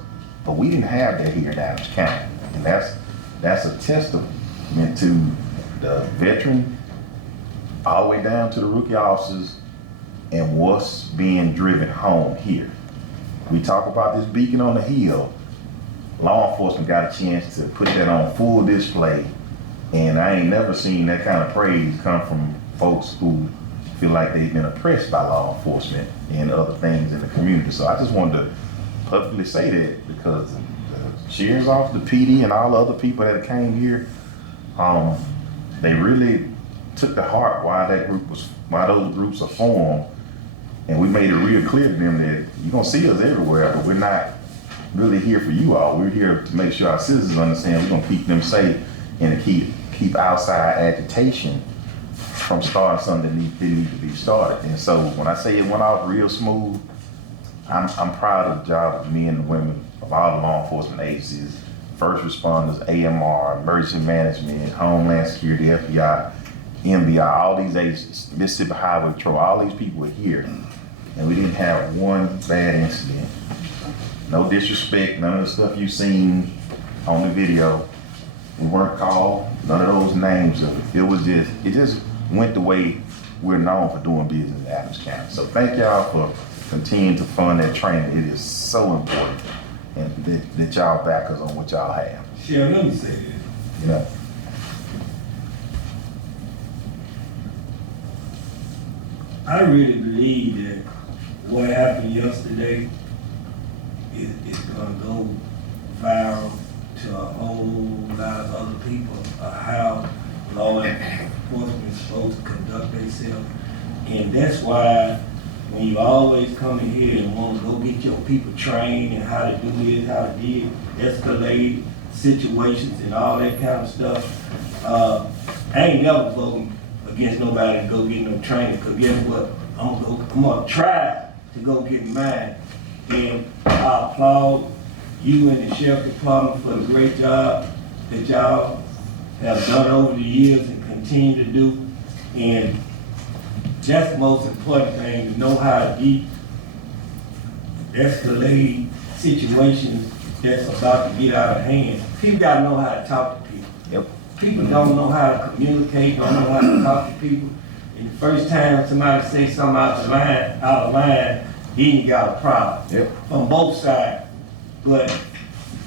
but we didn't have that here in Adams County. And that's a testament to the veteran, all the way down to the rookie officers, and what's being driven home here. We talk about this beacon on the hill. Law enforcement got a chance to put that on full display, and I ain't never seen that kind of praise come from folks who feel like they've been oppressed by law enforcement and other things in the community. So I just wanted to publicly say that, because the sheriff's office, the PD, and all the other people that came here, they really took to heart why those groups are formed. And we made it real clear to them that you're gonna see us everywhere, but we're not really here for you all. We're here to make sure our citizens understand we're gonna keep them safe and to keep outside agitation from starting something that need to be started. And so when I say it went off real smooth, I'm proud of the job of men and women of all the law enforcement agencies, first responders, AMR, emergency management, Homeland Security, FBI, MBI, all these agencies, Mississippi Highway Patrol, all these people were here, and we didn't have one bad incident. No disrespect, none of the stuff you've seen on the video. We weren't called, none of those names of it. It just went the way we're known for doing business in Adams County. So thank y'all for continuing to fund that training. It is so important, and that y'all back us on what y'all have. Sheriff, let me say this. You know, I really believe that what happened yesterday is gonna go viral to a whole lot of other people, how law enforcement is supposed to conduct themselves. And that's why when you always come in here and want to go get your people trained and how to do this, how to de-escalate situations and all that kind of stuff, I ain't never voting against nobody to go get no training, because guess what? I'm gonna try to go get mine. And I applaud you and the Sheriff Department for the great job that y'all have done over the years and continue to do. And that's the most important thing, to know how to de-escalate situations that's about to get out of hand. People gotta know how to talk to people. Yep. People don't know how to communicate, don't know how to talk to people. And the first time somebody says something out of line, then you got a problem. Yep. From both sides. But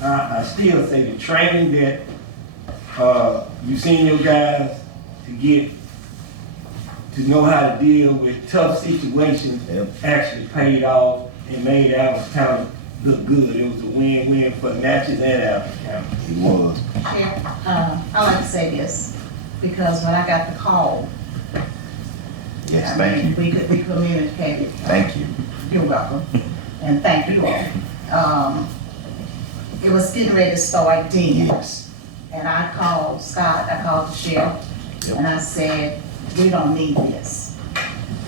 I still say the training that you seen your guys to get to know how to deal with tough situations actually paid off and made Adams County look good. It was a win-win for Natchez and Adams County. It was. Sheriff, I like to say this, because when I got the call, Yes, thank you. we communicated. Thank you. You're welcome, and thank you all. It was getting ready to start then. Yes. And I called Scott, I called the sheriff, and I said, we don't need this.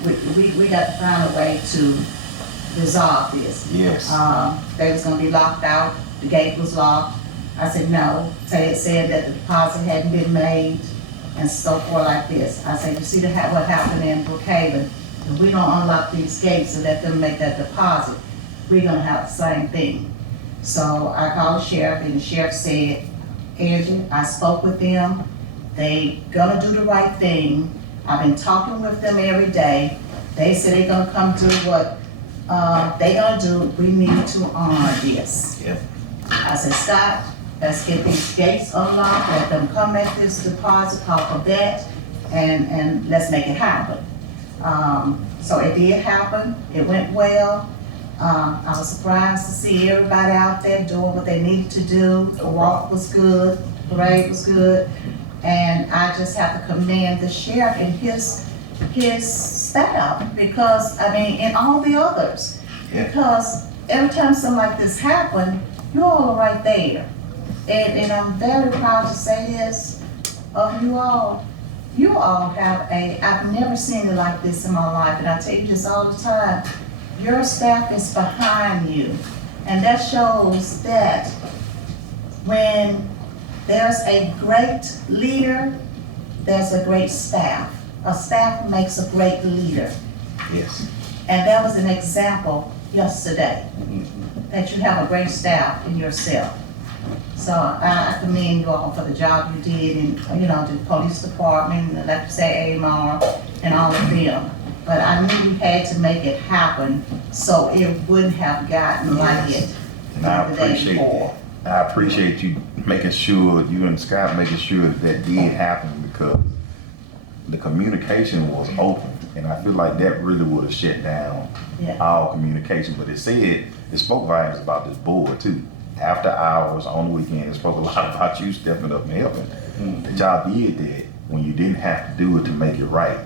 We got to find a way to resolve this. Yes. They was gonna be locked out, the gate was locked. I said, no, they had said that the deposit hadn't been made and so forth like this. I said, you see what happened in Brookhaven? If we don't unlock these gates and let them make that deposit, we're gonna have the same thing. So I called the sheriff, and the sheriff said, Angie, I spoke with them. They gonna do the right thing. I've been talking with them every day. They said they're gonna come do what they gonna do. We need to honor this. Yep. I said, Scott, let's get these gates unlocked, let them come make this deposit, call for that, and let's make it happen. So it did happen, it went well. I was surprised to see everybody out there doing what they needed to do. The walk was good, the parade was good, and I just have to commend the sheriff and his staff, because, I mean, and all the others. Yeah. Because every time something like this happened, you all are right there. And I'm very proud to say this of you all. You all have I've never seen it like this in my life, and I tell you this all the time. Your staff is behind you, and that shows that when there's a great leader, there's a great staff. A staff makes a great leader. Yes. And that was an example yesterday, that you have a great staff in yourself. So I commend you all for the job you did in, the police department, like you say, AMR, and all of them. But I knew we had to make it happen so it wouldn't have gotten like it And I the day appreciate before. that. I appreciate you making sure, you and Scott making sure that did happen, because the communication was open. And I feel like that really would have shut down all communication. But it spoke volumes about this board too. After hours, on the weekend, it spoke a lot about you stepping up and helping. That y'all did that when you didn't have to do it to make it right.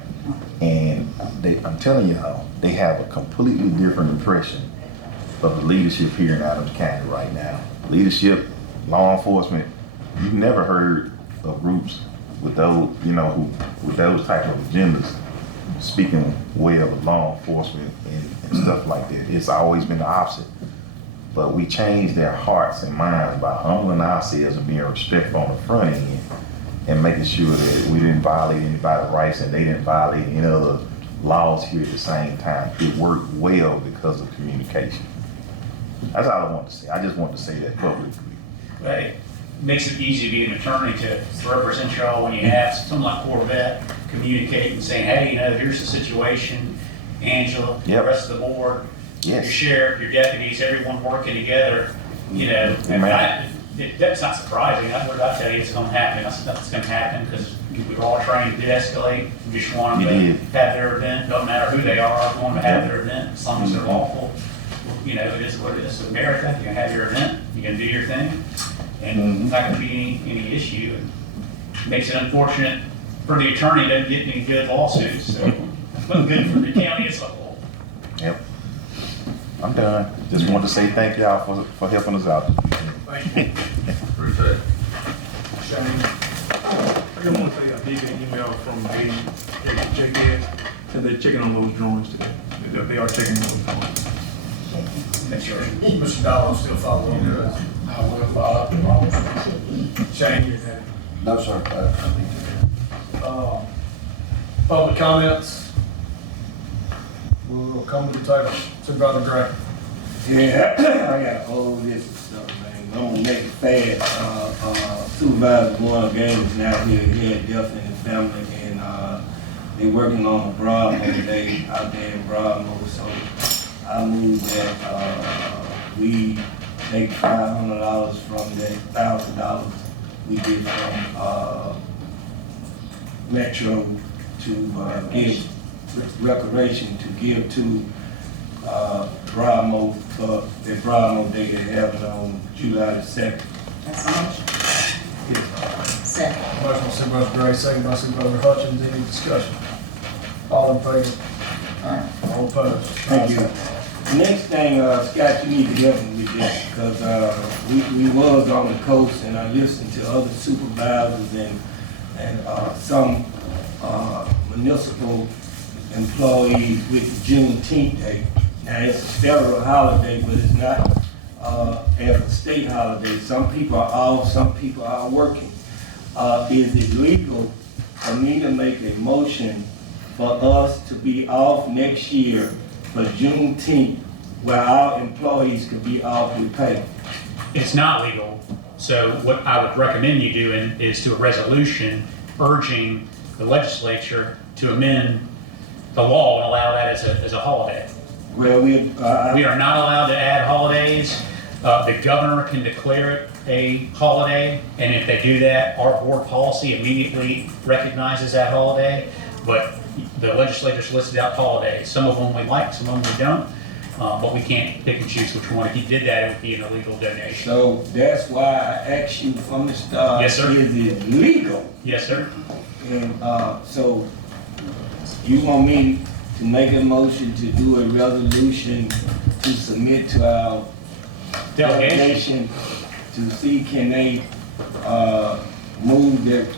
And I'm telling y'all, they have a completely different impression of the leadership here in Adams County right now. Leadership, law enforcement, you've never heard of groups with those, you know, with those type of agendas, speaking well of law enforcement and stuff like that. It's always been the opposite. But we changed their hearts and minds by humbling ourselves and being respectful on the front end and making sure that we didn't violate anybody's rights and they didn't violate any other laws here at the same time. It worked well because of communication. That's all I want to say. I just want to say that publicly. Right. Makes it easy to be an attorney to represent y'all when you have something like Corvette, communicate and saying, hey, you know, here's the situation, Angela, the rest of the board, your sheriff, your deputies, everyone working together, you know. And that's not surprising. What I tell you, it's going to happen. That's going to happen because we're all trying to de-escalate. We just want them to have their event. Doesn't matter who they are, we want them to have their event as long as they're lawful. You know, it is what it is. America, you're going to have your event, you're going to do your thing, and it's not going to be any issue. It makes it unfortunate for the attorney that doesn't get any good lawsuits. So it's not good for the county as a whole. Yep. I'm done. Just wanted to say thank y'all for helping us out. Thank you. Appreciate it. Shane, I just want to say I did get an email from JKS, and they're checking on those drawings today. They are checking those drawings. Make sure Mr. Dollar still follow on this. I will follow up. Shane, you have. No, sir. Public comments. We'll come to the table. Supervisor Gray. Yeah, I got a whole list of stuff, man. I'm gonna make it fast. Supervisor Warren Gaines out here, he had death in his family, and they working on a Bravo today out there in Bravo. So I move that we take $500 from that $1,000 we get from Metro to give recreation to give to Bravo for the Bravo Day they have on July the 2nd. That's a motion. Second. Motion by Supervisor Gray, second by Supervisor Hutchins. Any discussion? All in favor? All opposed? Thank you. The next thing, Scott, you need to help me with this, because we was on the coast and I listened to other supervisors and some municipal employees with the Juneteenth Day. Now, it's a federal holiday, but it's not as a state holiday. Some people are off, some people are working. Is it legal for me to make a motion for us to be off next year for Juneteenth, where our employees could be off with pay? It's not legal. So what I would recommend you doing is do a resolution urging the legislature to amend the law and allow that as a holiday. Well, we are not allowed to add holidays. The governor can declare it a holiday, and if they do that, our board policy immediately recognizes that holiday. But the legislature's listed out holidays. Some of them we like, some of them we don't. But we can't pick and choose which one. If you did that, it would be an illegal donation. So that's why I asked you from the start. Yes, sir. Is it legal? Yes, sir. And so you want me to make a motion to do a resolution to submit to our delegation to see can they move that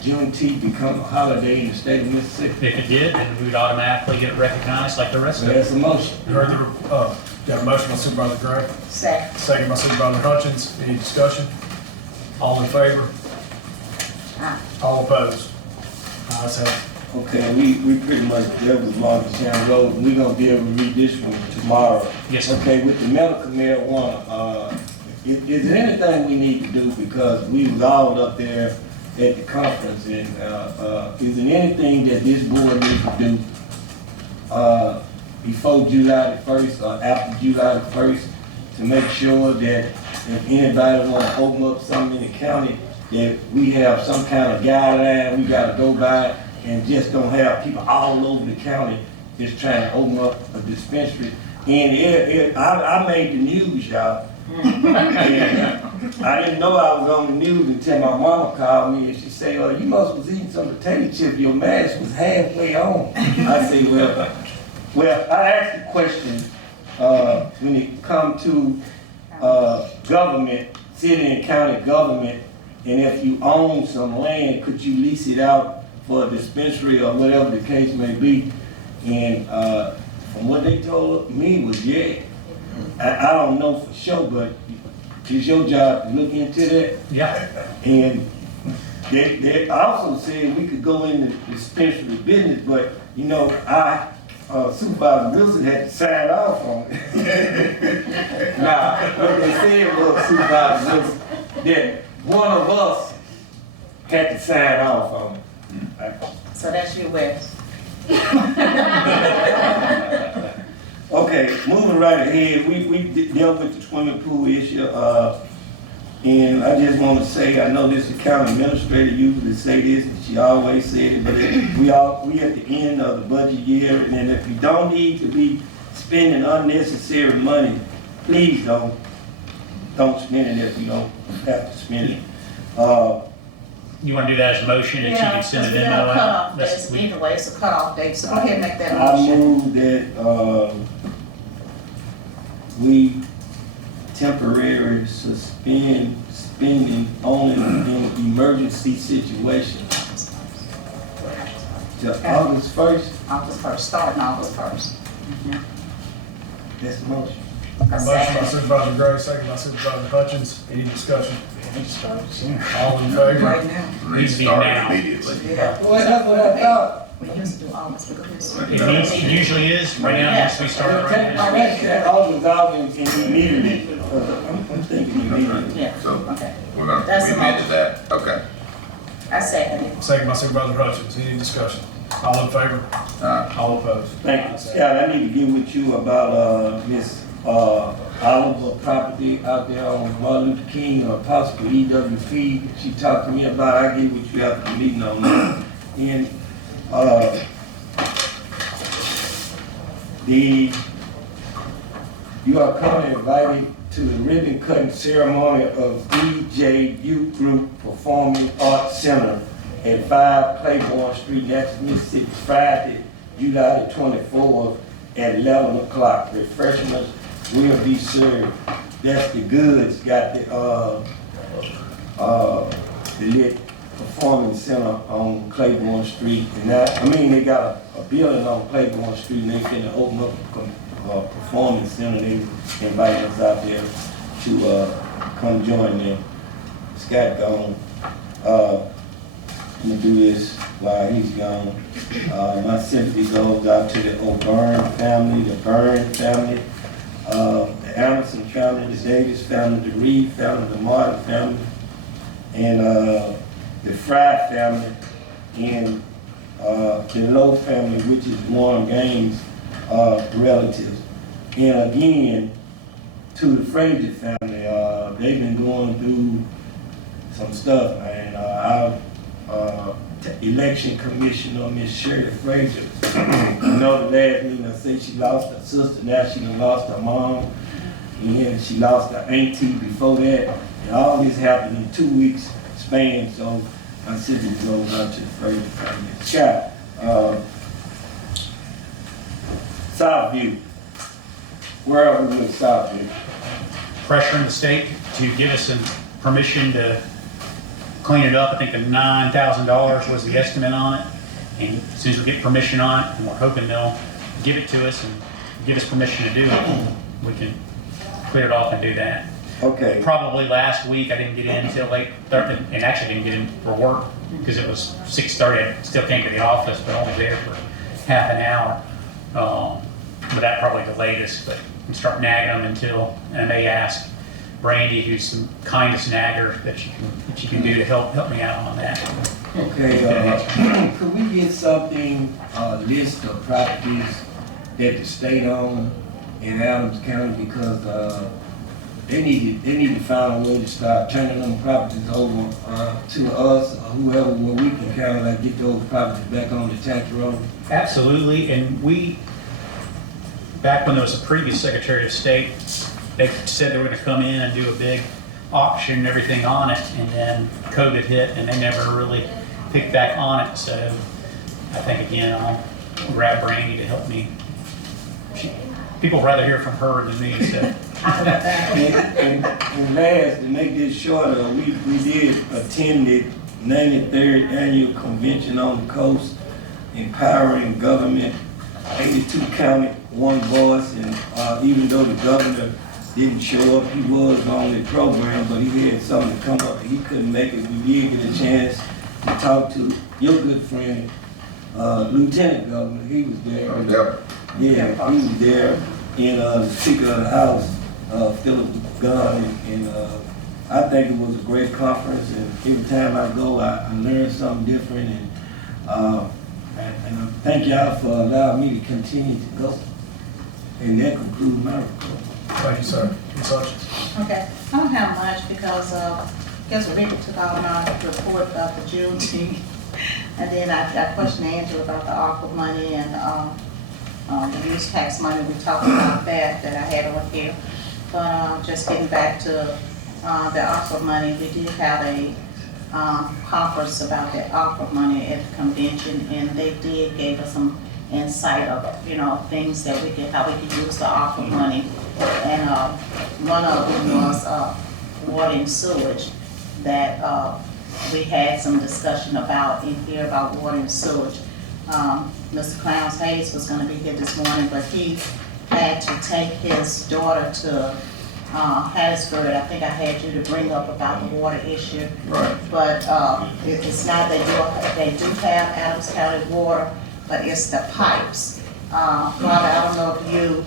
Juneteenth become a holiday in the state of Mississippi? If it did, then we would automatically get it recognized like the rest of it. That's a motion. You heard got a motion by Supervisor Gray. Second. Second by Supervisor Hutchins. Any discussion? All in favor? All opposed? Ayes have it. Okay, we pretty much dealt with Longtown Road. We're gonna be able to read this one tomorrow. Yes, sir. Okay, with the medical marijuana, is there anything we need to do, because we was all up there at the conference, and is there anything that this board needs to do before July the 1st or after July the 1st to make sure that if anybody want to open up something in the county, that we have some kind of guideline we got to go by, and just don't have people all over the county just trying to open up a dispensary? And I made the news, y'all. And I didn't know I was on the news until my mama called me and she said, "Oh, you must was eating some potato chips. Your mask was halfway on." I say, well, I asked the question when it come to government, city and county government, And if you own some land, could you lease it out for a dispensary or whatever the case may be? And, from what they told me was, yeah. I don't know for sure, but it's your job to look into that. Yeah. And they also said we could go into dispensary business, but, you know, Supervisor Wilson had to sign off on it. Now, what they said was, Supervisor Wilson, that one of us had to sign off on it. So that's you, Wes. Okay, moving right ahead, we dealt with the swimming pool issue, and I just want to say, I know this county administrator usually say this, and she always said it, but we at the end of the budget year, and then if you don't need to be spending unnecessary money, please don't spend it if you don't have to spend it. You want to do that as a motion, and she Yeah, can send a because we memo got a out? cutoff date, anyway, it's a cutoff date, so go ahead and make that I motion. move that, we temporarily suspend spending only in emergency situations. Till August 1st, August 1st, starting August 1st. that's the motion. Motion by Supervisor Gray, second by Supervisor Hutchins. Any discussion? All in favor? Right now. Needs to be Restart now. immediately. Yeah. Well, that's what I thought. We used to do August, but It usually is, right now, it needs to be started right now. That August out and immediately, I'm thinking immediately. Yeah, So okay. we're gonna, That's we the amended that, okay. I second it. Second by Supervisor Hutchins. Any discussion? All in favor? All opposed? Thank you. Scott, I need to get with you about, Miss Oliver property out there on Martin Luther King or possible EWP. She talked to me about, I get with you after the meeting on that. And, you are currently invited to the ribbon cutting ceremony of DJ Youth Group Performing Arts Center at 5 Claiborne Street, Natchez, Mississippi, Friday, July the 24th at 11 o'clock. Refreshments will be served. That's the goods, got the lit performance center on Claiborne Street. And they got a building on Claiborne Street, and they finna open up a performance center. They inviting us out there to come join them. Scott gone. I'm gonna do this while he's gone. My sympathy goes out to the O'Byrne family, the Byrne family, the Anderson family, the Davis family, the Reed family, the Martin family, and the Fry family, and the Lowe family, which is Warren Gaines' relatives. And again, to the Frazier family, they've been going through some stuff, and our election commissioner, Miss Shirley Frazier, you know, the last meeting I said she lost her sister, now she done lost her mom, and she lost her auntie before that, and all this happened in 2 weeks span, so my sympathy goes out to the Frazier family. Scott, Southview, where are we with Southview? Pressuring the state to give us some permission to clean it up. I think the $9,000 was the estimate on it. And as soon as we get permission on it, and we're hoping they'll give it to us and give us permission to do it, we can clear it off and do that. Okay. Probably last week, I didn't get in until late, and actually didn't get in for work because it was 6:30. I still came to the office, but only there for half an hour. But that probably delayed us, but we start nagging them until, and I may ask Brandy, who's the kindest nagger that you can do to help me out on that. Okay, could we get something, list of properties that the state own in Adams County, because they need to find a way to start turning them properties over to us or whoever, where we can kind of like get those properties back on the tax roll. Absolutely, and back when there was a previous Secretary of State, they said they were going to come in and do a big auction and everything on it, and then COVID hit, and they never really picked back on it. So I think, again, I'll grab Brandy to help me. People rather hear from her than me, so. And last, to make this shorter, we did attend the 93rd Annual Convention on the Coast, Empowering Government, 82 county, one voice, and even though the governor didn't show up, he was on the program, but he had something to come up, and he couldn't make it. We did get a chance to talk to your good friend, Lieutenant Governor. He was there. Yep. Yeah, he was there, and the Speaker of the House, Philip Gunn, and I think it was a great conference, and every time I go, I learn something different, and I thank y'all for allowing me to continue to go. And that concludes my report. Thank you, sir. Consultants. Okay, I don't have much because, I guess Ricky took out my report about the Juneteenth. And then I questioned Angela about the ARPA money and, the use tax money. We talked about that I had on here. But, just getting back to, the ARPA money, we did have a, conference about the ARPA money at the convention, and they gave us some insight of, things that we could, how we could use the ARPA money. And one of them was water and sewage that we had some discussion about in here about water and sewage. Mr. Clowns Hayes was going to be here this morning, but he had to take his daughter to Hattiesburg. I think I had you to bring up about the water issue. Right. But it's not, they do have Adams County water, but it's the pipes. Robert, I don't know if you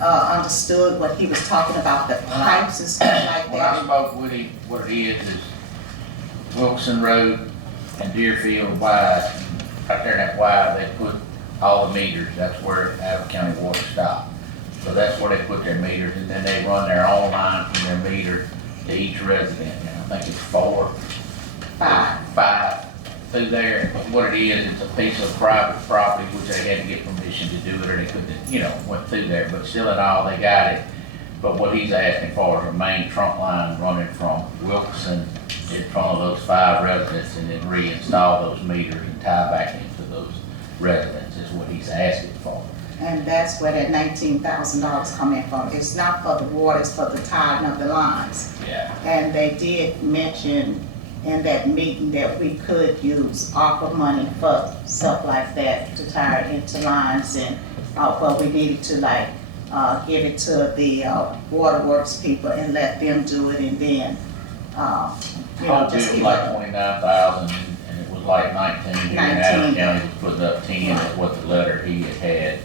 understood what he was talking about, the pipes and stuff like When I that. spoke with him, what it is Wilson Road and Deerfield Wide, right there in that wide, they put all the meters, that's where Adams County water stopped. So that's where they put their meters, and then they run their own line from their meter to each resident, and I think it's five through there. What it is, it's a piece of private property, which they had to get permission to do it, or they couldn't, went through there, but still in all, they got it. But what he's asking for is a main trunk line running from Wilkerson in front of those 5 residents, and then reinstall those meters and tie back into those residents, is what he's asking for. And that's where that $19,000 come in from. It's not for the water, it's for the tying of the lines. Yeah. And they did mention in that meeting that we could use ARPA money for stuff like that to tie it into lines, and but we needed to give it to the waterworks people and let them do it, and then Just keep like 29,000, and it was like 19. And Adams County was putting up 10, is what the letter he had,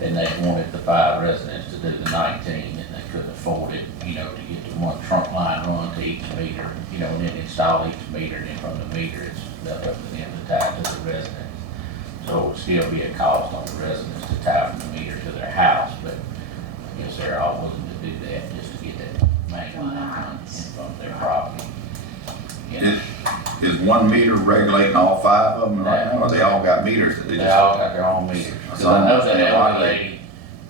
and they wanted the 5 residents to do the 19, and they couldn't afford it, to get the one trunk line run to each meter, and then install each meter, and then from the meter, it's left up to them to tie to the residents. So it would still be a cost on the residents to tie from the meter to their house, but I guess they're all willing to do that just to get that main line run in from their property. Is one meter regulating all 5 of them right now, or they all got meters? They all got their own meters. Because I know that elderly lady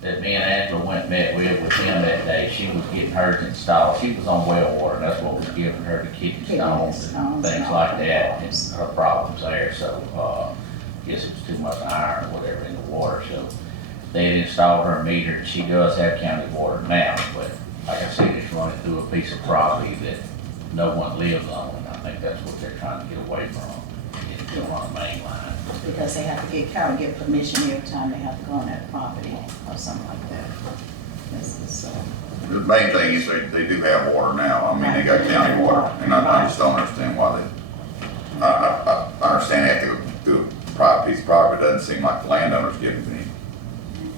that me and Angela went and met with him that day, she was getting hers installed. She was on well water, that's what was giving her the kidney stones and things like that, and her problems there. So, I guess it was too much iron or whatever in the water. So they had installed her meter, and she does have county water now, but like I said, it's running through a piece of property that no one lives on, and I think that's what they're trying to get away from, get on a main line. Because they have to get permission every time they have to go on that property or something like that. The main thing is they do have water now. I mean, they got county water, and I just don't understand why they, I understand they have to go through a private piece of property. It doesn't seem like the landowner's giving any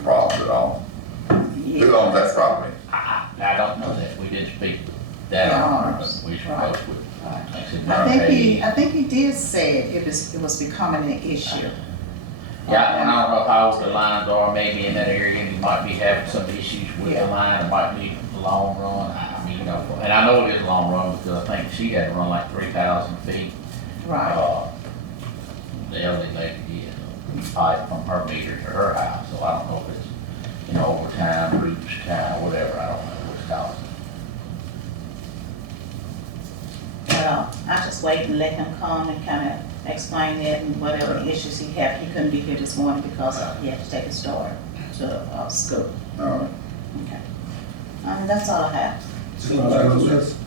problems at all. Yeah. Who owns that property? I don't know that, we didn't speak that on, but we spoke with. I think he did say it was becoming an issue. Yeah, and I don't know how old the lines are, maybe in that area, and he might be having some issues with the line, it might be a long run. I mean, and I know it is a long run because I think she had to run like 3,000 feet. Right. The elderly lady did, pipe from her meter to her house, so I don't know if it's, overtime, roots time, whatever, I don't know what's causing it. Well, I just wait and let him come and kind of explain it and whatever issues he had. He couldn't be here this morning because he had to take his daughter to school. All right. Okay. That's all I have. Supervisor Wilson.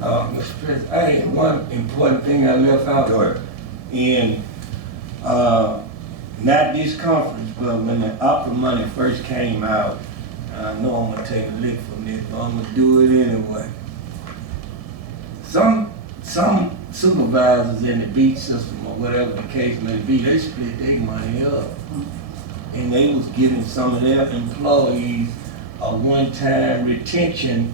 Mr. President, I had one important thing I left out. Go ahead. And, not this conference, but when the opera money first came out, I know I'm gonna take a lick from this, but I'm gonna do it anyway. Some supervisors in the beach system or whatever the case may be, they split their money up. And they was giving some of their employees a one-time retention,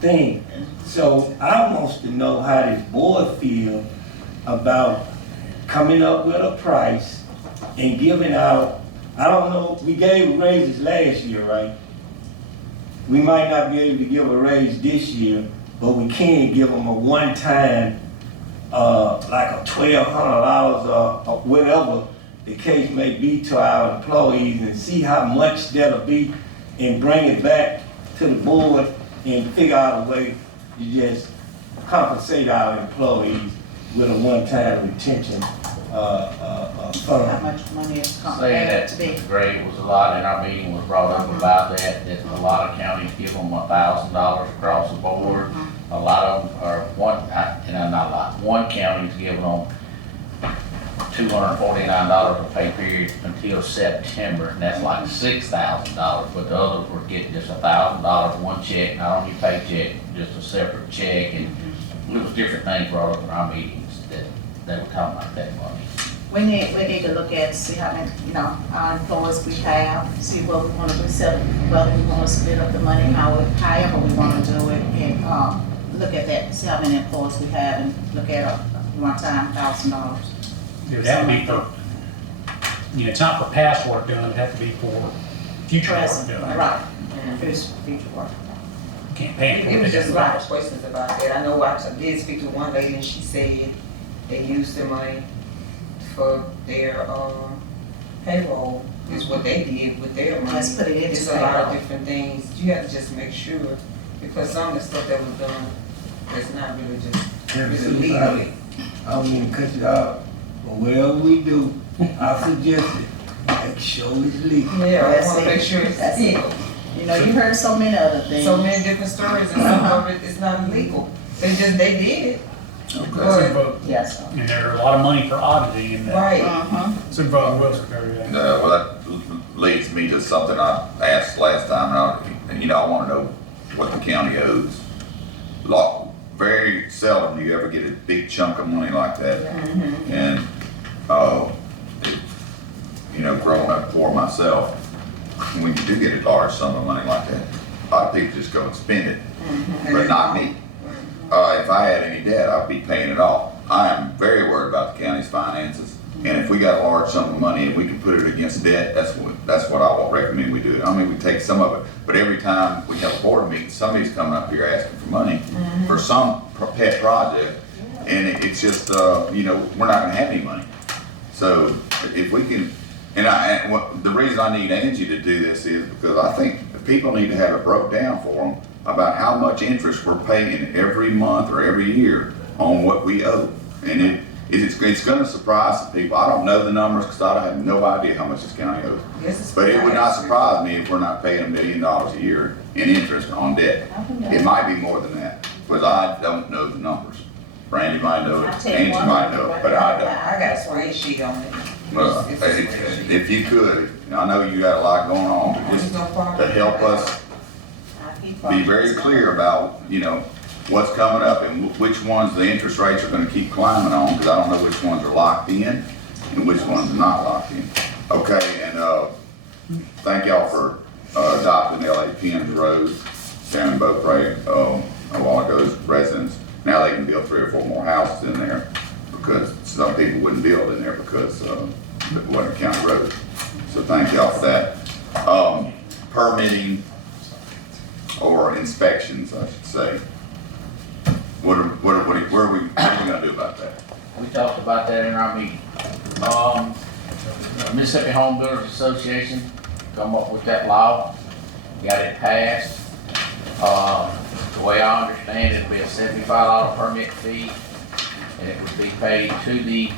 thing. So I wants to know how this board feel about coming up with a price and giving out, I don't know, we gave raises last year, right? We might not be able to give a raise this year, but we can give them a one-time, like a $1,200 or whatever the case may be to our employees and see how much that'll be and bring it back to the board and figure out a way to just compensate our employees with a one-time retention How fund. much money is Saying added to be? that grade was a lot, and our meeting was brought up about that a lot of counties give them $1,000 across the board. A lot of them are not a lot, one county's giving them $249 a pay period until September, and that's like $6,000, but the others were getting just $1,000, one check, not on your paycheck, just a separate check, and it was different things brought up in our meetings that they were talking about that money. We need to look at, see how many, our employees we have, see what we wanna do, whether we wanna split up the money, however we wanna do it, and, look at that, see how many employees we have, and look at a one-time $1,000. It would have to be for, it's not for past work done, it'd have to be for future work done. Right, future work. You can't pay It them for was it. just a lot of questions about that. I know I did speak to one lady and she said they used the money for their, payroll, is what they did with their money. Let's put it into It's a lot of payroll. different things. You have to just make sure, because some of the stuff that was done, that's not really just, really legally. I don't mean to cut you out, but whatever we do, I suggest it, make sure it's legal. Yeah, I That's wanna it. make sure it's That's it. legal. You heard so many other things. So many different stories, and some of it is not legal. They did it. Supervisor, Yes. and there are a lot of money for auditing in that. Right. Supervisor Wilson, go ahead. Well, that leads me to something I asked last time, and I want to know what the county owes. Very seldom do you ever get a big chunk of money like that. And, growing up poor myself, when you do get a large sum of money like that, a lot of people just go and spend it, but not me. If I had any debt, I'd be paying it off. I am very worried about the county's finances, and if we got a large sum of money and we can put it against debt, that's what I would recommend we do. I mean, we take some of it, but every time we have a board meeting, somebody's coming up here asking for money for some pet project, and it's just, we're not gonna have any money. So if we can, the reason I need Angie to do this is because I think the people need to have it broke down for them about how much interest we're paying every month or every year on what we owe. And it's gonna surprise some people. I don't know the numbers because I have no idea how much this county owes. But it would not surprise me if we're not paying $1 million a year in interest on debt. It might be more than that, because I don't know the numbers. Brandy might know it, Angie might know it, but I don't. I got a spreadsheet on it. Well, if you could, I know you got a lot going on, but just to help us be very clear about, what's coming up and which ones the interest rates are gonna keep climbing on, because I don't know which ones are locked in and which ones are not locked in. Okay, and thank y'all for adopting L.A. Penn's Road down in Beaupre a while ago as residents. Now they can build 3 or 4 more houses in there because some people wouldn't build in there because it wasn't a county road. So thank y'all for that. Permitting or inspections, I should say. What are we gonna do about that? We talked about that in our meeting. Mississippi Home Builders Association come up with that law, got it passed. The way I understand it, it'd be a $75 permit fee, and it would be paid to the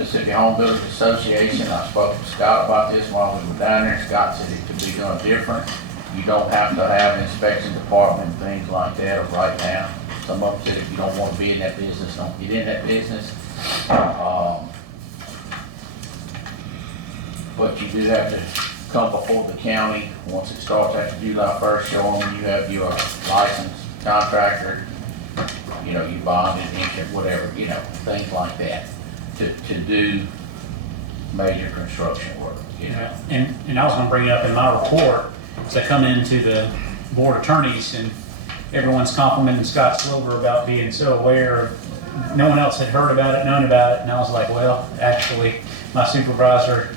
Mississippi Home Builders Association. I spoke to Scott about this while we were down there. Scott said it could be done different. You don't have to have an inspection department and things like that right now. Some of them said if you don't want to be in that business, don't get in that business. But you do have to come before the county once it starts after July 1st, show them you have your licensed contractor, you know, you bonded, insurance, whatever, you know, things like that, to do major construction work, you know. And I was gonna bring it up in my report, as I come into the board attorneys and everyone's complimenting Scott Silver about being so aware of, no one else had heard about it, known about it, and I was like, well, actually, my supervisor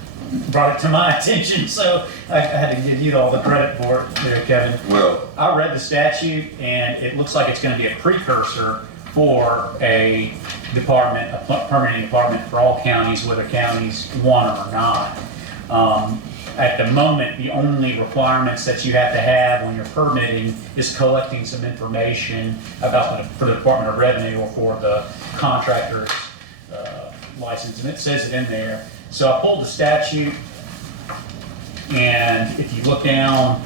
brought it to my attention, so I had to give you all the credit for it there, Kevin. Well, I read the statute, and it looks like it's gonna be a precursor for a department, a permitting department for all counties, whether counties want it or not. At the moment, the only requirements that you have to have when you're permitting is collecting some information about for the Department of Revenue or for the contractor's license, and it says it in there. So I pulled the statute, and if you look down,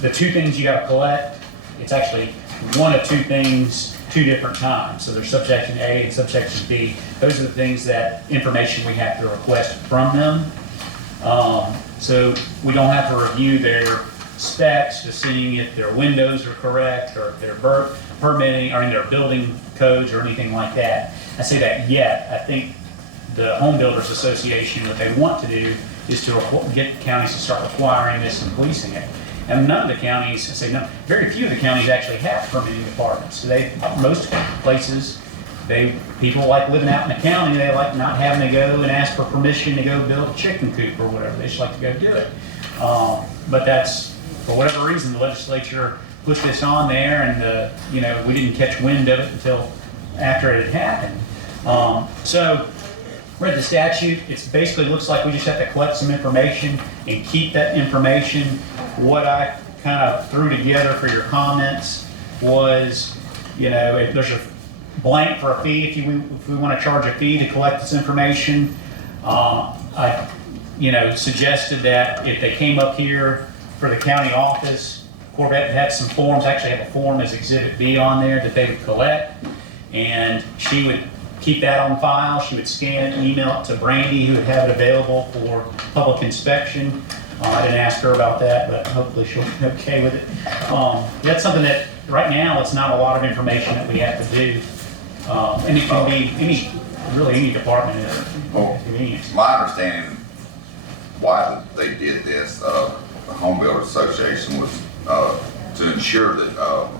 the two things you gotta collect, it's actually one of two things, two different times. So there's subsection A and subsection B. Those are the things that information we have to request from them. So we don't have to review their specs to seeing if their windows are correct or if they're permitting or in their building codes or anything like that. I say that yet. I think the Home Builders Association, what they want to do is to get counties to start requiring this and policing it. And none of the counties, I say no, very few of the counties actually have permitting departments. So most places, people like living out in the county, they like not having to go and ask for permission to go build a chicken coop or whatever. They just like to go do it. But that's, for whatever reason, the legislature pushed this on there, and we didn't catch wind of it until after it had happened. So read the statute. It basically looks like we just have to collect some information and keep that information. What I kind of threw together for your comments was, if there's a blank for a fee, if we want to charge a fee to collect this information, I suggested that if they came up here for the county office, Corvette had some forms, actually have a form as Exhibit B on there that they would collect, and she would keep that on file. She would scan it, email it to Brandy, who would have it available for public inspection. I didn't ask her about that, but hopefully she'll be okay with it. That's something that right now it's not a lot of information that we have to do, and it can be any department is convenient. My understanding why they did this, the Home Builders Association, was to ensure that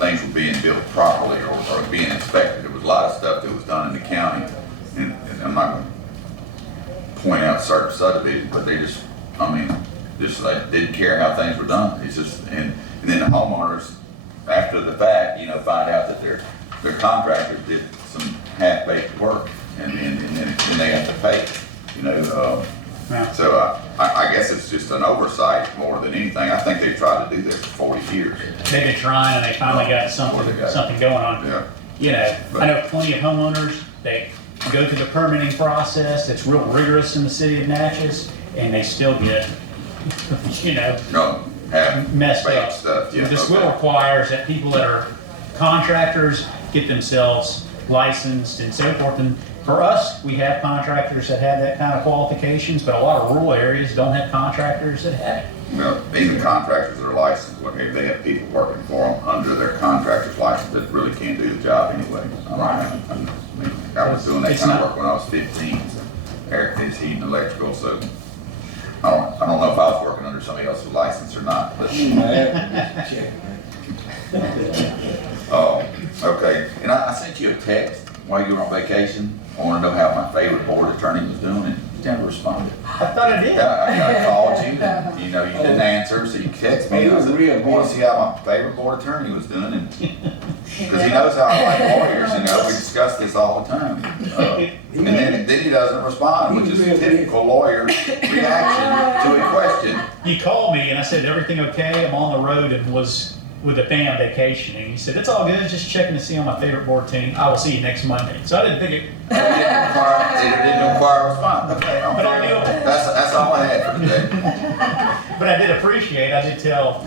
things were being built properly or being inspected. There was a lot of stuff that was done in the county, and I'm not going to point out certain subdivisions, but they just like didn't care how things were done. It's just, and then the homeowners, after the fact, find out that their contractors did some half-baked work, and then they have to pay. So I guess it's just an oversight more than anything. I think they've tried to do this for 40 years. They've been trying, and they finally got something going on. Yeah. I know plenty of homeowners, they go through the permitting process. It's real rigorous in the city of Natchez, and they still get, messed up. Stuff. Yeah, this will requires that people that are contractors get themselves licensed and so forth. And for us, we have contractors that have that kind of qualifications, but a lot of rural areas don't have contractors that have it. Even contractors that are licensed, they have people working for them under their contractor's license that really can't do the job anyway. I was doing that kind of work when I was 15, so air conditioning, heating, electrical, so I don't know if I was working under somebody else's license or not, but. Okay, and I sent you a text while you were on vacation. I want to know how my favorite board attorney was doing, and you never responded. I thought I did. I called you, and you didn't answer, so you text me. And I said, I want to see how my favorite board attorney was doing, and because he knows how I like lawyers. We discuss this all the time. And then he doesn't respond, which is a typical lawyer reaction to a question. You called me, and I said, everything okay? I'm on the road, and was with the family vacationing. He said, "It's all good, just checking to see on my favorite board team. I will see you next Monday." So I didn't think it. It didn't require a response. Okay, I'm sorry. That's all I had for today. But I did appreciate, I did tell,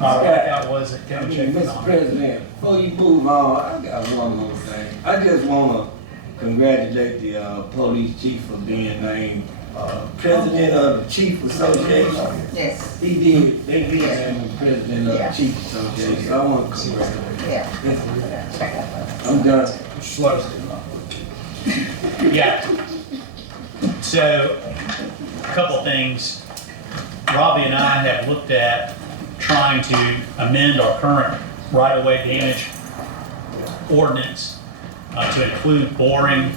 my workout was at County Check. Mr. President, before you move on, I got one more thing. I just want to congratulate the police chief for being named president of the Chief Association. Yes. He did, they did name him president of the Chief Association, so I want to congratulate him. Yeah. I'm done. Slow. Yeah. So, a couple things. Robbie and I have looked at trying to amend our current right-of-way damage ordinance to include boring.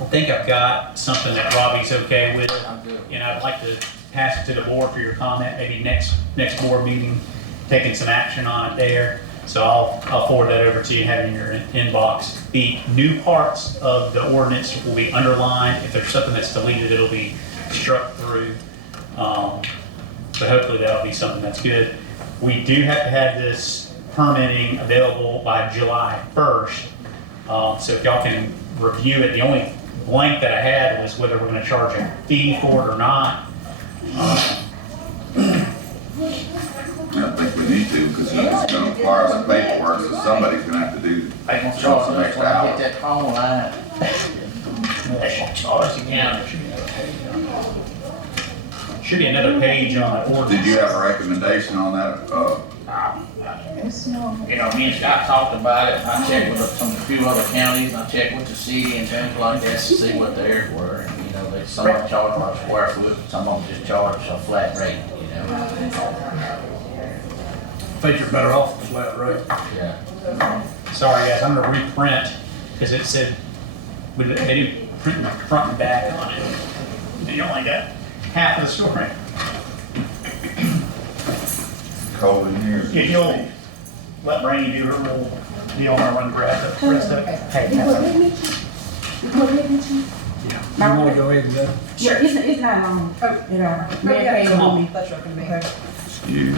I think I've got something that Robbie's okay with, and I'd like to pass it to the board for your comment, maybe next board meeting, taking some action on it there. So I'll forward that over to you, have it in your inbox. The new parts of the ordinance will be underlined. If there's something that's deleted, it'll be struck through. But hopefully that'll be something that's good. We do have to have this permitting available by July 1st. So if y'all can review it, the only blank that I had was whether we're gonna charge a fee for it or not. I don't think we need to, because it's gonna require some paperwork, so somebody's gonna have to do some extra hours. Get that phone line. Charge the county. Should be another page on the ordinance. Did you have a recommendation on that? Me and Scott talked about it, I checked with a few other counties, I checked with the city and things like that to see what theirs were. And, some of them charge by square foot, some of them just charge a flat rate, I think you're better off with flat rate. Yeah. Sorry guys, I'm gonna reprint, because it said, they didn't print the front and back on it. And you only got half of the story. Cold in here. If you'll let Rainey do her little deal, I'm gonna run grab the rest of it. Hey, You wanna go ahead and go? Sure, it's not long. Come on. You.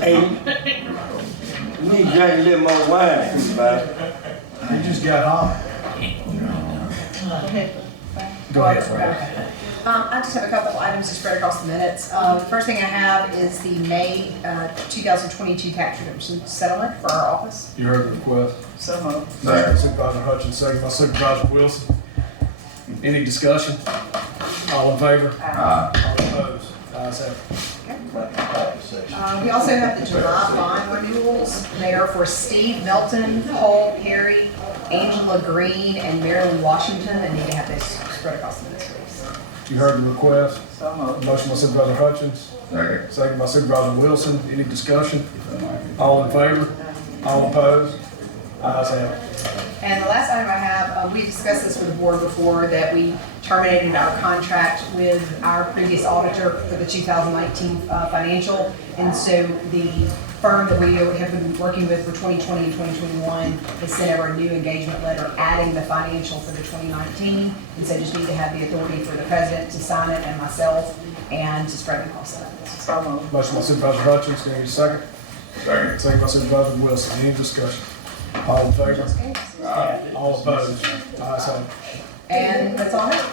Hey, we need to drink a little more wine, Supervisor. You just got hot. Go ahead. I just have a couple of items to spread across the minutes. The first thing I have is the May 2022 tax redemption settlement for our office. You heard the request. So moved. Supervisor Hutchins, second by Supervisor Wilson. Any discussion? All in favor? All opposed? Ayes have it. We also have the July bond renewals. They are for Steve Melton, Paul Perry, Angela Green, and Marilyn Washington. I need to have this spread across the minutes, please. You heard the request. Motion by Supervisor Hutchins. Second by Supervisor Wilson. Any discussion? All in favor? All opposed? Ayes have it. And the last item I have, we discussed this with the board before, that we terminated our contract with our previous auditor for the 2019 financial. And so the firm that we have been working with for 2020 and 2021 has sent over a new engagement letter adding the financial for the 2019. And so just need to have the authority for the president to sign it and myself and to spread the cost of it. Motion by Supervisor Hutchins. Can I get a second? Second by Supervisor Wilson. Any discussion? All in favor? All opposed? Ayes have it. And that's all I have.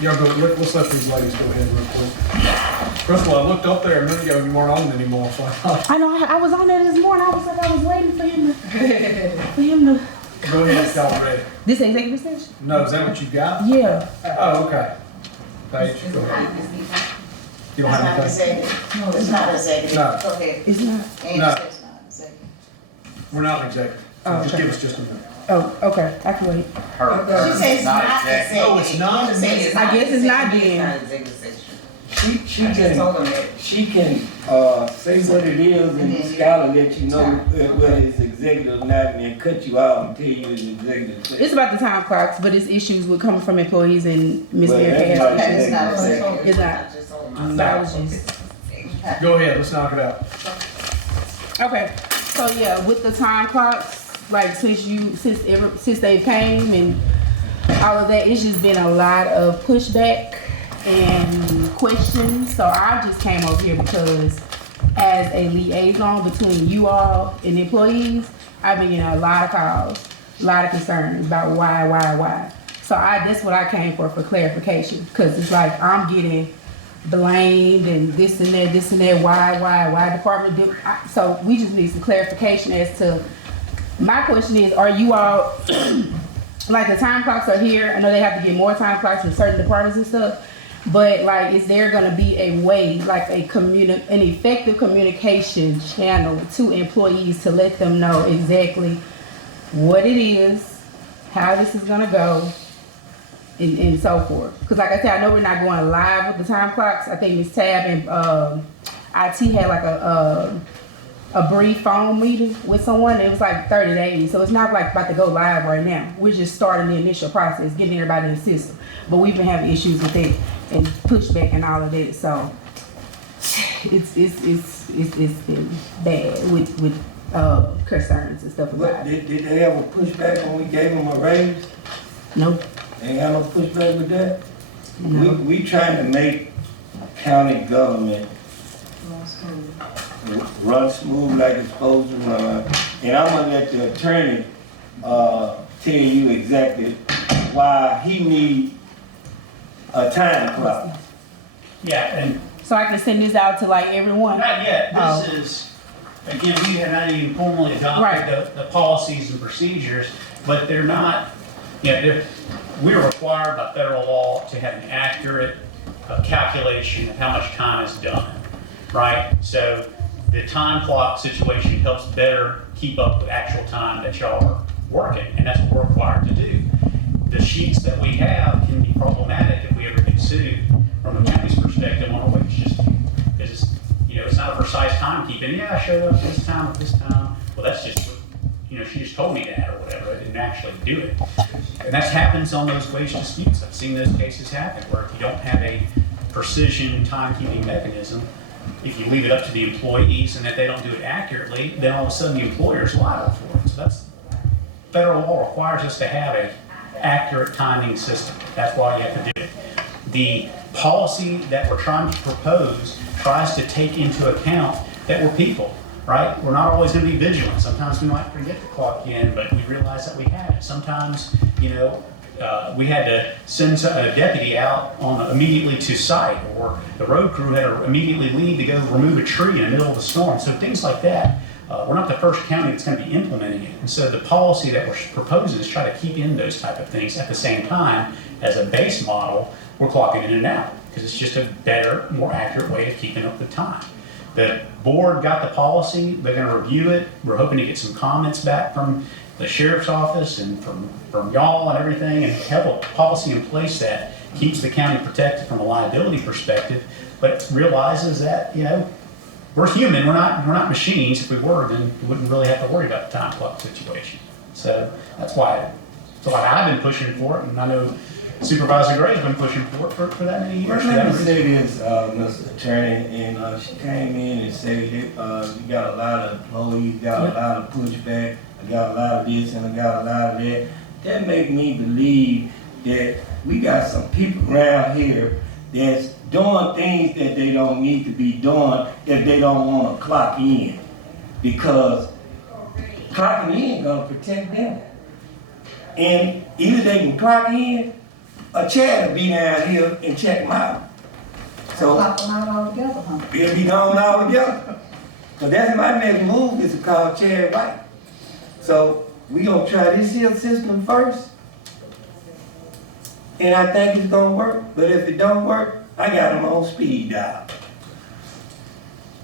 Y'all go, let's let these ladies go ahead real quick. First of all, I looked up there a minute ago and you weren't on anymore, so I thought. I know, I was on there this morning. I was waiting for him to. Go ahead, y'all ready. This executive session? No, is that what you got? Yeah. Oh, okay. Paige, go ahead. You don't have anything? No, it's not executive. No. Go ahead. It's not? Andy No. says it's not executive. We're not executive. Oh, Just okay. give us just a minute. Oh, okay. I can wait. She says it's not executive. Oh, it's not? She says it's I guess it's not executive. then. It's not executive session. She can say what it is and Scott will let you know whether it's executive or not, and then cut you out and tell you it's executive session. It's about the time clocks, but it's issues with coming from employees and Ms. Well, Mary that's has. It's not executive. It's not. So I was just. Go ahead, let's knock it out. Okay, so yeah, with the time clocks, like since they came and all of that, it's just been a lot of pushback and questions. So I just came over here because as a liaison between you all and employees, I've been getting a lot of calls, a lot of concerns about why. So that's what I came for clarification, because it's like I'm getting blamed and this and that, why department do, so we just need some clarification as to, my question is, are you all, like the time clocks are here, I know they have to get more time clocks in certain departments and stuff, but like, is there gonna be a way, like an effective communication channel to employees to let them know exactly what it is, how this is gonna go, and so forth? Because like I said, I know we're not going live with the time clocks. I think Ms. Tab and IT had like a brief phone meeting with someone. It was like 30 days, so it's not like about to go live right now. We're just starting the initial process, getting everybody in the system. But we've been having issues with it and pushback and all of that, so it's been bad with concerns and stuff about it. Did they ever push back when we gave them a raise? Nope. They ain't got no pushback with that? No. We trying to make county government run smooth like it's supposed to run. And I'm gonna let the attorney tell you exactly why he need a time clock. Yeah, and So I can send this out to like everyone? not yet. This is, again, we have not even formally adopted Right. the policies and procedures, but they're not, we're required by federal law to have an accurate calculation of how much time is done, right? So the time clock situation helps better keep up with actual time that y'all are working, and that's what we're required to do. The sheets that we have can be problematic if we ever get sued from a county's perspective on a wage dispute, because it's not a precise timekeeping. Yeah, I showed up this time at this time. Well, that's just what, she just told me that or whatever. I didn't actually do it. And that happens on those wage disputes. I've seen those cases happen where if you don't have a precision timekeeping mechanism, if you leave it up to the employees and that they don't do it accurately, then all of a sudden the employer is liable for it. So that's, federal law requires us to have an accurate timing system. That's why you have to do it. The policy that we're trying to propose tries to take into account that we're people, right? We're not always going to be vigilant. Sometimes we might forget to clock in, but we realize that we have it. Sometimes, we had to send a deputy out immediately to site, or the road crew had to immediately leave to go remove a tree in the middle of a storm. So things like that. We're not the first county that's going to be implementing it. And so the policy that we're proposing is try to keep in those type of things. At the same time, as a base model, we're clocking in and out, because it's just a better, more accurate way of keeping up the time. The board got the policy. They're going to review it. We're hoping to get some comments back from the sheriff's office and from y'all and everything, and have a policy in place that keeps the county protected from a liability perspective, but realizes that, we're human, we're not machines. If we were, then we wouldn't really have to worry about the time clock situation. So that's why I've been pushing for it, and I know Supervisor Gray's been pushing for it for that many years. Let me say this, Mr. Attorney, and she came in and said that you got a lot of employees, got a lot of pushback, I got a lot of this and I got a lot of that. That make me believe that we got some people around here that's doing things that they don't need to be doing if they don't want to clock in, because clocking in gonna protect them. And either they can clock in, a chair will be down here and check them out. So Clock them out altogether, huh? they'll be gone all together. So that's my next move, is to call Chad White. So we gonna try this here system first. And I think it's gonna work, but if it don't work, I got them on speed dial.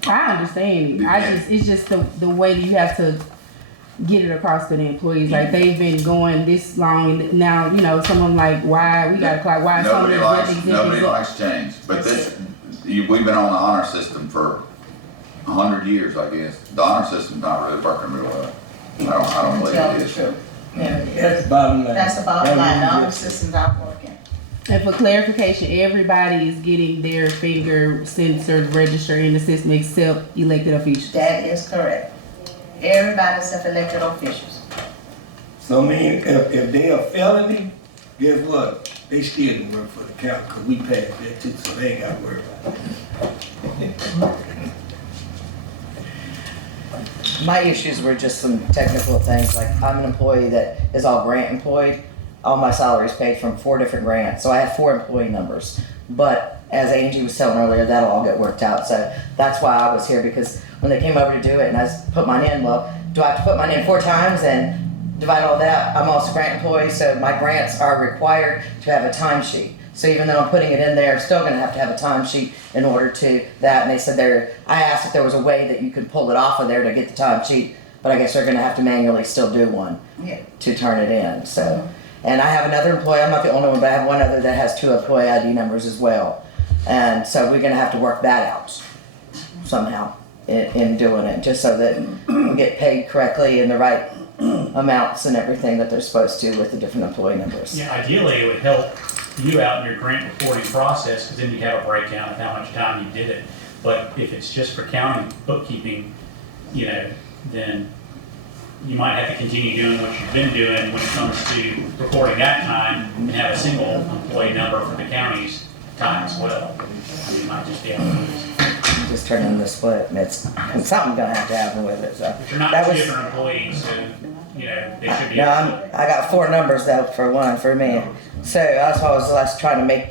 I understand it. It's just the way that you have to get it across to the employees. Like, they've been going this long, and now, some of them like, why we got a clock, why some of Nobody likes change, but we've been on the honor system for 100 years, I guess. The honor system's not really working real well. I don't believe it is. That's the bottom line. That's the bottom line. The honor system's not working. And for clarification, everybody is getting their finger censored, registered in the system except elected officials. That is correct. Everybody's the elected officials. So I mean, if they a felony, guess what? They still can work for the county, cause we passed that too, so they ain't gotta worry about it. My issues were just some technical things, like I'm an employee that is all grant employed. All my salary is paid from 4 different grants, so I have 4 employee numbers. But as Angie was telling earlier, that'll all get worked out. So that's why I was here, because when they came over to do it and I put mine in, well, do I have to put mine in 4 times and divide all that? I'm also a grant employee, so my grants are required to have a timesheet. So even though I'm putting it in there, I'm still gonna have to have a timesheet in order to that. And they said I asked if there was a way that you could pull it off of there to get the timesheet, but I guess they're gonna have to manually still do one to turn it in, so. And I have another employee, I'm not the only one, but I have one other that has 2 employee ID numbers as well. And so we're gonna have to work that out somehow in doing it, just so that we get paid correctly and the right amounts and everything that they're supposed to with the different employee numbers. Yeah, ideally, it would help you out in your grant reporting process, because then you have a breakdown of how much time you did it. But if it's just for county bookkeeping, you know, then you might have to continue doing what you've been doing when it comes to recording that time and have a single employee number for the county's time as well. I mean, you might just be able to lose. Just turn in the split, and it's something gonna have to happen with it, so. But you're not That two was- different employees, so, you know, they should be. No, I got 4 numbers though for one, for me. So that's why I was last trying to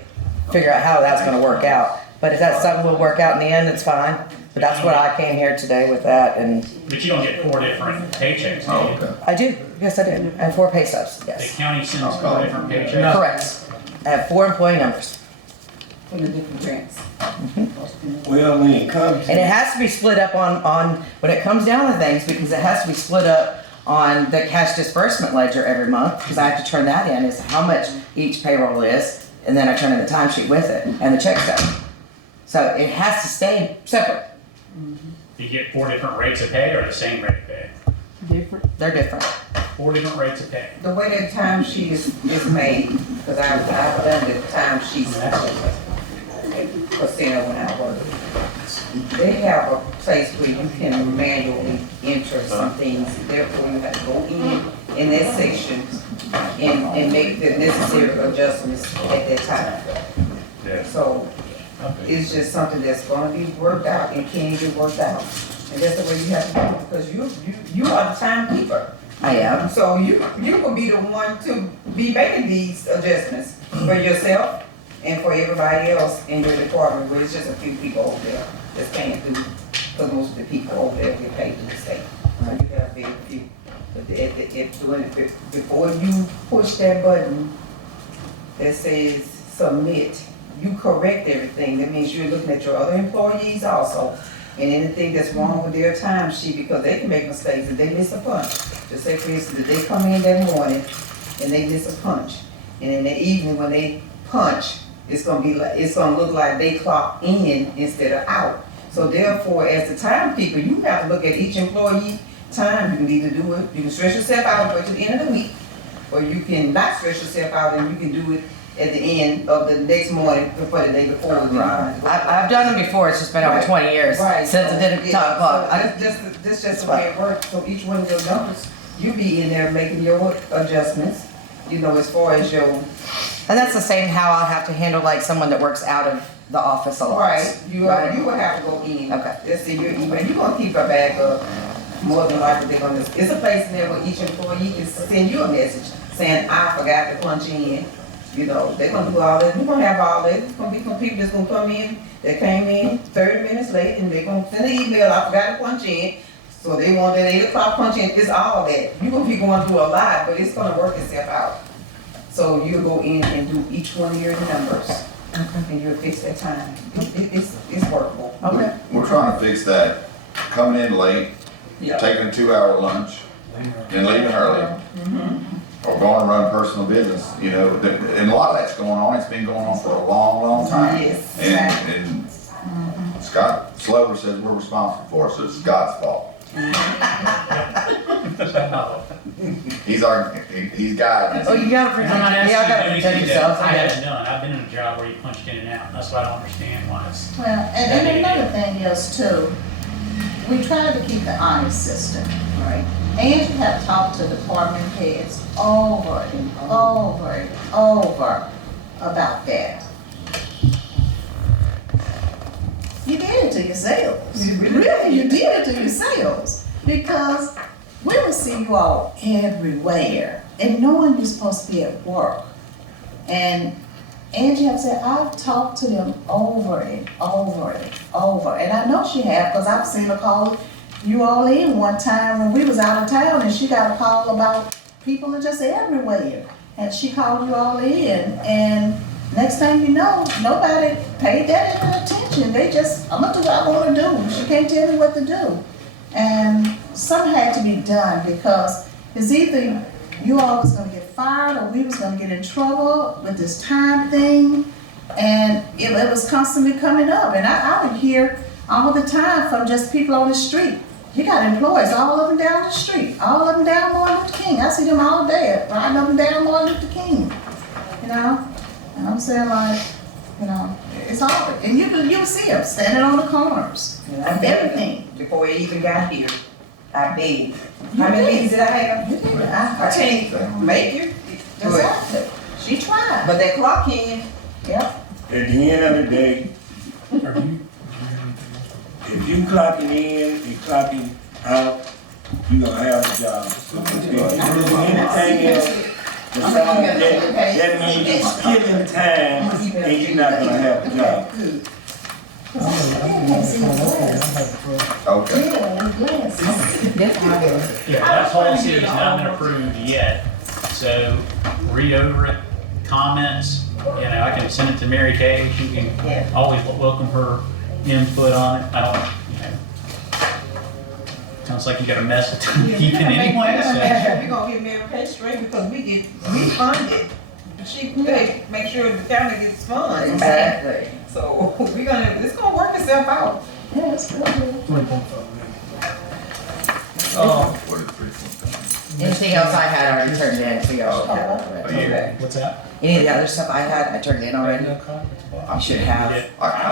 figure out how that's gonna work out. But if that's something we'll work out in the end, it's fine. But that's what I came here today with that, and. But you don't get 4 different paychecks, do you? Okay. I do, yes I do. I have 4 pay stubs, The yes. county sends 4 different paychecks? Correct. I have 4 employee numbers. For the different grants. Well, when it comes to. And it has to be split up on, when it comes down to things, because it has to be split up on the cash disbursement ledger every month, because I have to turn that in, is how much each payroll is, and then I turn in the timesheet with it, and the check stub. So it has to stay separate. Do you get 4 different rates of pay or the same rate of pay? Different? They're different. 4 different rates of pay. The way that timesheet is made, because I've done the timesheet for Cena when I work. They have a place where you can manually enter some things, therefore you have to go in that section and make the necessary adjustments at that time. So it's just something that's gonna be worked out and can be worked out. And that's the way you have to do it, because you are the timekeeper. I am. So you will be the one to be making these adjustments for yourself and for everybody else in your department, where it's just a few people over there that's paying through, because most of the people over there get paid in the state. So you have very few. But before you push that button that says submit, you correct everything. That means you're looking at your other employees also, and anything that's wrong with their time sheet, because they can make mistakes if they miss a punch. Just say for instance, if they come in that morning and they miss a punch, and in the evening when they punch, it's gonna look like they clocked in instead of out. So therefore, as the timekeeper, you have to look at each employee time. You can either do it, you can stretch yourself out to the end of the week, or you can not stretch yourself out and you can do it at the end of the next morning for the day before. I've done them before, it's just been over 20 years since I did it at 10 o'clock. That's just the way it works. So each one of your numbers, you be in there making your adjustments, you know, as far as your. And that's the same how I'll have to handle like someone that works out of the office a lot. Right, you would have to go in. Okay. Just see your email, you're gonna keep a bag of, more than likely they're gonna, it's a place in there where each employee can send you a message saying, I forgot to punch in. You know, they're gonna do all that, we're gonna have all that, it's gonna be some people that's gonna come in, that came in 30 minutes late, and they're gonna send an email, I forgot to punch in. So they want that 8 o'clock punch in, it's all that. You're gonna be going through a lot, but it's gonna work itself out. So you'll go in and do each one of your numbers, and you'll fix that time. It's workable. Okay. We're trying to fix that, coming in late, taking a 2-hour lunch, and leaving early. Or going and run personal business, you know, and a lot of that's going on, it's been going on for a long, long time. Yes. And Scott Slover says we're responsible for it, so it's Scott's fault. He's guiding us. Oh, you gotta protect, gotta protect yourself. I haven't done, I've been in a job where you punched in and out, that's why I don't understand why it's. Well, and another thing is too, we try to keep the honor system. right? And you have talked to department heads over and over and over about that. You did it to yourselves. Really, you did it to yourselves. Because we would see you all everywhere and knowing you're supposed to be at work. And Angie have said, I've talked to them over and over and over. And I know she have, because I've seen her call you all in one time when we was out of town, and she got a call about people are just everywhere. And she called you all in, and next thing you know, nobody paid that any attention. They just, I'm gonna do what I wanna do. She can't tell me what to do. And something had to be done, because it's either you all was gonna get fired or we was gonna get in trouble with this time thing. And it was constantly coming up. And I would hear all the time from just people on the street. You got employees all up and down the street, all up and down Martin Luther King. I see them all day, riding up and down Martin Luther King, you know? And I'm saying like, you know, it's all, and you'll see them standing on the corners, everything. Before it even got here, I begged. How many meetings did I have? You did. I can't make you. Exactly. She tried. But that clock in. Yep. At the end of the day, if you clocking in and clocking out, you gonna have a job. If you do anything else besides that means you're killing time and you're not gonna have a job. Okay. Yeah, that policy has not been approved yet, so read over it, comments, you know, I can send it to Mary Kay, she can always welcome her input on it, I don't, you know. Sounds like you got a mess to keep it anyway, so. We're gonna get Mary Kay straight because we funded. She make sure the county gets funds. Exactly. So it's gonna work itself out. Yeah, it's good. 3.5 Anything else I had, I already turned in, so y'all have it already. What's that? Any of the other stuff I had, I turned in already. I should have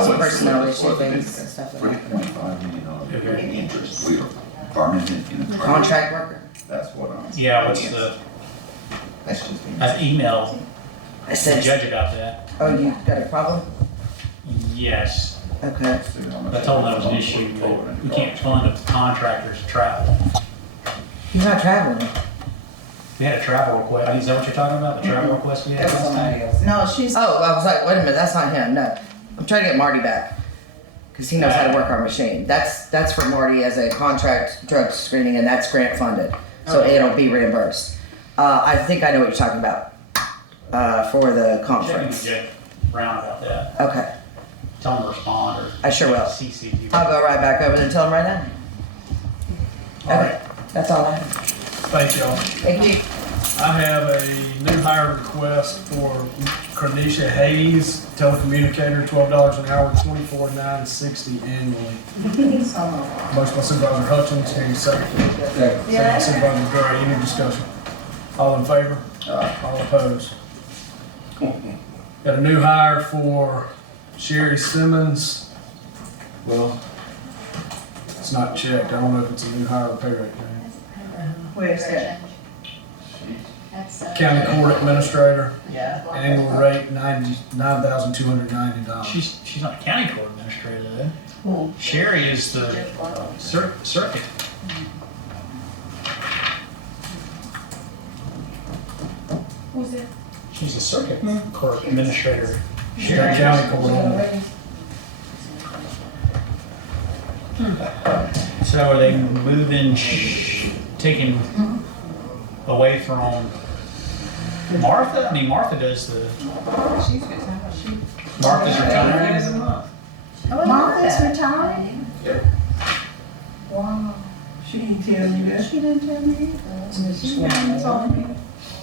some personnel issue things and stuff like that. $3.5 million in interest. We are permanent in the Contract worker? That's what I'm. Yeah, what's the, That's just. I've emailed I the said, judge about that. oh, you got a problem? Yes, Okay. I told him that was an issue, but we can't fund the contractors to travel. He's not traveling. We had a travel request, is that what you're talking about, the travel request we had last time? No, she's. Oh, I was like, wait a minute, that's not him, no. I'm trying to get Marty back. Cause he knows how to work our machine. That's for Marty as a contract drug screening and that's grant funded. So it'll be reimbursed. I think I know what you're talking about, for the conference. Check with Jeff Brown about that, Okay, tell him to respond or. I sure will. CC you. I'll go right back over there and tell him right now. All right. Okay, that's all I have. Thank y'all. Thank you. I have a new hire request for Cornisha Hayes, telecommunicator, $12 an hour, $24,960 annually. Motion by Supervisor Hutchins, any second? Second by Supervisor Gray, any discussion? All in favor? All opposed? Got a new hire for Sherry Simmons. Well, it's not checked. I don't know if it's a new hire or pay rate thing. Where's that? County Court Administrator, Yeah. annual rate $99,290. She's not a county court administrator though. Who? Sherry is the circuit. Who's it? She's a circuit court administrator. Sherry County Court only. So are they moving, taking away from Martha? I mean, Martha does the, She's retired. Martha's retiring. Martha's retiring? Yep. Wow. She didn't tell me that. She didn't tell me. She didn't tell me.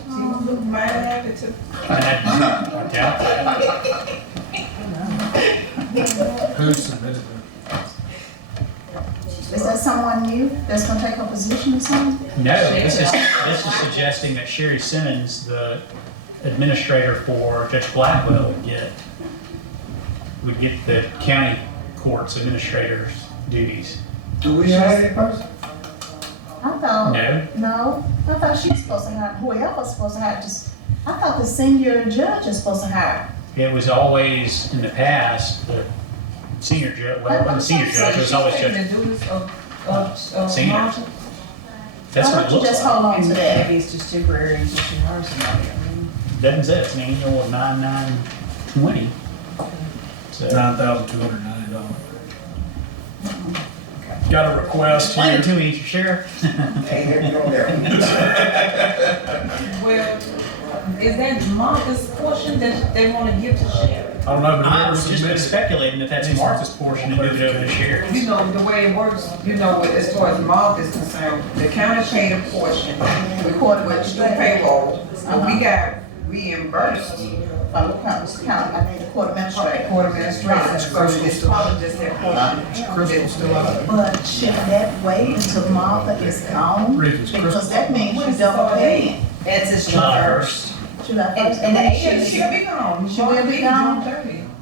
She was looking right at it too. I doubt that. Who submitted it? Is that someone new that's gonna take a position or something? No, this is suggesting that Sherry Simmons, the administrator for Judge Blackwell, would get the county court's administrator's duties. Do we have that person? I thought, No. no, I thought she was supposed to hire, whoever's supposed to hire, I thought the senior judge is supposed to hire. It was always, in the past, the senior judge, well, it wasn't senior judge, it was always judge. Senior. That's Why what don't it you looks just like. hold on to that? Maybe it's just temporary until she hires somebody. I mean, Doesn't say it's an annual of 9,920. So, $9,290. Got a request explain here. it to me, Sheriff. Well, is that Martha's portion that they wanna give to sheriff? I don't know, but I whoever was just submitted speculating that that's Martha's portion and move it over to Sheriff. You know, the way it works, you know, as far as Martha is concerned, the county paid a portion, we quarter with the payroll, and we got reimbursed. From the county, I mean, the court administrator. Court administration, so it's probably just that portion. Crystal's still out. But should that wait until Martha is gone? Regis, Because that means you double paying. It says July July 1st. July And- first. and the She'll be gone. She will be gone?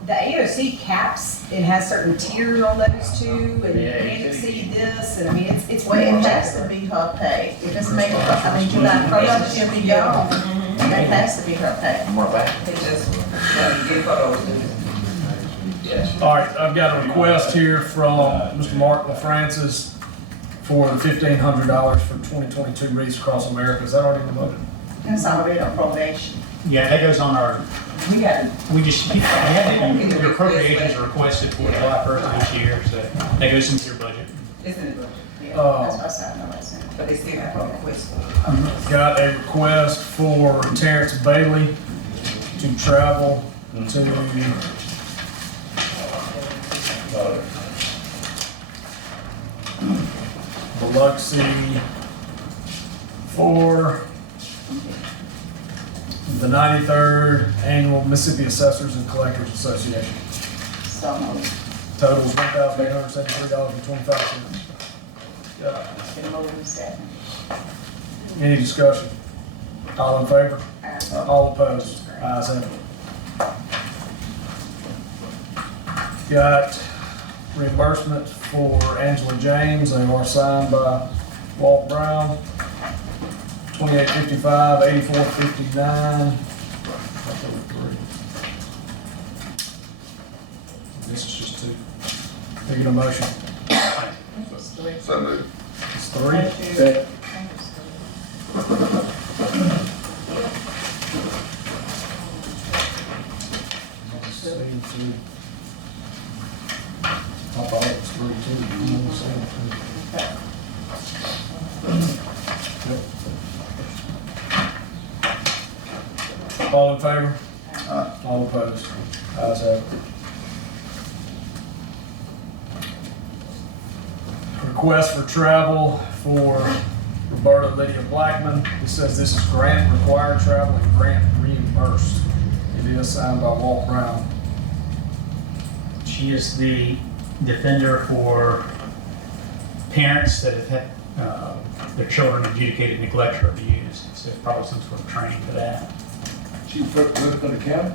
The AOC caps, it has certain tiers on those too, and Yeah, can't exceed this, and I mean, it's Well, way it more has to be her pay. If it's made, I mean, July first, she'll be gone. That has to be her pay. More back. They just, give her those. Yes. All right, I've got a request here from Mr. Mark LaFrancis for the $1,500 for 2022 Wreaths Across America. Is that already in the budget? That's already on probation. Yeah, that goes on our, We got, we just, we had it, your appropriations are requested for July 1st of this year, so that goes into your budget. it's in the budget, Yeah, that's what I said, no, that's it. but they still have a request. Got a request for Terrence Bailey to travel to Biloxi for the 93rd Annual Mississippi Assessors and Collectors Association. So moved. Total is $1,873.25. Been moved and second. Any discussion? All in favor? All opposed? Ayes have it. Got reimbursement for Angela James. They are signed by Walt Brown. 2855, 8459. This is just two. Taking a motion. So moved. It's three. I thought it was three, two. You know what I'm saying? Yep. All in favor? All opposed? Ayes have it. Request for travel for Roberta Lydia Blackman. It says this is grant required travel and grant reimbursed. It is signed by Walt Brown. She is the defender for parents that have had their children adjudicated neglect or abuse. So there's probably some sort of training for that. She worked for the county?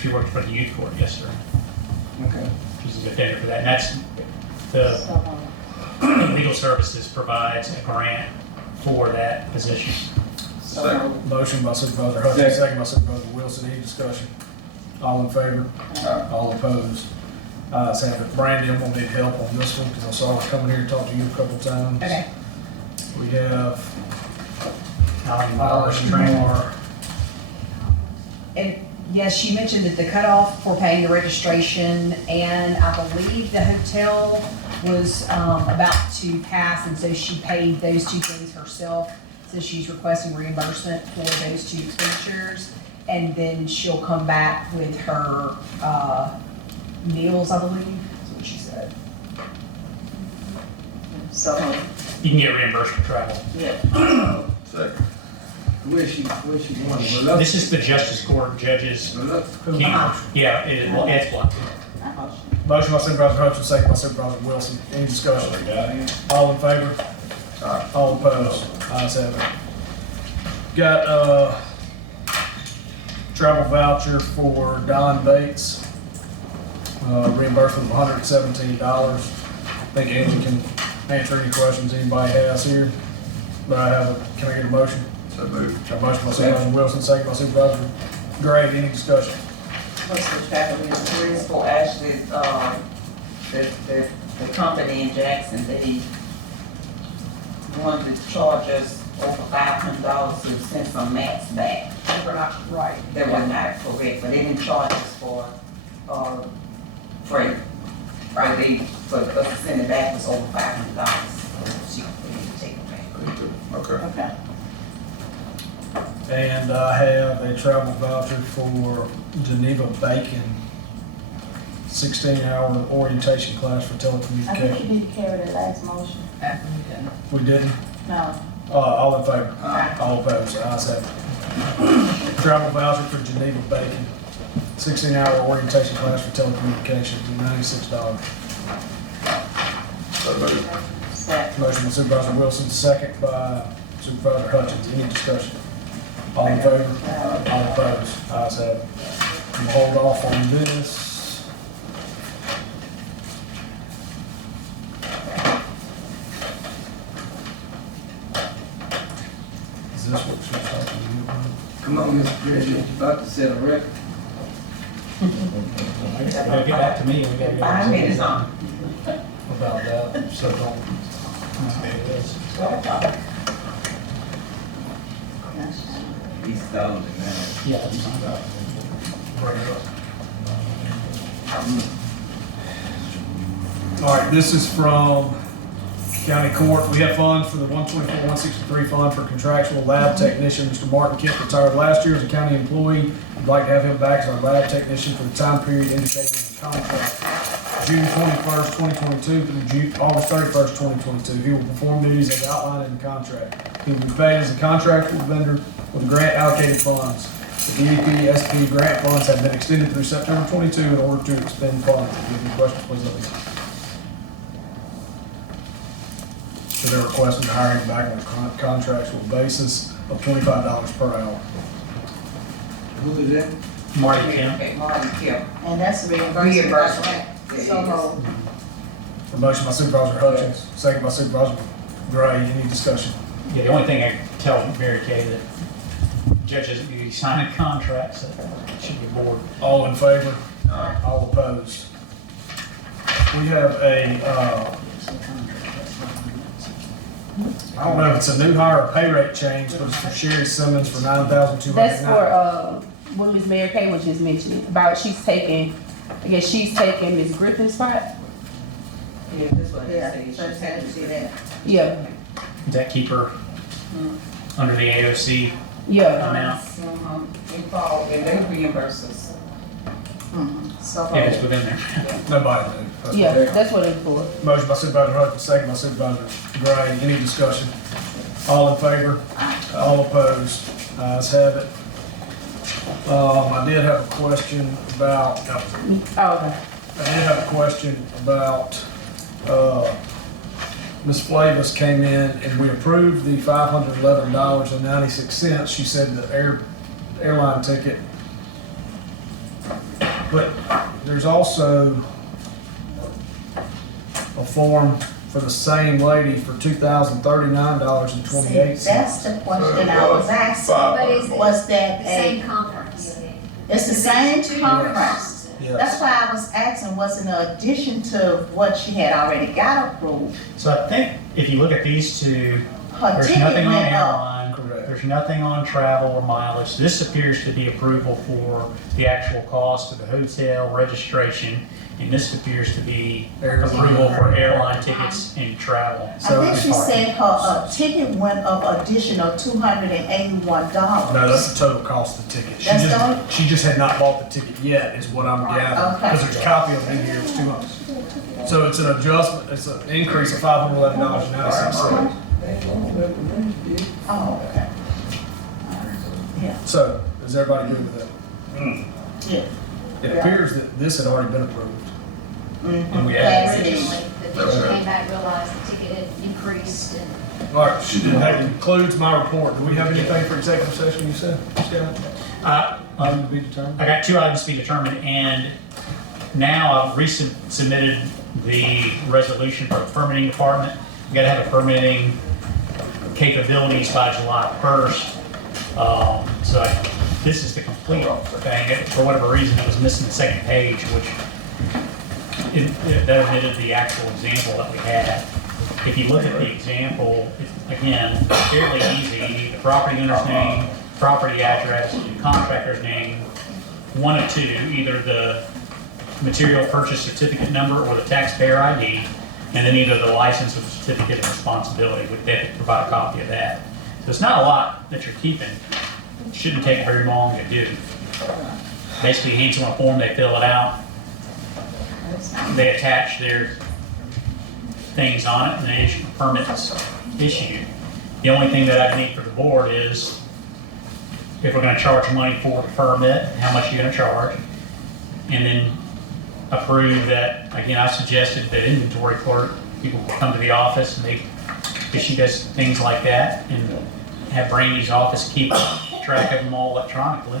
She works for the youth court, yes, sir. Okay. She's a defender for that. And that's the legal services provides a grant for that position. Second. Motion by Supervisor Hutchins, second by Supervisor Wilson. Any discussion? All in favor? All opposed? Ayes have it. Brandy, I'm gonna need help on this one because I saw her coming here to talk to you a couple times. Okay. We have Irish Irish training. Moore. And yes, she mentioned that the cutoff for paying the registration, and I believe the hotel was about to pass, and so she paid those two things herself. So she's requesting reimbursement for those two expenditures, and then she'll come back with her meals, I believe, is what she said. So, You can get reimbursed for travel. yeah. Second. Where's she going? This is the Justice Court judges. Camp. Yeah, it's Biloxi. Motion by Supervisor Hutchins, second by Supervisor Wilson. Any discussion? All in favor? All opposed? Ayes have it. Got a travel voucher for Don Bates, reimbursement of $117. I think Angie can answer any questions anybody has here. But can I get a motion? So moved. A motion by Supervisor Wilson, second by Supervisor Gray. Any discussion? Mr. Chairman, the principal actually, the company in Jackson, they wanted to charge us over $500 to send some mats back. They were not right. They were not correct, but they didn't charge us for, freight. Right, for us to send it back was over $500. She couldn't take it back. Okay. Okay. And I have a travel voucher for Geneva Bacon, 16-hour orientation class for I think telecommunications. you need to carry the last motion. We didn't? No. All in favor? All opposed? Ayes have it. Travel voucher for Geneva Bacon, 16-hour orientation class for telecommunications, $96. So moved. Motion by Supervisor Wilson, second by Supervisor Hutchins. Any discussion? All in favor? All opposed? Ayes have it. We'll hold off on this. Is this what she's talking to you about? Come on, Mr. President, you about to set a record. Get back to me. We gotta go. 5 minutes on. About that, so don't. He's stalling it now. Yeah, that's fine. Bring it up. All right, this is from County Court. We have funds for the 124-163 fund for contractual lab technician. Mr. Martin Kemp retired last year as a county employee. We'd like to have him back as our lab technician for the time period indicated in the contract. June 21st, 2022 through August 31st, 2022. He will perform duties as outlined in the contract. He will be paid as a contractual vendor with grant allocated funds. The DEP SP grant funds have been extended through September 22 in order to expend funds. If you have any questions, please let me know. So they're requesting to hire him back on a contractual basis of $25 per hour. Who is that? Marty Kemp. Marty Kemp. And that's reimbursement. Reimbursement. So moved. A motion by Supervisor Hutchins, second by Supervisor Gray. Any discussion? Yeah, the only thing I can tell Mary Kay that judges usually sign contracts, so it should be board. All in favor? All opposed? We have I don't know if it's a new hire or pay rate change, but it's for Sherry Simmons for $9,209. That's for, what Ms. Mary Kay was just mentioning, about she's taking Ms. Griffin's spot. Yeah, that's what they Yeah, say. so it's had to see that. Yeah, Does that keep her under the AOC yeah. amount? Involved, and they reimburse us. So Yeah, it's moved. within there. Nobody knew. That's Yeah, what- that's what it's for. Motion by Supervisor Hutchins, second by Supervisor Gray. Any discussion? All in favor? All opposed? Ayes have it. I did have a question about, Oh, okay. I did have a question about, Ms. Flavis came in and we approved the $511.96. She said the airline ticket. But there's also a form for the same lady for $2,039.28. That's the question I was asking. But is it- Was that The same conference. It's the same conference. Yes. That's why I was asking, was it an addition to what she had already got approved? So I think if you look at these two, Her there's ticket nothing on went up. airline, there's nothing on travel or mileage. This appears to be approval for the actual cost of the hotel registration, and this appears to be approval for airline tickets and travel. I think she said her ticket went up additional $281. No, that's the total cost of the ticket. She just had not bought the ticket yet, is what I'm gathering. Okay. Because there's a copy of it in here, it's $200. So it's an adjustment, it's an increase of $511.96. Oh, okay. Yeah. So, is everybody good with that? Yeah. It appears that this had already been approved. And we Last added meeting. But then she came back, realized the ticket had increased and. All right, that concludes my report. Do we have anything for executive session, you said, Scott? To be determined? I got 2 items to be determined, and now I've resubmitted the resolution for the permitting department. We gotta have a permitting capabilities by July 1st. This is the complete thing. For whatever reason, it was missing the second page, which that omitted the actual example that we had. If you look at the example, it's, again, fairly easy. You need the property owner's name, property address, contractor's name, one of two, either the material purchase certificate number or the taxpayer ID, and then either the license or the certificate of responsibility, which they have to provide a copy of that. So it's not a lot that you're keeping. It shouldn't take very long to do. Basically, you hand someone a form, they fill it out, they attach their things on it, and they issue permits issued. The only thing that I need for the board is if we're going to charge money for the permit, how much you're going to charge, and then approve that. Again, I suggested that inventory clerk, people come to the office and they issue us things like that, and have Brandy's office keep track of them all electronically.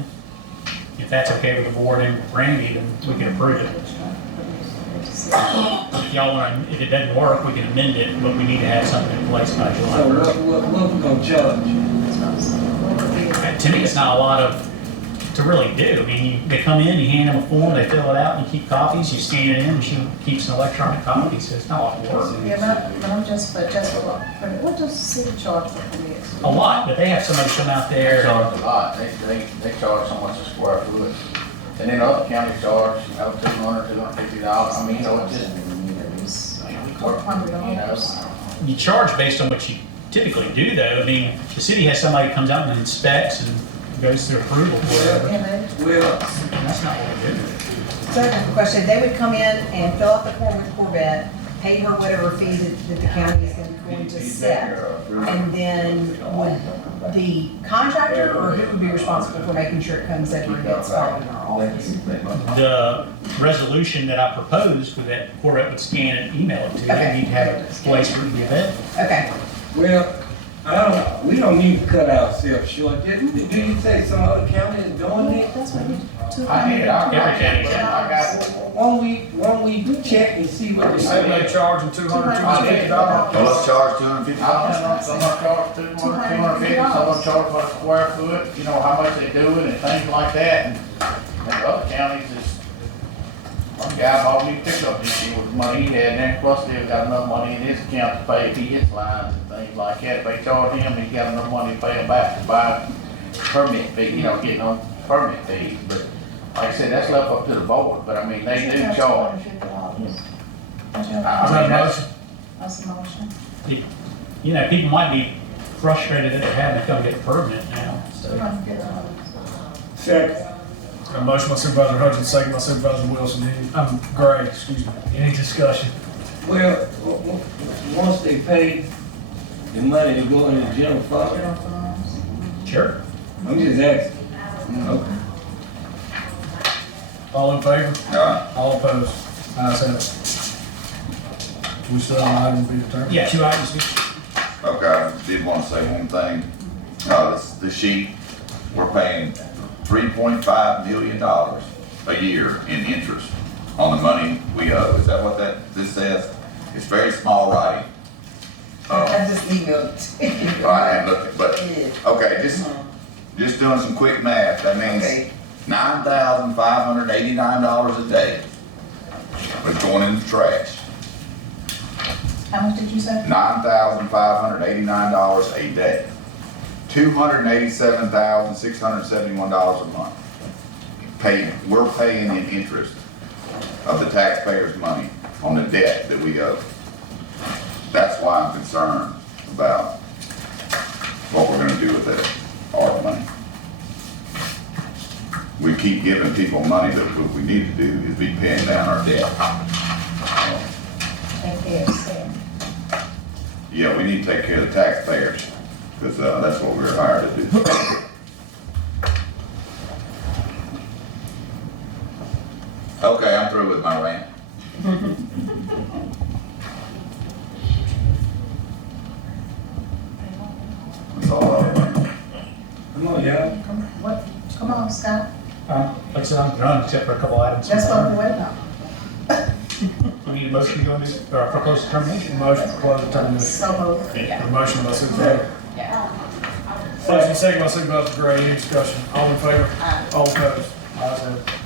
If that's okay with the board and with Brandy, then we can approve it. If y'all want to, if it doesn't work, we can amend it, but we need to have something in place by July 1st. So what we gonna charge? To me, it's not a lot to really do. I mean, they come in, you hand them a form, they fill it out, and you keep copies, you scan it in, she keeps an electronic copy, so it's not a lot of work. Yeah, but I'm just for what does the city charge for permits? A lot, but they have somebody come out They there. charge a lot, they charge so much a square foot. And then other counties charge, $200, $250, I mean, it's just, $400. You charge based on what you typically do, though. I mean, the city has somebody who comes out and inspects and goes through approval, whatever. Well, That's not what we do. So I have a question. They would come in and fill out the form with Corvette, pay her whatever fee that the county is going to set. And then would the contractor or who would be responsible for making sure it comes over and gets filed in our office? The resolution that I proposed with that Corvette would scan it, email it to you. Okay. You need to have a place for it to be available. Okay. well, we don't need to cut ourselves short. Do you say some other county is doing it? That's what you. I did, I Every county. I got, One week, we check and see what they Say say. they charging $200, $250. Well, let's charge $250. some are charged $200, $250, some are charged by the square foot, you know, how much they do it and things like that. And other counties is, one guy bought me a pickup this year with the money he had, and then plus they've got enough money in his account to pay if he hits lines and things like that. If they charge him, he's got enough money to pay him back to buy permit fee, you know, getting on permit fees. But like I said, that's left up to the board, but I mean, they do charge. Is that a motion? That's a motion. You know, people might be frustrated that they're having to come get a permit now, so. Second. Got a motion by Supervisor Hutchins, second by Supervisor Wilson. Gray, excuse me. Any discussion? Well, once they pay the money to go in the general fund, Sure. I'm just asking. Okay. All in favor? Aye. All opposed? Ayes have it. We still have an item to be determined? Yeah, 2 items. Okay, I did want to say one thing. The sheet, we're paying $3.5 million a year in interest on the money we owe. Is that what this says? It's very small writing. I just emailed it. I haven't looked, but, okay, just doing some quick math, that means $9,589 a day was going in the trash. How much did you say? $9,589 a day. $287,671 a month. We're paying in interest of the taxpayers' money on the debt that we owe. That's why I'm concerned about what we're gonna do with that ARP money. We keep giving people money, but what we need to do is be paying down our debt. Yeah, we need to take care of the taxpayers, because that's what we were hired to do. Okay, I'm through with my rant. That's all I want. Come on, y'all. Come on, Scott. Like I said, I'm done except for a couple items. That's what we're waiting on. we need a motion to go into, for close determination. Motion to close the termination. So moved. A motion by Supervisor. Motion second by Supervisor Gray, any discussion? All in favor? All opposed? Ayes have it.